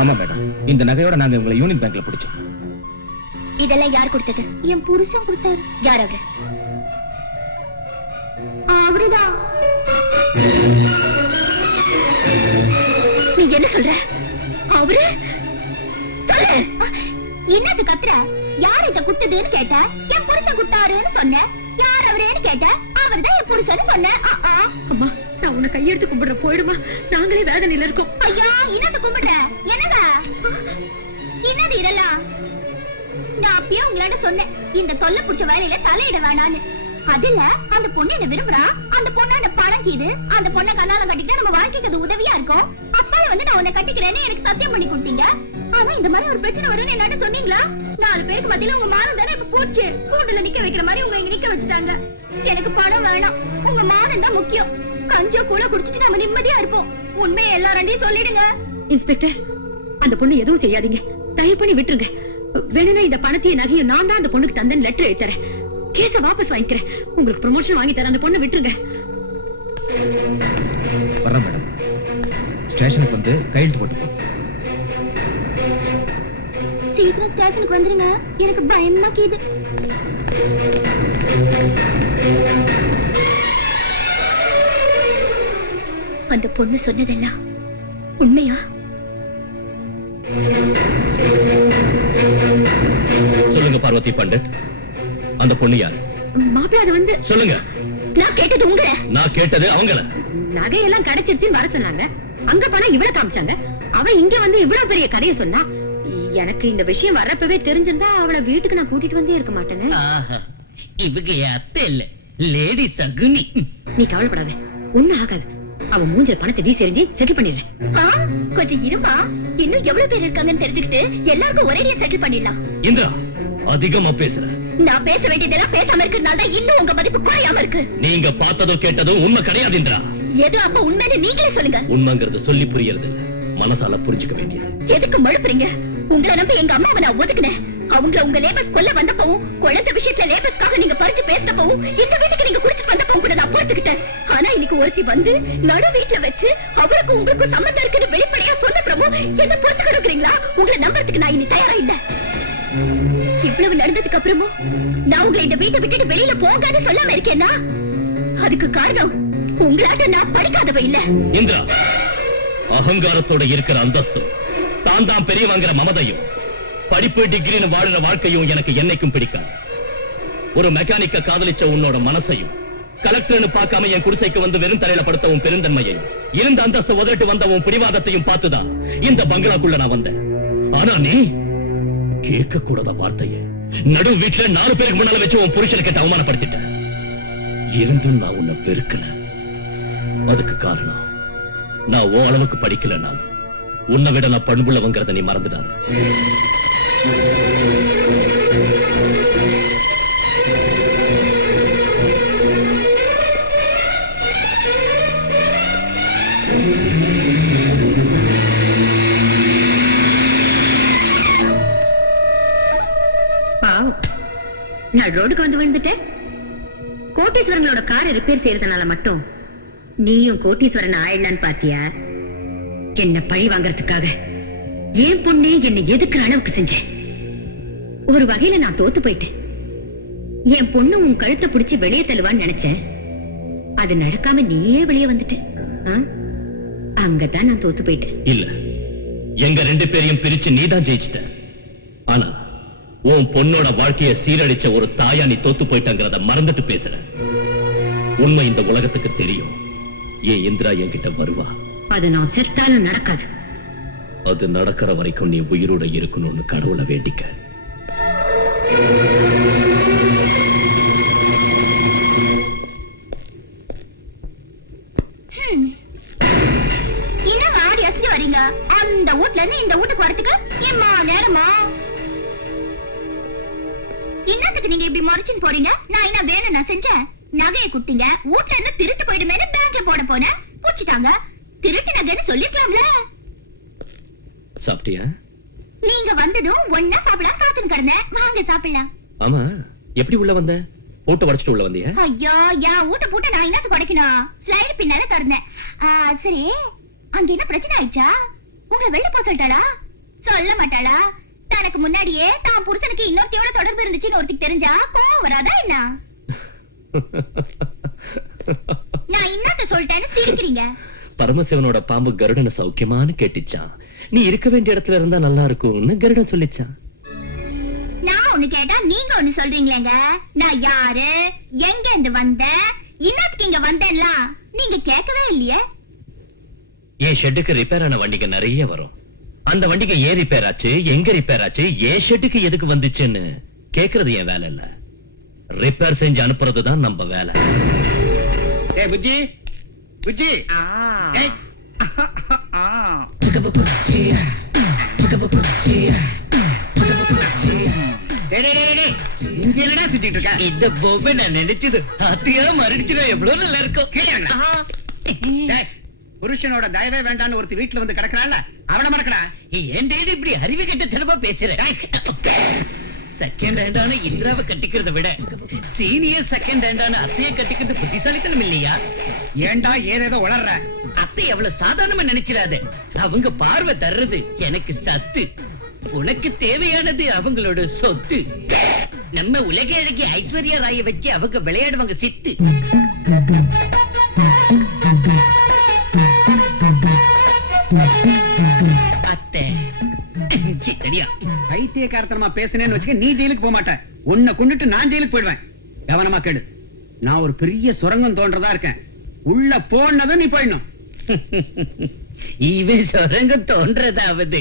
ஆமா மேடம், இந்த நகையோட நாங்க உங்களை யூனியன் பேங்க்ல பிடிச்சோம். இதெல்லாம் யார் கொடுத்தது? என் புருஷன் கொடுத்தாரு. யார் அவரு? அவருதான். நீ என்ன சொல்ற? அவரு? சொல்லு. என்னது கத்துற? யார் இத குடுத்ததுன்னு கேட்ட. என் புருஷன் குடுத்தாருன்னு சொன்ன. யார் அவரேன்னு கேட்ட. அவர்தான் என் புருஷன்னு சொன்ன. அம்மா, நான் உன்னை கையெடுத்து கும்பிடுற. போயிடுமா, நாங்களே வேதனையில இருக்கோம். ஐயா, என்னது கும்பிடுற? என்னங்க என்னது இதெல்லாம்? நான் அப்பயே உங்களாட்ட சொன்னேன், இந்த தொல்லை புடிச்ச வேலையில தலையிட வேணான்னு. அதுல அந்த பொண்ணு என்ன விரும்புறா. அந்த பொண்ணு அந்த பழங்கிது. அந்த பொண்ணை கண்ணால கட்டிக்கிட்டா நம்ம வாழ்க்கைக்கு அது உதவியா இருக்கும். அப்பால வந்து நான் உன்னை கட்டிக்கிறேன்னு எனக்கு சத்தியம் பண்ணி கொடுத்தீங்க. ஆனா இந்த மாதிரி ஒரு பிரச்சனை வரும்னு என்னாட்ட சொன்னீங்களா? 4 பேருக்கு மத்தியில உங்க மானம் தானே இப்ப போச்சு. கூண்டுல நிக்க வைக்கிற மாதிரி உங்க இங்க நிக்க வச்சுட்டாங்க. எனக்கு பணம் வேணாம், உங்க மானம் தான் முக்கியம். கஞ்சம் கூட குடிச்சிட்டு நம்ம நிம்மதியா இருப்போம். உண்மையை எல்லாரண்டையும் சொல்லிடுங்க. இன்ஸ்பெக்டர், அந்த பொண்ணு எதுவும் செய்யாதீங்க. தயவு பண்ணி விட்டுருங்க. வேணும்னா இந்த பணத்தையும் நகையும் நான் தான் அந்த பொண்ணுக்கு தந்தேன் லெட்டர் எழுத்துறேன். கேஸ வாபஸ் வாங்கிக்கிறேன். உங்களுக்கு ப்ரமோஷன் வாங்கி தரேன். அந்த பொண்ணை விட்டுருங்க. வரேன் மேடம். ஸ்டேஷனுக்கு வந்து கையெழுத்து போட்டு போ. சீக்கிரம் ஸ்டேஷனுக்கு வந்துருங்க. எனக்கு பயமா கேது. அந்த பொண்ணு சொன்னதெல்லாம் உண்மையா? சொல்லுங்க பார்வதி பண்டிட், அந்த பொண்ணு யாரு? மாப்பிள்ள, அது வந்து சொல்லுங்க. நான் கேட்டது உங்களை. நான் கேட்டது அவங்கள. நகையெல்லாம் கிடைச்சிருச்சுன்னு வர சொன்னாங்க. அங்க போனா இவ்வளவு காமிச்சாங்க. அவ இங்க வந்து இவ்வளவு பெரிய கதையை சொன்னா. எனக்கு இந்த விஷயம் வரப்பவே தெரிஞ்சிருந்தா அவளை வீட்டுக்கு நான் கூட்டிட்டு வந்தே இருக்க மாட்டேன்னு. இவங்க அத்தை இல்ல, லேடி சகுனி. நீ கவலைப்படாத, ஒண்ணும் ஆகாது. அவ மூஞ்சில பணத்தை வீசி எறிஞ்சு செட்டில் பண்ணிடுறேன். கொஞ்சம் இருமா. இன்னும் எவ்வளவு பேர் இருக்காங்கன்னு தெரிஞ்சுக்கிட்டு எல்லாருக்கும் ஒரேடியா செட்டில் பண்ணிடலாம். இந்திரா, அதிகமா பேசுற. நான் பேச வேண்டியதெல்லாம் பேசாம இருக்கிறதுனால தான் இன்னும் உங்க மதிப்பு குறையாம இருக்கு. நீங்க பார்த்ததோ கேட்டதோ உண்மை கிடையாது இந்திரா. எது அப்ப உண்மைன்னு நீங்களே சொல்லுங்க. உண்மைங்கிறது சொல்லி புரியறது, மனசால புரிஞ்சுக்க வேண்டியது. எதுக்கு மழுப்புறீங்க? உங்களை நம்பி எங்க அம்மாவை நான் ஒதுக்குனேன். அவங்க உங்க லேபர்ஸ் கொல்ல வந்தப்பவும், குழந்தை விஷயத்துல லேபர்ஸ்க்காக நீங்க பறிச்சு பேசினப்பவும், இந்த வீட்டுக்கு நீங்க குடிச்சு வந்தப்பவும் கூட நான் பொறுத்துக்கிட்டேன். ஆனா இன்னைக்கு ஒருத்தி வந்து நடு வீட்டுல வச்சு அவருக்கு உங்களுக்கு சம்மந்தம் இருக்குன்னு வெளிப்படையா சொன்னப்புறமும் என்ன பொறுத்து கொடுக்குறீங்களா? உங்களை நம்புறதுக்கு நான் இனி தயாரா இல்ல. இவ்வளவு நடந்ததுக்கு அப்புறமும் நான் உங்களை இந்த வீட்டை விட்டுட்டு வெளியில போகான்னு சொல்லாம இருக்கேன்னா அதுக்கு காரணம் உங்களாட்ட நான் படிக்காதவ இல்ல. இந்திரா, அகங்காரத்தோட இருக்கிற அந்தஸ்து, தான் பெரியவங்கிற மமதையும், படிப்பு டிகிரின்னு வாழுற வாழ்க்கையும் எனக்கு என்னைக்கும் பிடிக்காது. ஒரு மெக்கானிக்க காதலிச்ச உன்னோட மனசையும், கலெக்டர்னு பார்க்காம என் குடிசைக்கு வந்து வெறும் தலையில படுத்தவும் பெருந்தன்மையையும், இருந்த அந்தஸ்து உதட்டு வந்தவும் பிடிவாதத்தையும் பார்த்துதான் இந்த பங்களாக்குள்ள நான் வந்தேன். ஆனா நீ கேட்க கூடாத வார்த்தையை நடு வீட்டுல 4 பேருக்கு முன்னால வச்சு உன் புருஷனை கேட்டு அவமானப்படுத்திட்ட. இருந்தும் நான் உன்னை வெறுக்கல. அதுக்கு காரணம் நான் ஓ அளவுக்கு படிக்கல. உன்னை விட நான் பண்புள்ளவங்கிறத நீ மறந்துடாத. நான் ரோடுக்கு வந்து விழுந்துட்டேன். கோட்டீஸ்வரங்களோட காரை ரிப்பேர் செய்யறதுனால மட்டும் நீயும் கோட்டீஸ்வரன் ஆயிடலான்னு பாத்தியா? என்ன பழி வாங்கறதுக்காக ஏன் பொண்ணே என்னை எதுக்குற அளவுக்கு செஞ்சேன். ஒரு வகையில நான் தோத்து போயிட்டேன். என் பொண்ணு உன் கழுத்தை பிடிச்சி வெளியே தள்ளுவான்னு நினைச்சேன். அது நடக்காம நீயே வெளியே வந்துட்ட. அங்கதான் நான் தோத்து போயிட்டேன். இல்ல, எங்க 2 பேரையும் பிரிச்சு நீதான் ஜெயிச்சிட்ட. ஆனா உன் பொண்ணோட வாழ்க்கையை சீரழிச்ச ஒரு தாயா நீ தோத்து போயிட்டங்கிறத மறந்துட்டு பேசுற. உண்மை இந்த உலகத்துக்கு தெரியும். ஏன் இந்திரா என்கிட்ட வருவா? அது நான் செத்தாலும் நடக்காது. அது நடக்கிற வரைக்கும் நீ உயிரோட இருக்கணும்னு கடவுளை வேண்டிக்க. என்ன வாடி அசிஞ்சு வரீங்க? அந்த வீட்ல இருந்து இந்த வீட்டுக்கு வரதுக்கு இம்மா நேரமா? என்னத்துக்கு நீங்க இப்படி மறைச்சுன்னு போறீங்க? நான் என்ன வேணும் நான் செஞ்சேன்? நகையை குட்டிங்க, வீட்ல இருந்து திருட்டு போயிடுமே பேங்க்ல போட போனேன், புடிச்சிட்டாங்க. திருட்டு நகைன்னு சொல்லிக்கலாம்ல. சாப்பிட்டியா? நீங்க வந்ததும் ஒன்னா சாப்பிடலாம் காத்துன்னு கிடந்தேன். வாங்க சாப்பிடலாம். ஆமா, எப்படி உள்ள வந்த? போட்டு உடைச்சிட்டு உள்ள வந்தியா? ஐயோ, என் வீட்டை போட்டு நான் என்னத்துக்கு உடைக்கணும்? ஸ்லைடு பின்னால திறந்தேன். சரி, அங்க என்ன பிரச்சனை ஆயிடுச்சா? உங்களை வெளில போக சொல்லிட்டாளா? சொல்ல மாட்டாளா? தனக்கு முன்னாடியே தான் புருஷனுக்கு இன்னொருத்தையோட தொடர்பு இருந்துச்சுன்னு ஒருத்திக்கு தெரிஞ்சா கோவம் வராதா என்ன? நான் இன்னத்த சொல்லிட்டேன்னு சிரிக்கிறீங்க. பரமசிவனோட பாம்பு கருடனை சௌக்கியமானு கேட்டுச்சான். நீ இருக்க வேண்டிய இடத்துல இருந்தா நல்லா இருக்கும்னு கருடன் சொல்லிச்சான். நான் ஒண்ணு கேட்டா நீங்க ஒண்ணு சொல்றீங்களேங்க. நான் யாரு, எங்க இருந்து வந்தேன், இன்னத்துக்கு இங்க வந்தேன்ல நீங்க கேட்கவே இல்லையே. என் ஷெட்டுக்கு ரிப்பேர் ஆன வண்டிங்க நிறைய வரும். அந்த வண்டிக்கு ஏன் ரிப்பேர் ஆச்சு, எங்க ரிப்பேர் ஆச்சு, ஏன் ஷெட்டுக்கு எதுக்கு வந்துச்சுன்னு கேக்குறது என் வேலை இல்ல. ரிப்பேர் செஞ்சு அனுப்புறதுதான் நம்ம வேலை. ஏய் புஜ்ஜி, புஜ்ஜி. ஏய். இங்க என்னடா சுத்திட்டு இருக்க? இந்த பொம்மை நான் நினைச்சது அத்தியா மறுடிச்சுனா எவ்வளவு நல்லா இருக்கும். கீழே புருஷனோட தயவே வேண்டான்னு ஒருத்தி வீட்டுல வந்து கிடக்குறாள், அவனை மறக்கடா. ஏன் டேடி இப்படி அறிவு கெட்ட தனமா பேசுற? செகண்ட் ஹேண்டான இந்திராவை கட்டிக்கிறத விட சீனியர் செகண்ட் ஹேண்டான அத்தையை கட்டிக்கிறது புத்திசாலித்தனம் இல்லையா? ஏண்டா ஏதேதோ வளர்ற? அத்தை எவ்வளவு சாதாரணமா நினைக்கிறாத. அவங்க பார்வை தர்றது எனக்கு சத்து, உனக்கு தேவையானது அவங்களோட சொத்து. நம்ம உலக அழகி ஐஸ்வர்யா ராயை வச்சு அவங்க விளையாடுவாங்க சித்து. அத்தை சித்தடியா பைத்தியக்காரத்தனமா பேசுனேன்னு வச்சுக்க, நீ ஜெயிலுக்கு போக மாட்ட. உன்னை கொண்டுட்டு நான் ஜெயிலுக்கு போயிடுவேன். கவனமா கேளு. நான் ஒரு பெரிய சுரங்கம் தோன்றதா இருக்கேன். உள்ள போனதும் நீ போயிடணும். இவன் சுரங்கம் தோன்றதாவது,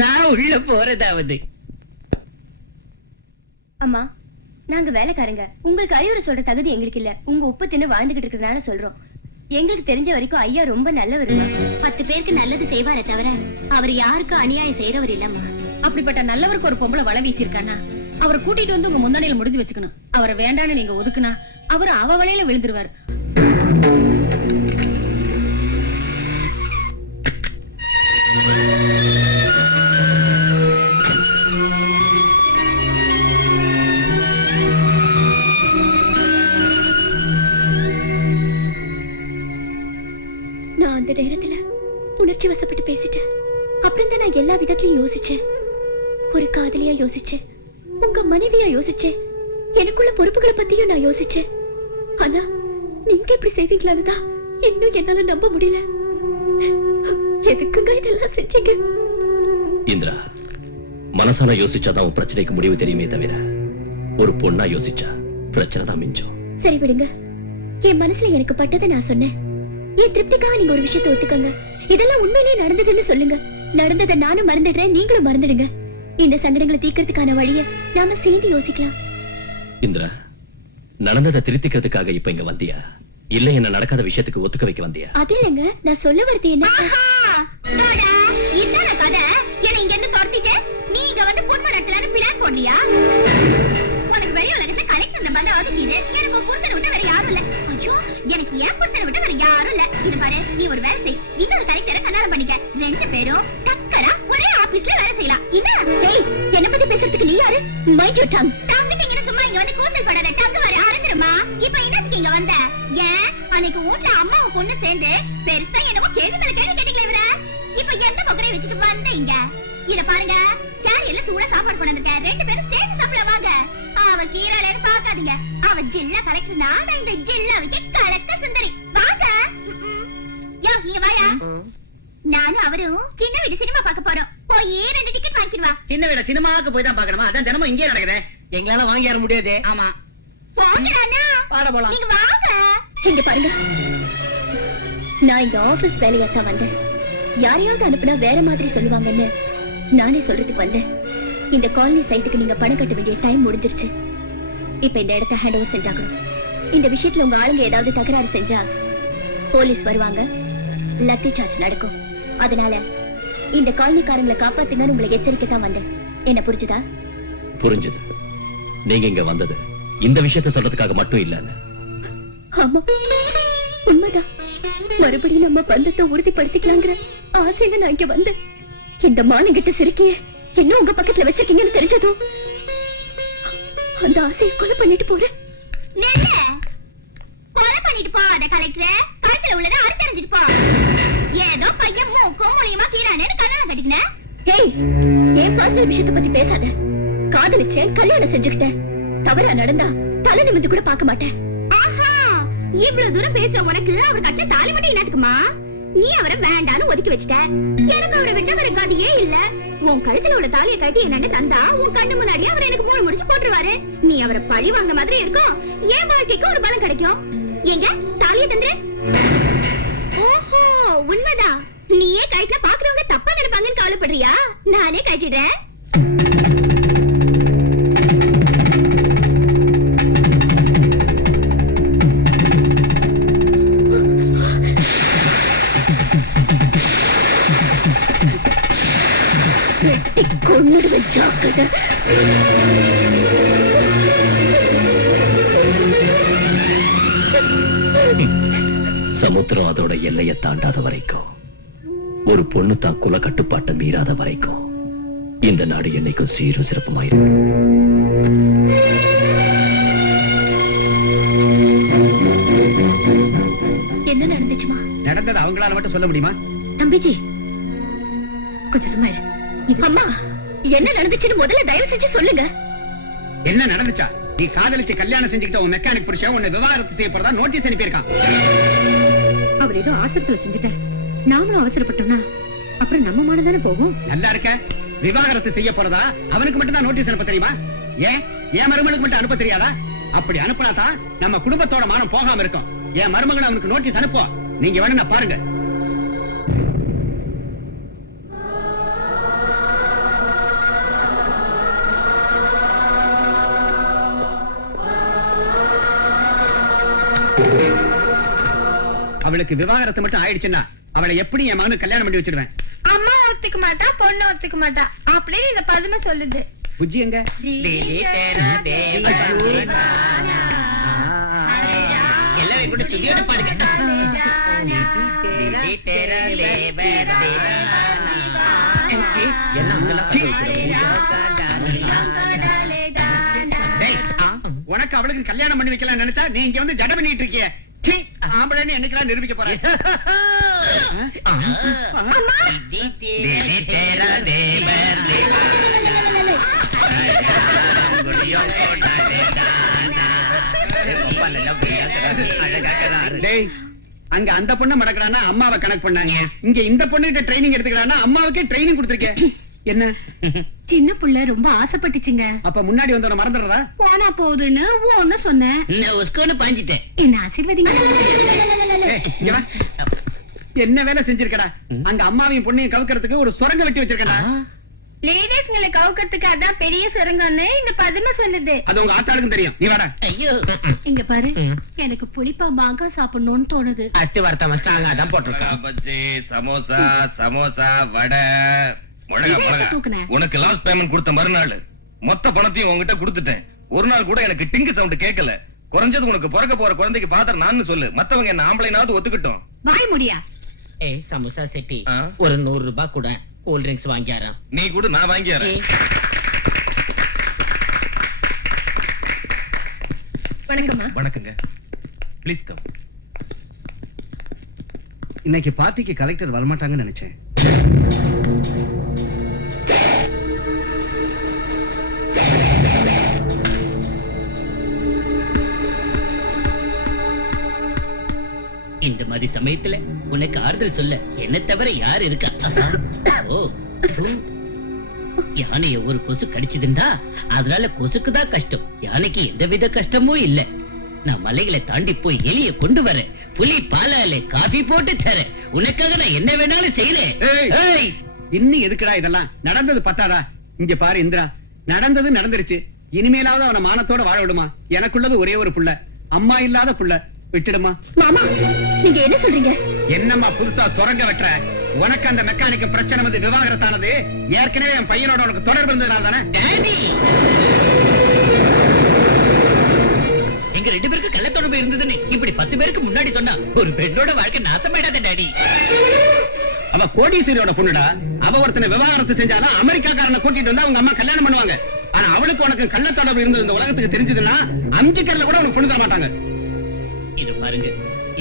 நான் உள்ள போறதாவது. அம்மா, நாங்க வேலைக்காரங்க. உங்களுக்கு அறிவுரை சொல்ற தகுதி எங்களுக்கு இல்ல. உங்க உப்பு தின்னு வாழ்ந்துகிட்டு இருக்கிறதுனால சொல்றோம். எங்களுக்கு தெரிஞ்ச வரைக்கும் ஐயா ரொம்ப நல்லவருமா. 10 பேருக்கு நல்லது செய்வாரே தவிர அவர் யாருக்கும் அநியாயம் செய்யறவர் இல்லம்மா. அப்படிப்பட்ட நல்லவருக்கு ஒரு பொம்பளை வலை வீசிருக்கானா, அவரை கூட்டிட்டு வந்து உங்க முந்தானையில முடிஞ்சு வச்சுக்கணும். அவரை வேண்டான்னு நீங்க ஒதுக்குனா அவரு அவ வலையில விழுந்துருவாரு. நான் அந்த நேரத்துல உணர்ச்சி வசப்பட்டு பேசிட்டேன். அப்புறம் தான் நான் எல்லா விதத்திலையும் யோசிச்சேன். ஒரு காதலியா யோசிச்சேன், உங்க மனைவியா யோசிச்சேன், எனக்குள்ள பொறுப்புகளை பத்தியும் நான் யோசிச்சேன். ஆனா நீங்க எப்படி செய்வீங்களான்னு தான் இன்னும் என்னால நம்ப முடியல. எதுக்குங்க இதெல்லாம் செஞ்சீங்க? இந்திரா, மனசால யோசிச்சாதான் உன் பிரச்சனைக்கு முடிவு தெரியுமே தவிர ஒரு பொண்ணா யோசிச்சா பிரச்சனை தான் மிஞ்சும். சரி விடுங்க. என் மனசுல எனக்கு பட்டதை நான் சொன்னேன். என் திருப்திக்காக நீங்க ஒரு விஷயத்தை ஒத்துக்கோங்க. இதெல்லாம் உண்மையிலேயே நடந்ததுன்னு சொல்லுங்க. நடந்ததை நானும் மறந்துடுறேன், நீங்களும் மறந்துடுங்க. இந்த சங்கடங்களை தீர்க்கறதுக்கான வழியை நாம சேர்ந்து யோசிக்கலாம். இந்திரா, நடந்ததை திருத்திக்கிறதுக்காக இப்ப இங்க வந்தியா, இல்ல என்ன நடக்காத விஷயத்துக்கு ஒத்துக்க வைக்க வந்தியா? அது இல்லைங்க, நான் சொல்ல வருது என்ன, இதான கதை. என்ன இங்க இருந்து துரத்திட்டு நீ இங்க வந்து பொன்மடத்துல பிளான் போடலையா? உனக்கு வெளிய உலகத்துல கலெக்டர் இந்த பந்தா ஒதுக்கிது. எனக்கு உன் புருஷனை விட்டு வேற யாரும் இல்ல. ஐயோ, எனக்கு என் புருஷனை விட்டு வேற யாரும் இல்ல. இது பாரு, நீ ஒரு வேலை செய், இன்னொரு கலெக்டரை கல்யாணம் பண்ணிக்க. 2 பேரும் டக்கரா ஒரே ஆபீஸ்ல வேலை செய்யலாம். என்ன பத்தி பேசுறதுக்கு நீ யாரு? Mind you tongue. டங்கிட்டீங்கன்னு சும்மா இங்க வந்து கூந்தல் படாத. டங்கு வர ஆரம்பிருமா? இப்ப என்னத்துக்கு இங்க வந்த? ஏன் அன்னைக்கு ஊர்ல அம்மாவும் பொண்ணு சேர்ந்து பெருசா என்னமோ கேள்வி மேல கேள்வி கேட்டீங்களே இவர. இப்ப எந்த பொக்கரை வச்சுட்டு வந்த இங்க? இத பாருங்க, கேரியர்ல சூடா சாப்பாடு கொண்டு வந்திருக்கேன். 2 பேரும் சேர்ந்து சாப்பிட வாங்க. அவ கீராளேன்னு பாக்காதீங்க. அவ ஜில்லா கலெக்டர், நான் இந்த ஜில்லாவுக்கு கலெக்டர் சுந்தரி. வாங்க. யோ, இங்க வாயா. நானும் அவரும் சின்ன வீடு சினிமா பார்க்க போறோம். போய் 2 டிக்கெட் வாங்கிடுவா. சின்ன வீட சினிமாவுக்கு போய் தான் பார்க்கணுமா? அதான் தினமும் இங்கே நடக்குது. எங்களால வாங்கி வர முடியாது. ஆமா, போங்கடாண்ணா. பாட போலாம். நீங்க வாங்க. இங்க பாருங்க, நான் இந்த ஆபீஸ் வேலையாத்தான் வந்தேன். யாரையாவது அனுப்புனா வேற மாதிரி சொல்லுவாங்கன்னு நானே சொல்றதுக்கு வந்தேன். இந்த காலனி சைட்டுக்கு நீங்க பணம் கட்ட வேண்டிய டைம் முடிஞ்சிருச்சு. இப்ப இந்த இடத்த ஹேண்ட் ஓவர் செஞ்சாகணும். இந்த விஷயத்துல உங்க ஆளுங்க ஏதாவது தகராறு செஞ்சா போலீஸ் வருவாங்க, லத்தி சார்ஜ் நடக்கும். அதனால இந்த காலனிக்காரங்களை காப்பாத்துங்கன்னு உங்களை எச்சரிக்கை தான் வந்தேன். என்ன புரிஞ்சுதா? புரிஞ்சுது. நீங்க இங்க வந்தது இந்த விஷயத்தை சொல்றதுக்காக மட்டும் இல்ல. ஆமா, உண்மைதான். மறுபடியும் நம்ம பந்தத்தை உறுதிப்படுத்திக்கலாங்கிற ஆசையில நான் இங்க வந்தேன். இந்த மானங்கிட்ட சிரிக்கிய என்ன உங்க பக்கத்துல வச்சிருக்கீங்கன்னு தெரிஞ்சதும் அந்த ஆசையை கொலை பண்ணிட்டு போறேன். கொலை பண்ணிட்டு போகாத கலெக்டர், கழுத்துல உள்ளதை அறுத்தறிஞ்சிட்டு போ. ஏதோ பையன் மூக்கும் மூலியமா கீரானு கல்யாணம் கட்டிக்கினேன். ஏய், என் பர்சனல் விஷயத்தை பத்தி பேசாத. காதலிச்சேன், கல்யாணம் செஞ்சுக்கிட்டேன். தவறா நடந்தா தலை நிமிந்து கூட பார்க்க மாட்டேன். இவ்வளவு தூரம் பேசுற உனக்கு அவர் கட்ட தாலி மட்டும் என்னத்துக்குமா? நீ அவரை வேண்டான்னு ஒதுக்கி வச்சிட்ட. எனக்கு அவரை விட்ட வேற கதியே இல்ல. உன் கழுத்துல உள்ள தாலியை கட்டி என்னன்னு தந்தா உன் கண்ணு முன்னாடியே அவர் எனக்கு 3 முடிச்சு போட்டுருவாரு. நீ அவரை பழி வாங்க மாதிரி இருக்கும், என் வாழ்க்கைக்கு ஒரு பலம் கிடைக்கும். எங்க தாலியை தந்துரு. ஓஹோ, உண்மைதான். நீயே கழுத்துல பாக்குறவங்க தப்பா நினைப்பாங்கன்னு கவலைப்படுறியா? நானே கட்டிடுறேன். கொன்னுடுவேன், ஜாக்கிரதை. சமுத்திரம் அதோட எல்லையை தாண்டாத வரைக்கும், ஒரு பொண்ணு தான் குல கட்டுப்பாட்டை மீறாத வரைக்கும் இந்த நாடு என்னைக்கும் சீரும் சிறப்புமாயிருக்கும். என்ன நடந்துச்சுமா? நடந்தது அவங்களால மட்டும் சொல்ல முடியுமா? தம்பிஜி, கொஞ்சம் சும்மா இரு. அம்மா, என்ன நடந்துச்சுன்னு முதல்ல தயவு செஞ்சு சொல்லுங்க. என்ன நடந்துச்சா? நீ காதலிச்சு கல்யாணம் செஞ்சுக்கிட்ட உன் மெக்கானிக் புருஷன் உன்னை விவாகரத்து செய்ய போறதா நோட்டீஸ் அனுப்பியிருக்கான். அவர் ஏதோ ஆத்திரத்துல செஞ்சுட்டார். நாமளும் அவசரப்பட்டோம்னா அப்புறம் நம்ம மானதானே போகும். நல்லா இருக்க. விவாகரத்து செய்ய போறதா அவனுக்கு மட்டும் தான் நோட்டீஸ் அனுப்ப தெரியுமா? ஏன் என் மருமகளுக்கு மட்டும் அனுப்ப தெரியாதா? அப்படி அனுப்பினாதான் நம்ம குடும்பத்தோட மானம் போகாம இருக்கும். என் மருமகன் அவனுக்கு நோட்டீஸ் அனுப்புவோம். நீங்க வேணும்னா பாருங்க. அவளுக்கு விவாகரத்து மட்டும் ஆயிடுச்சுன்னா அவளை எப்படி என் மகனுக்கு கல்யாணம் பண்ணி வச்சிருவேன். அம்மா ஒத்துக்க மாட்டா, பொண்ணு ஒத்துக்க மாட்டா அப்படின்னு இந்த பதுமை சொல்லுது. புஜ்ஜி எங்க? எல்லாரும் கூட சுதியோட பாடுங்க. உனக்கு அவளுக்கு கல்யாணம் பண்ணி வைக்கலாம் நினைச்சா நீ இங்க வந்து ஜட பண்ணிட்டு இருக்கிய. ஆம்பளைன்னு என்னைக்கெல்லாம் நிரூபிக்க போறேன். அங்க அந்த பொண்ணை மடக்கிறானா அம்மாவை கணக்கு பண்ணாங்க, இங்க இந்த பொண்ணுகிட்ட ட்ரைனிங் எடுத்துக்கிறானா அம்மாவுக்கே ட்ரைனிங் கொடுத்திருக்கேன். என்ன சின்ன புள்ள ரொம்ப ஆசைப்பட்டுச்சுங்க. அப்ப முன்னாடி வந்தவன மறந்துடுறதா? போனா போகுதுன்னு ஒன்னு சொன்னேன். நான் உஸ்கோன்னு பாஞ்சிட்டேன். என்ன ஆசீர்வதிங்க. ஏய், இங்க வா. என்ன வேலை செஞ்சிருக்கடா? அங்க அம்மாவையும் பொண்ணையும் கவுக்கிறதுக்கு ஒரு சுரங்க வெட்டி வச்சிருக்கடா. லேடிஸ்ங்களை கவுக்கிறதுக்கு அதான் பெரிய சுரங்கம்னு இந்த பதுமை சொல்லுது. அது உங்க ஆத்தாளுக்கும் தெரியும். நீ வாடா. ஐயோ இங்க பாரு, எனக்கு புளிப்பா மாங்காய் சாப்பிடணும்னு தோணுது. அஸ்தி வர்த்தம் அதான் போட்டிருக்கேன். பஜ்ஜி, சமோசா, சமோசா, வடை, மிளகா, இதை மிளகா. தூக்குனேன். உனக்கு லாஸ்ட் பேமெண்ட் கொடுத்த மறுநாள் மொத்த பணத்தையும் உன்கிட்ட கொடுத்துட்டேன். ஒரு நாள் கூட எனக்கு டிங்கு சவுண்ட் கேட்கல. குறைஞ்சது உனக்கு பிறக்க போற குழந்தைக்கு பாத்திரம் நான் சொல்லு. மத்தவங்க என்ன ஆம்பளைனாவது ஒத்துக்கிட்டோம். வாய் முடியா. ஏய் சமோசா செட்டி ஆ? ஒரு 100 ரூபாய் கூட கூல் ட்ரிங்க்ஸ் வாங்கியாராம். நீ கூட நான் வாங்கிறேன். வணக்கம்மா. வணக்கங்க. Please come. இன்னைக்கு பார்ட்டிக்கு கலெக்டர் வரமாட்டாங்கன்னு நினைச்சேன். இந்த மாதிரி சமயத்துல உனக்கு ஆறுதல் சொல்ல என்ன தவிர யார் இருக்கா? ஓ யானைய ஒரு கொசு கடிச்சதுண்டா அதனால கொசுக்கு தான் கஷ்டம். யானைக்கு எந்தவித கஷ்டமும் இல்ல. நான் மலைகளை தாண்டி போய் எலிய கொண்டு வரேன். புலி பாலால காபி போட்டு தரேன். உனக்காக நான் என்ன வேணாலும் செய்யறேன். ஏய், இன்னும் எதுக்குடா இதெல்லாம்? நடந்தது பத்தாதா? இங்க பாரு இந்திரா, நடந்தது நடந்துருச்சு. இனிமேலாவது அவன மானத்தோட வாழ விடுமா? எனக்குள்ளது ஒரே ஒரு புள்ள, அம்மா இல்லாத புள்ள. விட்டுடுமா. மாமா, நீங்க என்ன சொல்றீங்க? என்னம்மா புதுசா சுரங்க வெட்டுற? உனக்கு அந்த மெக்கானிக் பிரச்சனை வந்து விவாகரத்தானது ஏற்கனவே என் பையனோட உனக்கு தொடர்பு இருந்ததுனால தானே? டாடி, எங்க 2 பேருக்கு கள்ள தொடர்பு இருந்ததுன்னு இப்படி 10 பேருக்கு முன்னாடி சொன்னா ஒரு பெண்ணோட வாழ்க்கை நாசமாயிடாத டாடி. அவ கோடீஸ்வரியோட பொண்ணுடா. அவ ஒருத்தனை விவாகரத்து செஞ்சாலும் அமெரிக்காக்காரனை கூட்டிட்டு வந்து அவங்க அம்மா கல்யாணம் பண்ணுவாங்க. ஆனா அவளுக்கு உனக்கு கள்ள தொடர்பு இருந்தது இந்த உலகத்துக்கு தெரிஞ்சதுன்னா அம்ஜிக்கர்ல கூட உனக்கு பொண்ணு தர மாட்டாங்க. இது பாருங்க,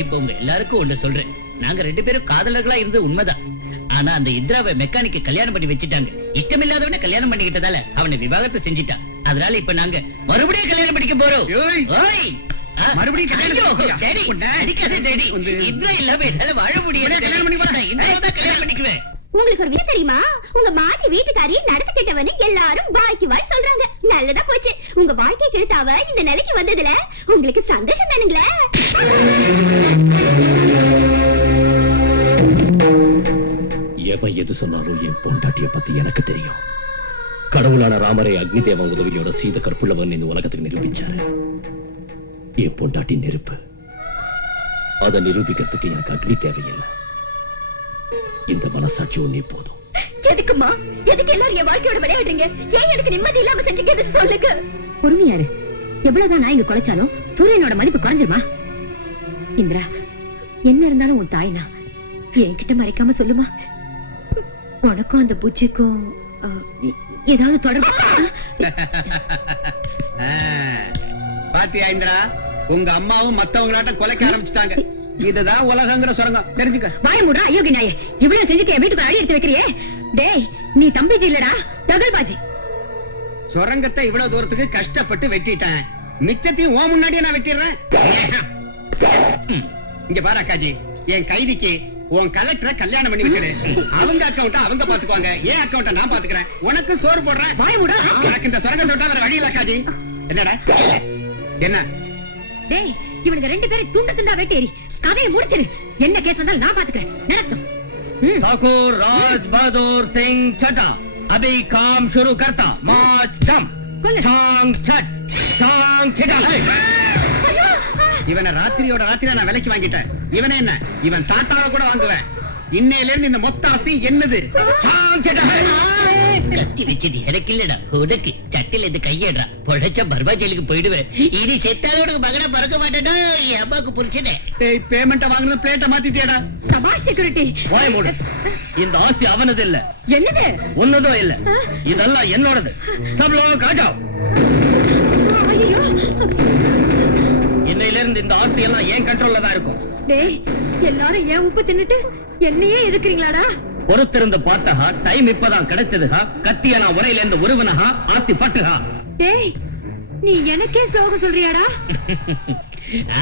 இப்ப உங்க எல்லாருக்கும் ஒண்ணு சொல்றேன். நாங்க 2 பேரும் காதலர்களா இருந்து உண்மைதான். ஆனா அந்த இந்திராவை மெக்கானிக்க கல்யாணம் பண்ணி வச்சுட்டாங்க. இஷ்டமில்லாதவன கல்யாணம் பண்ணிக்கிட்டதால அவனை விவாகரத்து செஞ்சுட்டான். அதனால இப்ப நாங்க மறுபடியும் கல்யாணம் பண்ணிக்க போறோம். ஏய், ஓய், மறுபடியும் கல்யாணம் ஐயோ, பண்ணிக்கிறியா? டாடி, அடிக்காதே டாடி. வந்து- இந்திரா இல்லாம என்னால வாழ முடியல. உடனே கல்யாணம் பண்ணி வா. நான் இந்திராவை தான் கல்யாணம் பண்ணிக்குவேன். உங்களுக்கு ஒரு விஷயம் தெரியுமா? உங்க மாடி வீட்டுக்காரி நடந்து கிட்டவனு எல்லாரும் வாய்க்கு வாய் சொல்றாங்க. நல்லதா போச்சு. உங்க வாழ்க்கை கெடுத்தாவ இந்த நிலைக்கு வந்ததுல உங்களுக்கு சந்தோஷம் தானுங்களே? எவன் எது சொன்னாலும் என் பொண்டாட்டிய பத்தி எனக்கு தெரியும். கடவுளான ராமரை அக்னி தேவன் உதவியோட சீத கற்புள்ளவன் இந்த உலகத்துக்கு நிரூபிச்சாரு. என் பொண்டாட்டி நெருப்பு. அதை நிரூபிக்கிறதுக்கு எனக்கு அக்னி தேவையில்லை. இந்த மனசாட்சி ஒன்னே போதும். எதுக்குமா? எதுக்கு எல்லாரும் என் வாழ்க்கையோட விளையாடுறீங்க? ஏன் எனக்கு நிம்மதி இல்லாம செஞ்சீங்க? சொல்லுங்க. பொறுமையாரு. எவ்வளவுதான் நான் இங்க குலைச்சாலும் சூரியனோட மதிப்பு குறைஞ்சிருமா? இந்திரா, என்ன இருந்தாலும் உன் தாய்னா என்கிட்ட மறைக்காம சொல்லுமா. உனக்கும் அந்த பூச்சிக்கும் ஏதாவது தொடர்பு? பாத்தியா இந்திரா, உங்க அம்மாவும் மத்தவங்களாட்ட கொலைக்க ஆரம்பிச்சுட்டாங்க. இதுதான் உலகங்கிற சுரங்கம், தெரிஞ்சுக்க. வாய மூடா அயோகி நாயே. இவ்வளவு செஞ்சுட்டு என் வீட்டுக்கு அடி எடுத்து வைக்கிறியே. டேய், நீ தம்பிஜி இல்லடா, தகல்பாஜி. சுரங்கத்தை இவ்வளவு தூரத்துக்கு கஷ்டப்பட்டு வெட்டிட்டேன். மிச்சத்தையும் ஓ முன்னாடியே நான் வெட்டிடுறேன். இங்க பாரு அக்காஜி, என் கைதிக்கு உன் கலெக்டரை கல்யாணம் பண்ணி வச்சிரு. அவங்க அக்கவுண்ட அவங்க பாத்துக்குவாங்க, என் அக்கவுண்ட நான் பாத்துக்கிறேன். உனக்கு சோறு போடுறேன். வாய மூடா. எனக்கு இந்த சுரங்கத்தை விட்டா வேற வழி இல்ல அக்காஜி. என்னடா என்ன? டேய், இவனுங்க 2 பேரும் துண்டு துண்டா வெட்டேறி கதையை முடிச்சிரு. என்ன கேஸ் வந்தாலும் நான் பாத்துக்கிறேன். நடக்கும். ठाकुर राज बहादुर सिंह छठा अभी काम शुरू करता. मार्च कम चांग छठ चांग छिटा. இவனை ராத்திரியோட ராத்திரியா நான் விலைக்கு வாங்கிட்டேன். இவனே என்ன, இவன் தாத்தாவை கூட வாங்குவேன். இன்னையில இருந்து இந்த மொத்த ஆசி என்னது? चांग छिटा. கத்தி வச்சது எனக்கு இல்லடா, உனக்கு. சட்டில இருந்து கையேடுறா. பொழைச்ச பர்மா ஜெயிலுக்கு போயிடுவேன். இனி செத்தாலோட மகனா பறக்க மாட்டேடா. என் அம்மாவுக்கு புரிச்சனே. டேய், பேமெண்ட வாங்குறது பிளேட்ட மாத்திட்டியாடா? சபாஷ் செக்யூரிட்டி. வாய் மூடு. இந்த ஆஸ்தி அவனது இல்ல, என்னது? உன்னதும் இல்ல. இதெல்லாம் என்னோடது. सब लोग आ जाओ. ஐயோ. இன்னையில இருந்து இந்த ஆஸ்தி எல்லாம் என் கண்ட்ரோல்ல தான் இருக்கும். டேய், எல்லாரும் ஏன் உப்பு தின்னுட்டு என்னையே எதுக்குறீங்களாடா? பொறுத்திருந்து பார்த்தா டைம் இப்பதான் கிடைச்சதுஹா. கத்திய நான் உரையில இருந்து உருவனஹா ஆஸ்தி பட்டுஹா. டேய், நீ எனக்கே ஸ்லோகம் சொல்றியாடா?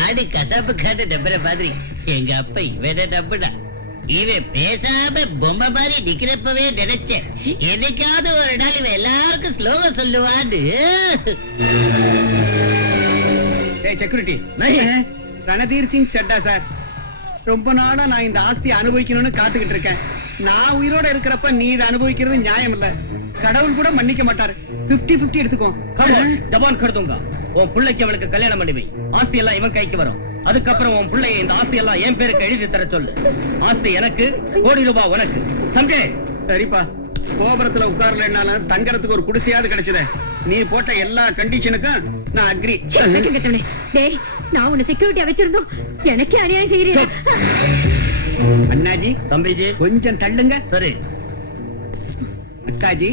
ஆடு கசாப்பு காட்டு டப்புற மாதிரி எங்க அப்பா இவனை டப்புடா. இவன் பேசாம பொம்மை மாதிரி நிக்கிறப்பவே நினைச்சேன் என்னைக்காவது ஒரு நாள் இவன் எல்லாருக்கும் ஸ்லோகம் சொல்லுவான்னு. செக்யூரிட்டி ரணதீர் சிங் செட்டா சார், ரொம்ப நாளா நான் இந்த ஆஸ்தி அனுபவிக்கணும்னு காத்துக்கிட்டு இருக்கேன். நான் உயிரோட இருக்கிறப்ப நீ இதை அனுபவிக்கிறது நியாயம் இல்ல. கடவுள் கூட மன்னிக்க மாட்டாரு. 50-50 எடுத்துக்கோ. ஜபான் கருதுங்க. உன் பிள்ளைக்கு அவளுக்கு கல்யாணம் பண்ணி வை. ஆஸ்தி எல்லாம் இவன் கைக்கு வரும். அதுக்கப்புறம் உன் பிள்ளைய இந்த ஆஸ்தி எல்லாம் என் பேருக்கு எழுதி தர சொல்லு. ஆஸ்தி எனக்கு, கோடி ரூபாய் உனக்கு. சம்ஜே? சரிப்பா, கோபுரத்துல உட்காரலன்னாலும் தங்கறதுக்கு ஒரு குடிசையாவது கிடைச்சதே. நீ போட்ட எல்லா கண்டிஷனுக்கும் நான் அக்ரி. டேய், நான் உன்னை செக்யூரிட்டியா வச்சிருந்தோம், எனக்கே அநியாயம் செய்யறேன். அண்ணாஜி, தம்பிஜி, கொஞ்சம் தள்ளுங்க. சரி. அக்காஜி,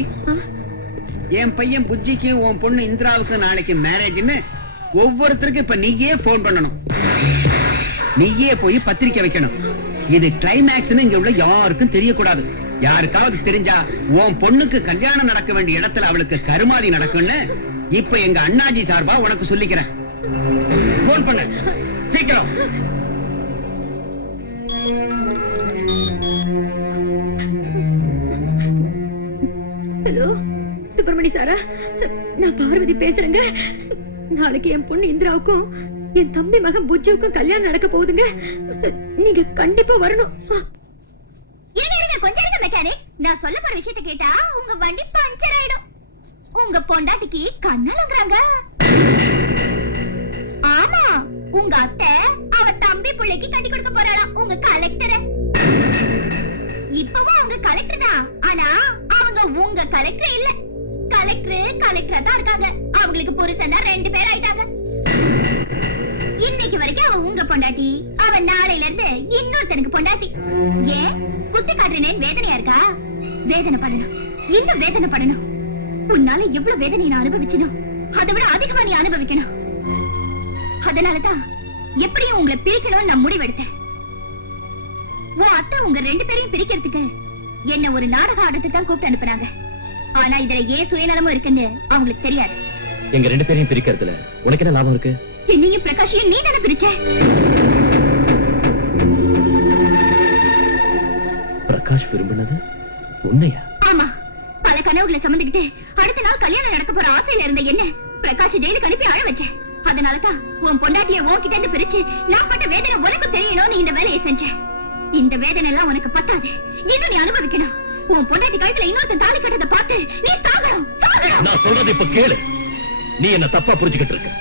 என் பையன் புஜ்ஜிக்கு உன் பொண்ணு இந்திராவுக்கு நாளைக்கு மேரேஜ்னு ஒவ்வொருத்தருக்கும் இப்ப நீயே போன் பண்ணணும். நீயே போய் பத்திரிக்கை வைக்கணும். இது கிளைமேக்ஸ்னு இங்க உள்ள யாருக்கும் தெரியக்கூடாது. யாருக்காவது தெரிஞ்சா உன் பொண்ணுக்கு கல்யாணம் நடக்க வேண்டிய இடத்துல அவளுக்கு கருமாதி நடக்கும்னு இப்ப எங்க அண்ணாஜி சார்பா உனக்கு சொல்லிக்கிறேன். போன் பண்ண சீக்கிரம். ஹலோ சுப்பிரமணி சாரா, நான் பார்வதி பேசுறேங்க. நாளைக்கு என் பொண்ணு இந்திராவுக்கும் என் தம்பி மகன் புஜ்ஜுவுக்கும் கல்யாணம் நடக்க போகுதுங்க. நீங்க கண்டிப்பா வரணும். கொஞ்சம் இருங்க மெக்கானிக், நான் சொல்ல போற விஷயத்தை கேட்டா உங்க வண்டி பஞ்சர் ஆயிடும். உங்க பொண்டாட்டிக்கு கண்ணலங்கறாங்க. ஆமா, உங்க அத்தை அவ தம்பி பிள்ளைக்கு கட்டி கொடுக்க போறாளாம், உங்க கலெக்டரை. இப்பவும் அவங்க கலெக்டர் தான், ஆனா அவங்க உங்க கலெக்டர் இல்ல. கலெக்டரா தான் இருக்காங்க. அவங்களுக்கு புருஷனா 2 பேர் ஆயிட்டாங்க. இன்னைக்கு வரைக்கும் அவன் உங்க பொண்டாட்டி, அவன் நாளையில இருந்து இன்னொருத்தனுக்கு பொண்டாட்டி. ஏன் குத்து காட்டுறேன் வேதனையா இருக்கா? வேதனை படணும், இன்னும் வேதனை படணும். உன்னால எவ்வளவு வேதனை நான் அனுபவிச்சனும் அதை விட அதிகமா நீ அனுபவிக்கணும். அதனாலதான் எப்படியும் உங்களை பிரிக்கணும்னு நான் முடிவெடுத்தேன். உன் அத்தை உங்க 2 பேரையும் பிரிக்கிறதுக்கு என்ன ஒரு நாடக ஆடத்துக்கு தான் கூப்பிட்டு அனுப்புறாங்க. ஆனா இதுல ஏன் சுயநலமும் இருக்குன்னு அவங்களுக்கு தெரியாது. எங்க 2 பேரையும் பிரிக்கிறதுல உனக்கு என்ன லாபம் இருக்கு? என்னையும் பிரகாஷையும் நீ தானே பிரிச்ச. பிரகாஷ் விரும்பினது உண்மையா? ஆமா, பல கனவுகளை சுமந்துக்கிட்டு அடுத்த நாள் கல்யாணம் நடக்க போற ஆசையில இருந்த என்ன பிரகாஷ் ஜெயிலுக்கு அனுப்பி அழ வச்சேன். அதனாலதான் உன் பொண்டாட்டிய உன்கிட்ட இருந்து பிரிச்சு நான் பட்ட வேதனை உனக்கு தெரியணும்னு இந்த வேலையை செஞ்சேன். இந்த வேதனை எல்லாம் உனக்கு பத்தாது, இன்னும் நீ அனுபவிக்கணும். உன் பொண்டாட்டி கழுத்துல இன்னொருத்த தாலி கட்டதை பார்த்து நீ சாகணும். நான் சொல்றது இப்ப கேளு. நீ என்ன தப்பா புரிஞ்சுக்கிட்டு இருக்க.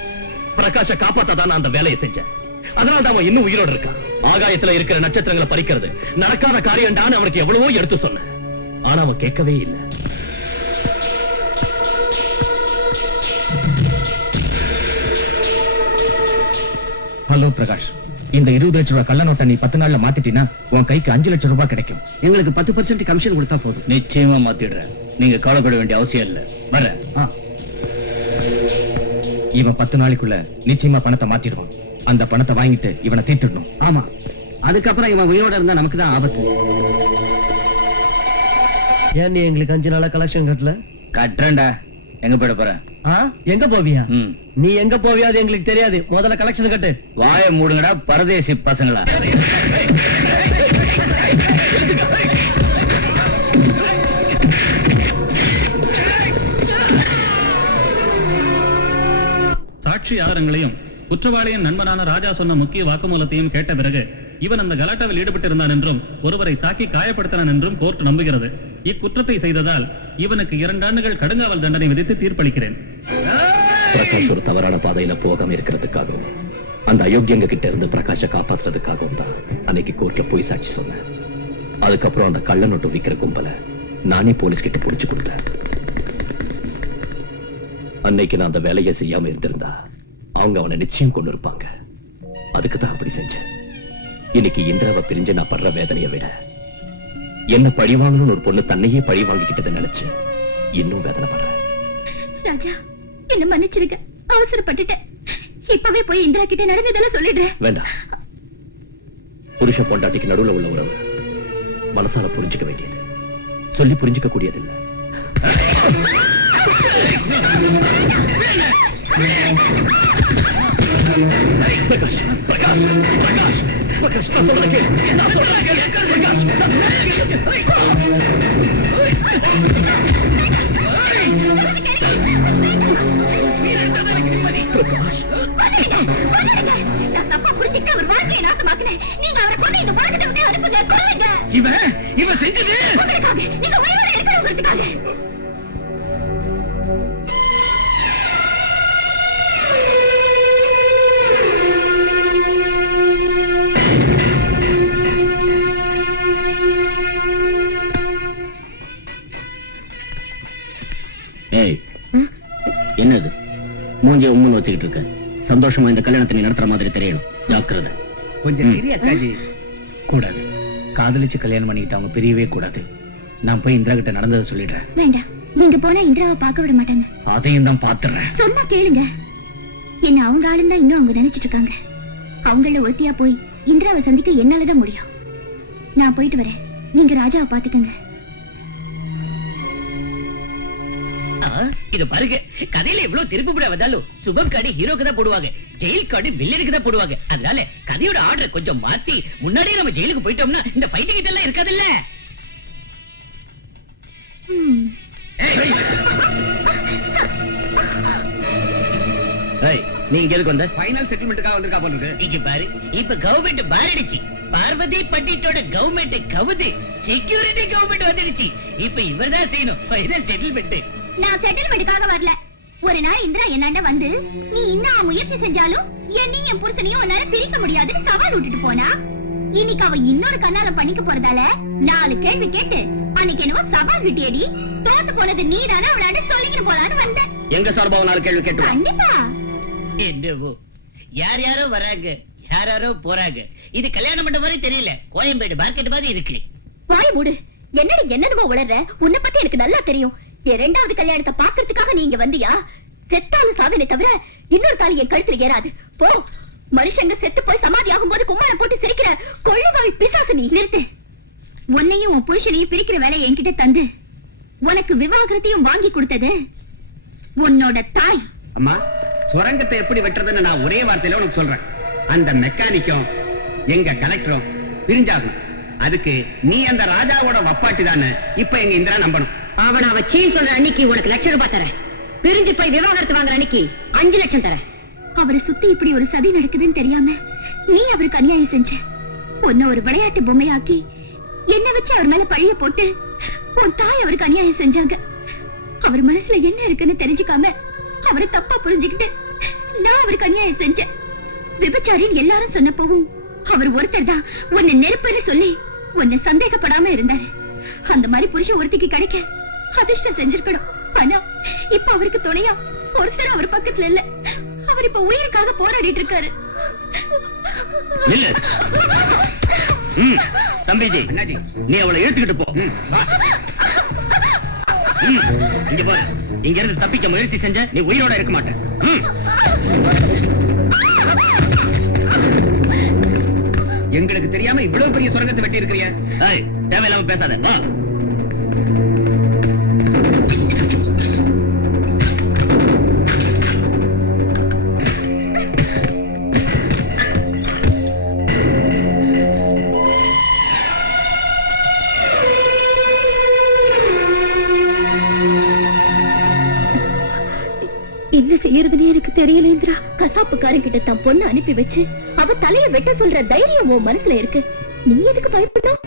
பிரகாஷ காப்பாத்தாதான் நான் அந்த வேலையை செஞ்சேன். அதனால அவன் இன்னும் உயிரோடு இருக்கான். ஆகாயத்துல இருக்கிற நட்சத்திரங்களை பறிக்கிறது நடக்காத காரியம்டான்னு அவனுக்கு எவ்வளவோ எடுத்து சொன்னேன். ஆனா அவன் கேட்கவே இல்லை. ஹலோ பிரகாஷ், இந்த 20 லட்சம் ரூபாய் கள்ள நோட்டை நீ 10 நாள்ல மாத்திட்டீனா உன் கைக்கு 5 லட்சம் ரூபாய் கிடைக்கும். எங்களுக்கு 10% கமிஷன் கொடுத்தா போதும். நிச்சயமா மாத்திடுறேன், நீங்க கவலைப்பட வேண்டிய அவசியம் இல்ல. வரேன். இவன் 10 நாளைக்குள்ள நிச்சயமா பணத்தை மாத்திடுவான். அந்த பணத்தை வாங்கிட்டு இவனை தீர்த்துடணும். ஆமா, அதுக்கப்புறம் இவன் உயிரோட இருந்தா நமக்கு தான் ஆபத்து. ஏன் நீ எங்களுக்கு 5 நாளா கலெக்ஷன் கட்டல? கட்டுறேன்டா. எங்க போயிட போறேன்? எங்க போவியா? நீ எங்க போவியா அது எங்களுக்கு தெரியாது. முதல்ல கலெக்ஷன் கட்டு. வாயை மூடுங்கடா பரதேசி பசங்களா. சாட்சி ஆதாரங்களையும் குற்றவாளியின் நண்பனான ராஜா சொன்ன முக்கிய வாக்குமூலத்தையும் கேட்ட பிறகு இவன் அந்த கலாட்டாவில் ஈடுபட்டிருந்தான் என்றும் ஒருவரை தாக்கி காயப்படுத்தினான் என்றும் கோர்ட் நம்புகிறது. இக்குற்றத்தை செய்ததால் இவனுக்கு 2 ஆண்டுகள் கடுங்காவல் தண்டனை விதித்து தீர்ப்பளிக்கிறேன். பிரகாஷ் ஒரு தவறான பாதையில போகாம இருக்கிறதுக்காகவும் அந்த அயோக்கியங்க கிட்ட இருந்து பிரகாஷை காப்பாத்துறதுக்காகவும் தான் அன்னைக்கு கோர்ட்ல போய் சாட்சி சொன்னேன். அதுக்கப்புறம் அந்த கள்ள நோட்டு விக்கிற கும்பல நானே போலீஸ் கிட்ட புடிச்சு கொடுத்தேன். அன்னைக்கு நான் அந்த வேலையை செய்யாம இருந்திருந்தா அவங்க அவனை நிச்சயம் கொண்டு இருப்பாங்க. அதுக்கு தான் அப்படி செஞ்சேன். இன்னைக்கு இந்திராவை பிரிஞ்சு நான் படுற வேதனையை விட என்ன பழி வாங்கணும்னு ஒரு பொண்ணு தன்னையே பழி வாங்கிக்கிட்டதை நினைச்சு இன்னும் வேதனை படுறேன். ராஜா, என்ன மன்னிச்சிருக்க, அவசரப்பட்டுட்டேன். இப்பவே போய் இந்திரா கிட்ட நடந்ததெல்லாம் சொல்லிடுறேன். வேண்டாம். புருஷ பொண்டாட்டிக்கு நடுவுல உள்ள உறவு மனசால புரிஞ்சுக்க வேண்டியது, சொல்லி புரிஞ்சுக்க கூடியதில்லை. பிரகாஷ் பிரகாஷ் பிரகாஷ் பிரகாஷ் நான் சொல்றத கேளு. நான் சொல்றத கேளு. பிரகாஷ் நான் தப்பா புரிஞ்சுக்கிட்டு அவர் வாழ்க்கையை நாசமாக்குனேன். நீங்க அவரை கொண்டு இந்த உலகத்தை விட்டு அனுப்புங்க, கொல்லுங்க. இவன் செஞ்சது உங்களுக்காக, நீங்க உயிரோட இருக்கணுங்கிறதுக்காக. ஏய், என்னது மூஞ்சிய உம்முன்னு வச்சுக்கிட்டு இருக்க? சந்தோஷமா இந்த கல்யாணத்தை நீ நடத்துற மாதிரி தெரியணும். ஜாக்கிரதை. கொஞ்சம் பெரிய அக்காஜி. கூடாது. காதலிச்சு கல்யாணம் பண்ணிக்கிட்டு அவங்க பிரியவே கூடாது. நான் போய் இந்திரா கிட்ட நடந்ததை சொல்லிடுறேன். வேண்டாம், நீங்க போனா இந்திராவை பார்க்க விட மாட்டாங்க. அதையும் தான் பாத்துறேன். சொன்னா கேளுங்க. என்ன அவங்க ஆளுன்னு தான் இன்னும் அவங்க நினைச்சிட்டு இருக்காங்க. அவங்கள ஒருத்தியா போய் இந்திராவை சந்திக்க என்னாலதான் முடியும். நான் போயிட்டு வரேன். நீங்க ராஜாவை பாத்துக்கங்க. இது பாருங்க, கதையில எவ்வளவு திருப்பி வந்தாலும் சுபம் கார்டு ஹீரோக்கு தான் போடுவாங்க, ஜெயில் கார்டு வில்லனுக்கு தான் போடுவாங்க. அதனால கதையோட ஆர்டர் கொஞ்சம் மாத்தி முன்னாடியே நம்ம ஜெயிலுக்கு போயிட்டோம்னா இந்த ஃபைட்டிங் கிட்ட எல்லாம் இருக்காதுல்ல. நீங்க எதுக்கு வந்த? ஃபைனல் செட்டில்மெண்ட்டுக்காக வந்திருக்கா போல இருக்கு. இங்க பாரு, இப்ப கவர்மெண்ட் மாறிடுச்சு. பார்வதி பண்டிட்டோட கவர்மெண்ட் கவுது, செக்யூரிட்டி கவர்மெண்ட் வந்துடுச்சு. இப்ப இவர்தான் செய்யணும் ஃபைனல் செட்டில்மெண்ட். நான் செட்டில்மெண்ட்டுக்காக வரல. ஒரு நாள் இந்திரா என்னாண்ட வந்து, நீ இன்னும் முயற்சி செஞ்சாலும் என்னையும் என் புருஷனையும் உன்னால பிரிக்க முடியாதுன்னு சவால் விட்டுட்டு போனா. இன்னைக்கு அவ இன்னொரு கண்ணால பண்ணிக்க போறதால 4 கேள்வி கேட்டு அன்னைக்கு என்னவோ சவால் விட்டியடி, தோத்து போனது நீதானே அவளாண்ட சொல்லிக்கிட்டு போலான்னு வந்தேன். எங்க சார்பாக 4 கேள்வி கேட்டு கண்டிப்பா. என்னவோ யார் யாரோ வராங்க, யார் யாரோ போறாங்க. இது கல்யாணம் பண்ண மாதிரி தெரியல, கோயம்பேடு மார்க்கெட் மாதிரி இருக்கு. வாய் மூடு. என்னடி என்னதுமோ உளற? உன்னை பத்தி எனக்கு நல்லா தெரியும். என் 2வது கல்யாணத்தை பாக்குறதுக்காக நீங்க வந்தியா? செத்தாலும் சாதனை தவிர இன்னொரு தாலி என் கழுத்துல ஏறாது. போ. மனுஷங்க செத்து போய் சமாதி ஆகும் போது கும்மாரம் போட்டு சிரிக்கிற கொள்ளுவாய் பிசாசு நீ. நிறுத்து. உன்னையும் உன் புருஷனையும் பிரிக்கிற வேலையை என்கிட்ட தந்து உனக்கு விவாகரத்தையும் வாங்கி கொடுத்தது உன்னோட தாய். அம்மா, சுரங்கத்தை எப்படி வெட்டுறதுன்னு நான் ஒரே வார்த்தையில உனக்கு சொல்றேன். அந்த மெக்கானிக்கும் எங்க கலெக்டரும் பிரிஞ்சாகணும். அதுக்கு நீ அந்த ராஜாவோட வப்பாட்டி தானே இப்ப எங்க இந்திரா நம்பணும். அவன் அவ சீன் சொல்ற அன்னைக்கு உனக்கு ₹1,00,000 தரேன். பிரிஞ்சு போய் விவாகரத்து வாங்குற அன்னைக்கு 5 லட்சம் தரேன். அவரை சுத்தி இப்படி ஒரு சதி நடக்குதுன்னு தெரியாம நீ அவருக்கு அநியாயம் செஞ்ச. உன்னை ஒரு விளையாட்டு பொம்மையாக்கி என்ன வச்சு அவர் மேல பழிய போட்டு உன் தாய் அவருக்கு அநியாயம் செஞ்சாங்க. அவர் மனசுல என்ன இருக்குன்னு தெரிஞ்சுக்காம அவரை தப்பா புரிஞ்சுக்கிட்டு நான் அவருக்கு அநியாயம் செஞ்சேன். விபச்சாரின்னு எல்லாரும் சொன்ன போவும் அவர் ஒருத்தர் தான் உன்னை நெருப்புன்னு சொல்லி உன்னை சந்தேகப்படாம இருந்தாரு. அந்த மாதிரி புருஷன் ஒருத்திக்கு கிடைக்க அதிர்ஷ்டம் செஞ்சிருக்கணும். ஆனா இப்ப அவருக்கு துணையா ஒருத்தர் அவர் பக்கத்துல இல்ல. அவர் இப்ப உயிருக்காக போராடிட்டு இருக்காரு. இல்ல தம்பிஜி, அண்ணாஜி, நீ அவளை இழுத்துக்கிட்டு போ. வா. இங்க பாரு, இங்க இருந்து தப்பிக்க முயற்சி செஞ்ச நீ உயிரோட இருக்க மாட்டேன். எங்களுக்கு தெரியாம இவ்வளவு பெரிய சுரங்கத்தை வெட்டி இருக்கிறியா? தேவையில்லாம பேசாத. வா. என்ன செய்யறதுன்னு எனக்கு தெரியல இந்திரா. கசாப்புக்காரன் கிட்ட தன் பொண்ணு அனுப்பி வச்சு அவ தலைய வெட்ட சொல்ற தைரியம் உன் மனசுல இருக்கு. நீ எதுக்கு பயப்படணும்?